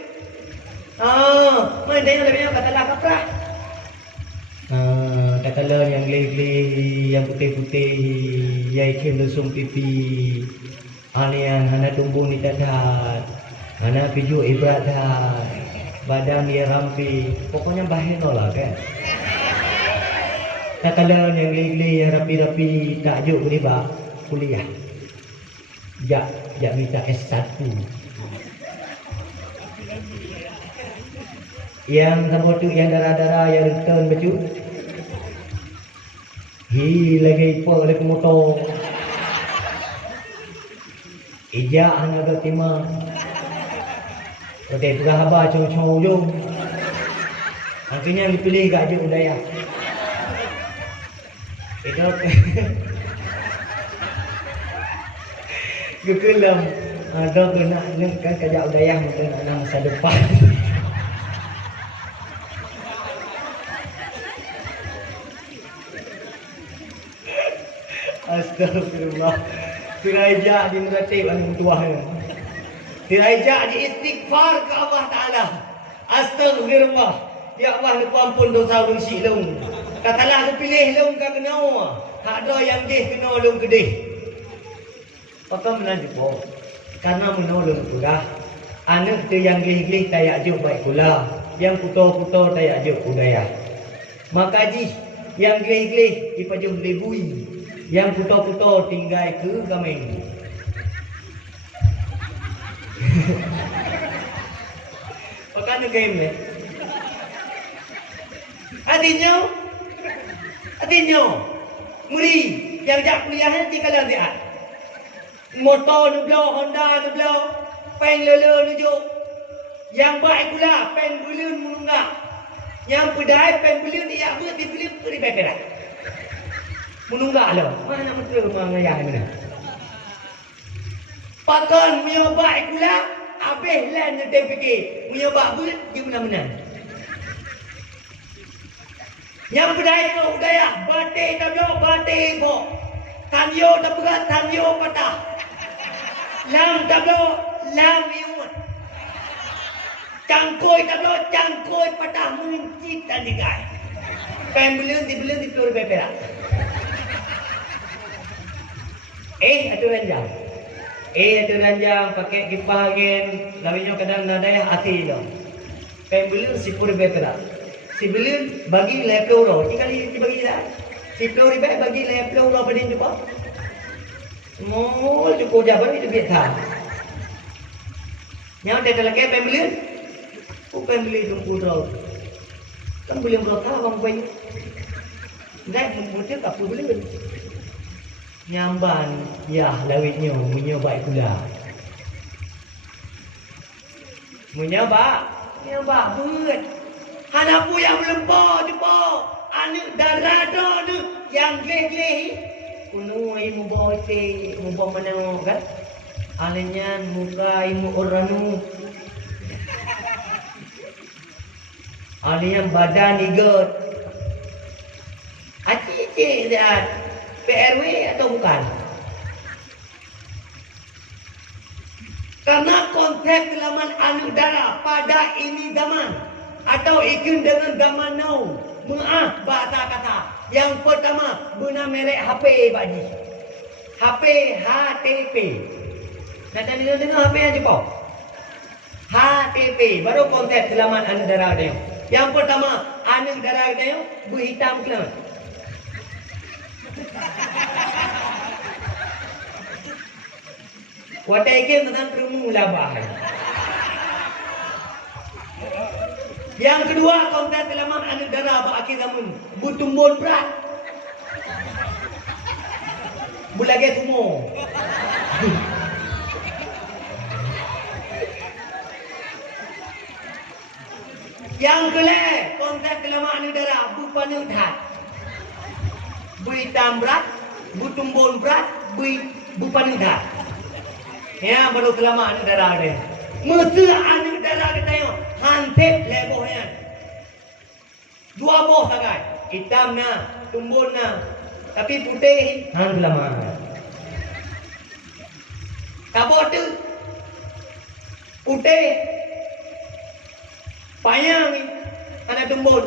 Mana yang lebih katalah kaprah. Katalah yang gleh-gleh, yang putih-putih, yang ikan lesung pipi. Yang hana tumbuh ni tadat. Hana piju ibadat. Badan dia rampi. Pokoknya bahin lah kan. Katalah yang gleh-gleh, yang rapi-rapi, takjuk riba. Kuliah. Jak minta S1. Yang sama tu yang darah-darah yang return baju. Lagi ipo lagi motor. Ija anak terima. Okey, berapa cowok-cowok ujung. Akhirnya dipilih kat je budaya. Itu kekelam ada kena kan kajak budaya mungkin anak masa depan. Astagfirullah. Tiraijak di neratib anu tuahnya. Tiraijak di istighfar ke Allah Taala. Astagfirullah. Ya Allah lupa ampun dosa urang silung. Katalah aku pilih lung ka kena. Tak ada yang deh kena lung kedeh. Pakai menanjuk po. Karena menolong pula. Anak tu yang glih-glih tayak juk baik pula. Yang putor-putor tayak juk budaya. Maka ji yang glih-glih ipajuh lebui. Yang putor-putor tinggal ke gameng. Pakai nak game ni. Artinya, muri yang jak kuliah nanti kalau dia. Motor nu blow, Honda nu blow, pen lele nu jo. Yang baik pula pen bulun munggah. Yang pedai pembelian dia buat dibeli berat. Menunggak lo. Mana mentera mengayah mana? Pakan punya baik pula. Habis lan dia fikir. Punya baik buat dia menang-menang. Yang pedai tu udaya. Batik tablo, batik bo. Tamyo tak berat, tamyo patah. Lam tablo, lam iut. Cangkoi tablo, cangkoi patah mencit dan digai. Pembelian dibeli peluru beberak. Ada ranjang pakai kipas gen, lawinya kadang nadaya hati lo. Pembelian si peluru beberak. Si beli bagi lepeluru, kali dibagi dah. Si peluru beberak bagi lepeluru pada jumpa. Semua cukup jabat itu biasa. Yang ada lagi pembelian. Pembeli jumpa draw. Kan boleh berota bang bayi. Dah membuat apa boleh. Nyamban ya lawitnya menyoba pula. Menyoba buat. Hanapu yang melempar jumpa. Anak darah tu yang gleh-gleh. Kuno imu bawa te, imu bawa mana kan? Alenyan muka imu oranu. Alenyan badan igot. Acik-acik lihat. PRW atau bukan? Karena konsep kelaman anu darah pada ini zaman atau ikut dengan zaman now. Maaf bahasa kata. Yang pertama guna merek HP bagi. HP HTP. Nak tanya dengar HP aja pak. HTP baru konsep kelaman anu darah dia. Yang pertama anu darah dia berhitam kelaman. Watai ke tentang permula bahaya. Yang kedua konten kelaman anu darah berakhir zaman butumbon berat. Bulage tumor. Yang kelima konten kelaman anu darah bupanu dhat. Bui tambrat, butumbon berat, bupanu dhat. Ya baru kelamaan anu darah dia. Mesti anu darah kita yo hantep lebohnya. Dua boh sangat. Hitam na, tumbun na. Tapi putih han kelamaan. Kabut tu putih. Payang ni ana tumbun.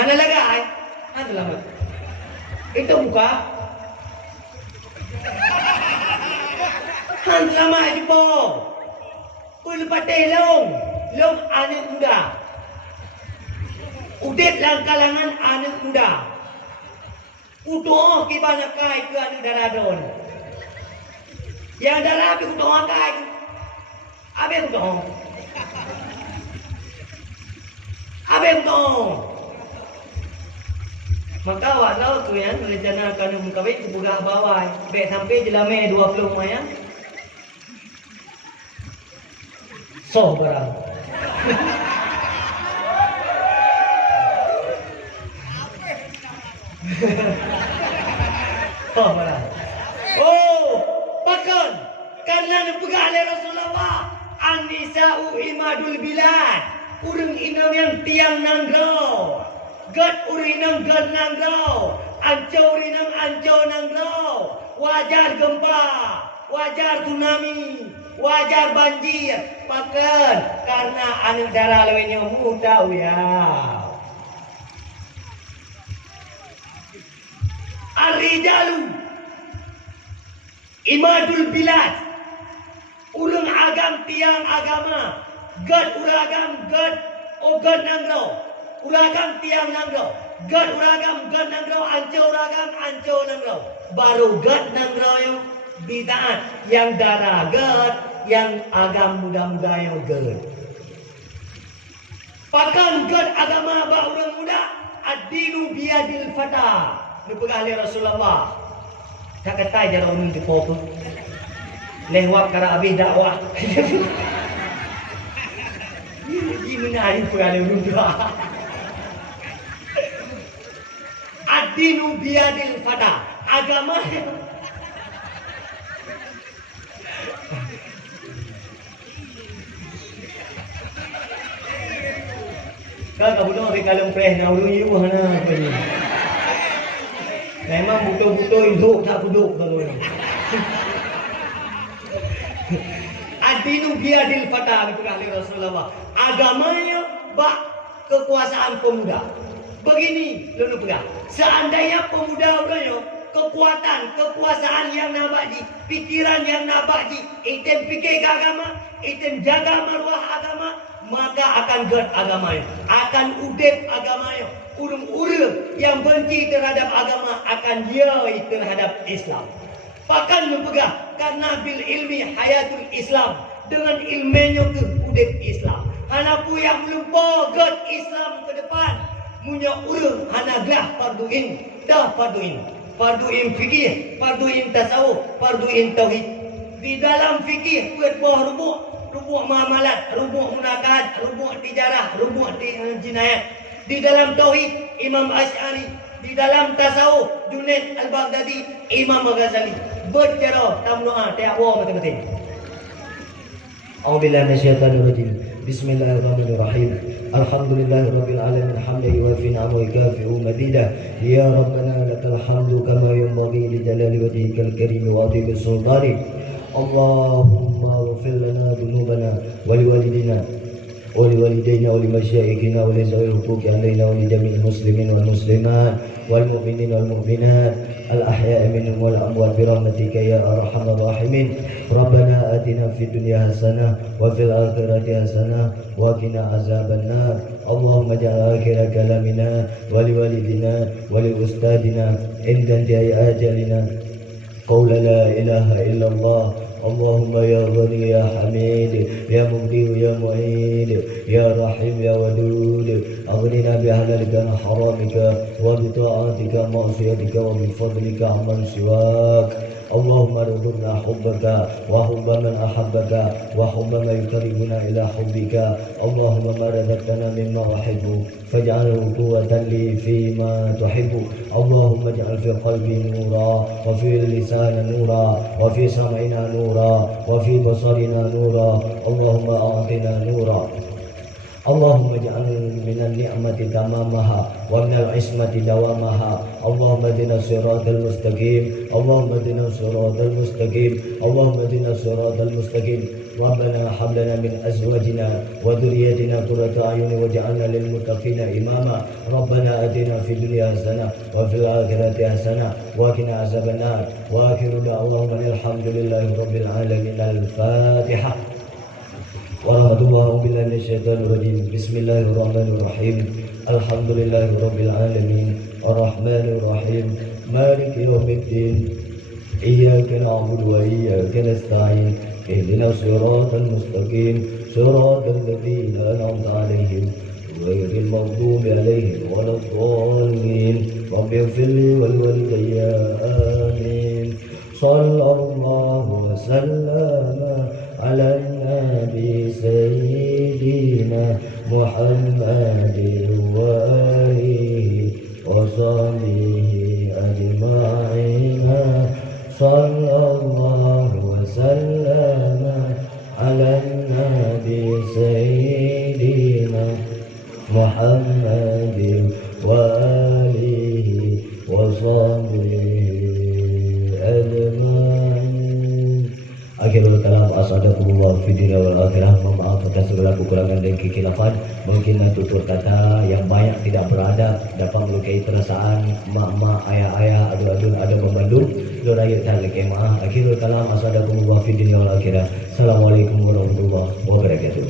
Hana lagai han kelamaan. Itu muka han lama jumpa. Pul patih long anak muda. Udit lang kalangan anak muda. Udoh kibana kai ke anak darah don. Yang darah api udoh kai. Abe udoh. Maka walau tu yang merencanakan mengkawin ke budak bawah. Baik sampai jelame 20 mayang. So barang. So barang. Oh, pakan. Karena nepegah oleh Rasulullah. An-nisa'u imadul bilad. Urang inang yang tiang nanggau. Gad urinang gad nanggau. Ancau urinang ancau nanggau. Wajar gempa. Wajar tsunami. Wajar banjir. Makan karena anak darah lewenya muda ya. Ar-rijalu imadul bilad. Urang agam tiang agama. Gad uragam gad gad nanggau. Uragam tiang nanggau. Gad uragam gad nanggau. Ancau uragam ancau nanggau. Baru gad nanggau yang bid'ah. Yang darah gad. Yang agam muda-muda yang gad. Pakan gad agama ba orang muda. Ad-dinu biyadil fata. Nepegah oleh Rasulullah. Tak kata je orang di popo. Lewat kara habis dakwah. Gini Benar itu ada juga. Ad-dinu biyadil fata. Agama kan kau budak ambil kalung preh nak urung you hana apa ni. Memang betul-betul hidup tak duduk kalau ni. Ad-dinu biyadil fata oleh Rasulullah. Agamanya bak kekuasaan pemuda. Begini lalu pegang. Seandainya pemuda orangnya kekuasaan yang nabaji, pikiran yang nabaji, item fikir agama, item jaga maruah agama, maka akan gerd agamanya, akan udep agamanya. Urung-urung yang benci terhadap agama akan yai terhadap Islam. Bahkan mempegang karena bil ilmi hayatul Islam, dengan ilmunya ke udep Islam. Hanapu yang melupa gerd Islam ke depan, punya urung hanaglah farduin, dah farduin. Farduin fikih, farduin tasawuf, farduin tauhid. Di dalam fikih buat buah rubuk muamalat, rubuk munakahat, rubuk tijarah, rubuk jinayat. Di dalam tauhid Imam Asy'ari, di dalam tasawuf Junaid Al-Baghdadi, Imam Ghazali. Bercara tamnu'a ta'wa mati-mati. A'udzubillahi minasyaitonir rajim. Bismillahirrahmanirrahim. Alhamdulillahirabbil alamin hamdan yuwafi ni'amahu wa yukafi'u mazidah. Ya Rabbana lakal hamdu kama yanbaghi li jalali wajhikal karim wa 'azimi sultanik. Allahumma ighfir lana dhunubana wa liwalidina wa liwalidayna wa limasyayikhina wa li zawil huquqi 'alaina wa li jami'il muslimin wal muslimat wal mu'minin wal mu'minat al ahya'i minhum wal amwat bi rahmatika ya arhamar rahimin. Rabbana atina fid dunya hasanah wa fil akhirati hasanah wa qina azabannar. Allahumma ja'al akhir kalamina wa liwalidina wa li ustadina inda intiha'i ajalina qawla la ilaha illallah. Allahumma ya ghani ya hamid ya mubdi ya mu'id ya rahim ya wadud aghnina bi halalika an haramika wa bi ta'atika ma'siyatika wa bi fadlika amman siwak. Allahumma rzuqna hubbaka wa hubba man ahabbaka wa hubba man yuqarribuna ila hubbika. Allahumma ma razaqtana mimma uhibbu faj'alhu quwwatan li fima tuhibbu. Allahumma ij'al fi qalbi nura wa fi lisani nura wa fi sam'ina nura wa fi basarina nura. Allahumma a'tina nura. Allahumma ij'al minan ni'mati tamamaha wa minal ismati dawamaha. Allahumma hdina siratal mustaqim. Allahumma hdina siratal mustaqim. Allahumma hdina siratal mustaqim. Rabbana hab lana min azwajina wa dhurriyyatina qurrata a'yun waj'alna lil muttaqina imama. Rabbana atina fid dunya hasanah wa fil akhirati hasanah wa qina azabannar. Wa akhiru da'wana alhamdulillahi rabbil alamin. Al-Fatihah. Warahmatullahi wabillahi minasyaitonir rajim. Bismillahirrahmanirrahim. Alhamdulillahi rabbil alamin arrahmanir rahim maliki yaumiddin. Iyyaka na'budu wa iyyaka nasta'in. Ihdinas siratal mustaqim. Siratal ladzina an'amta 'alaihim ghairil maghdubi 'alaihim waladdallin. Rabbighfirli wa liwalidayya amin. Sallallahu wa sallama ala nabi sayyidina Muhammadin wa alihi wa sahbihi ajma'in. Sallallahu wa sallama ala nabi sayyidina Muhammadin wa alihi wa sahbihi ajma'in. Akhirul kalam asadakumullah fi dunya wal akhirah. Mohon maaf atas segala kekurangan dan kekhilafan. Mungkin tutur kata yang banyak tidak beradab dapat melukai perasaan mak-mak, ayah-ayah, adu-adu ada membandung. Luraya tak maaf. Akhirul kalam asadakumullah fi dunya wal akhirah. Assalamualaikum warahmatullahi wabarakatuh.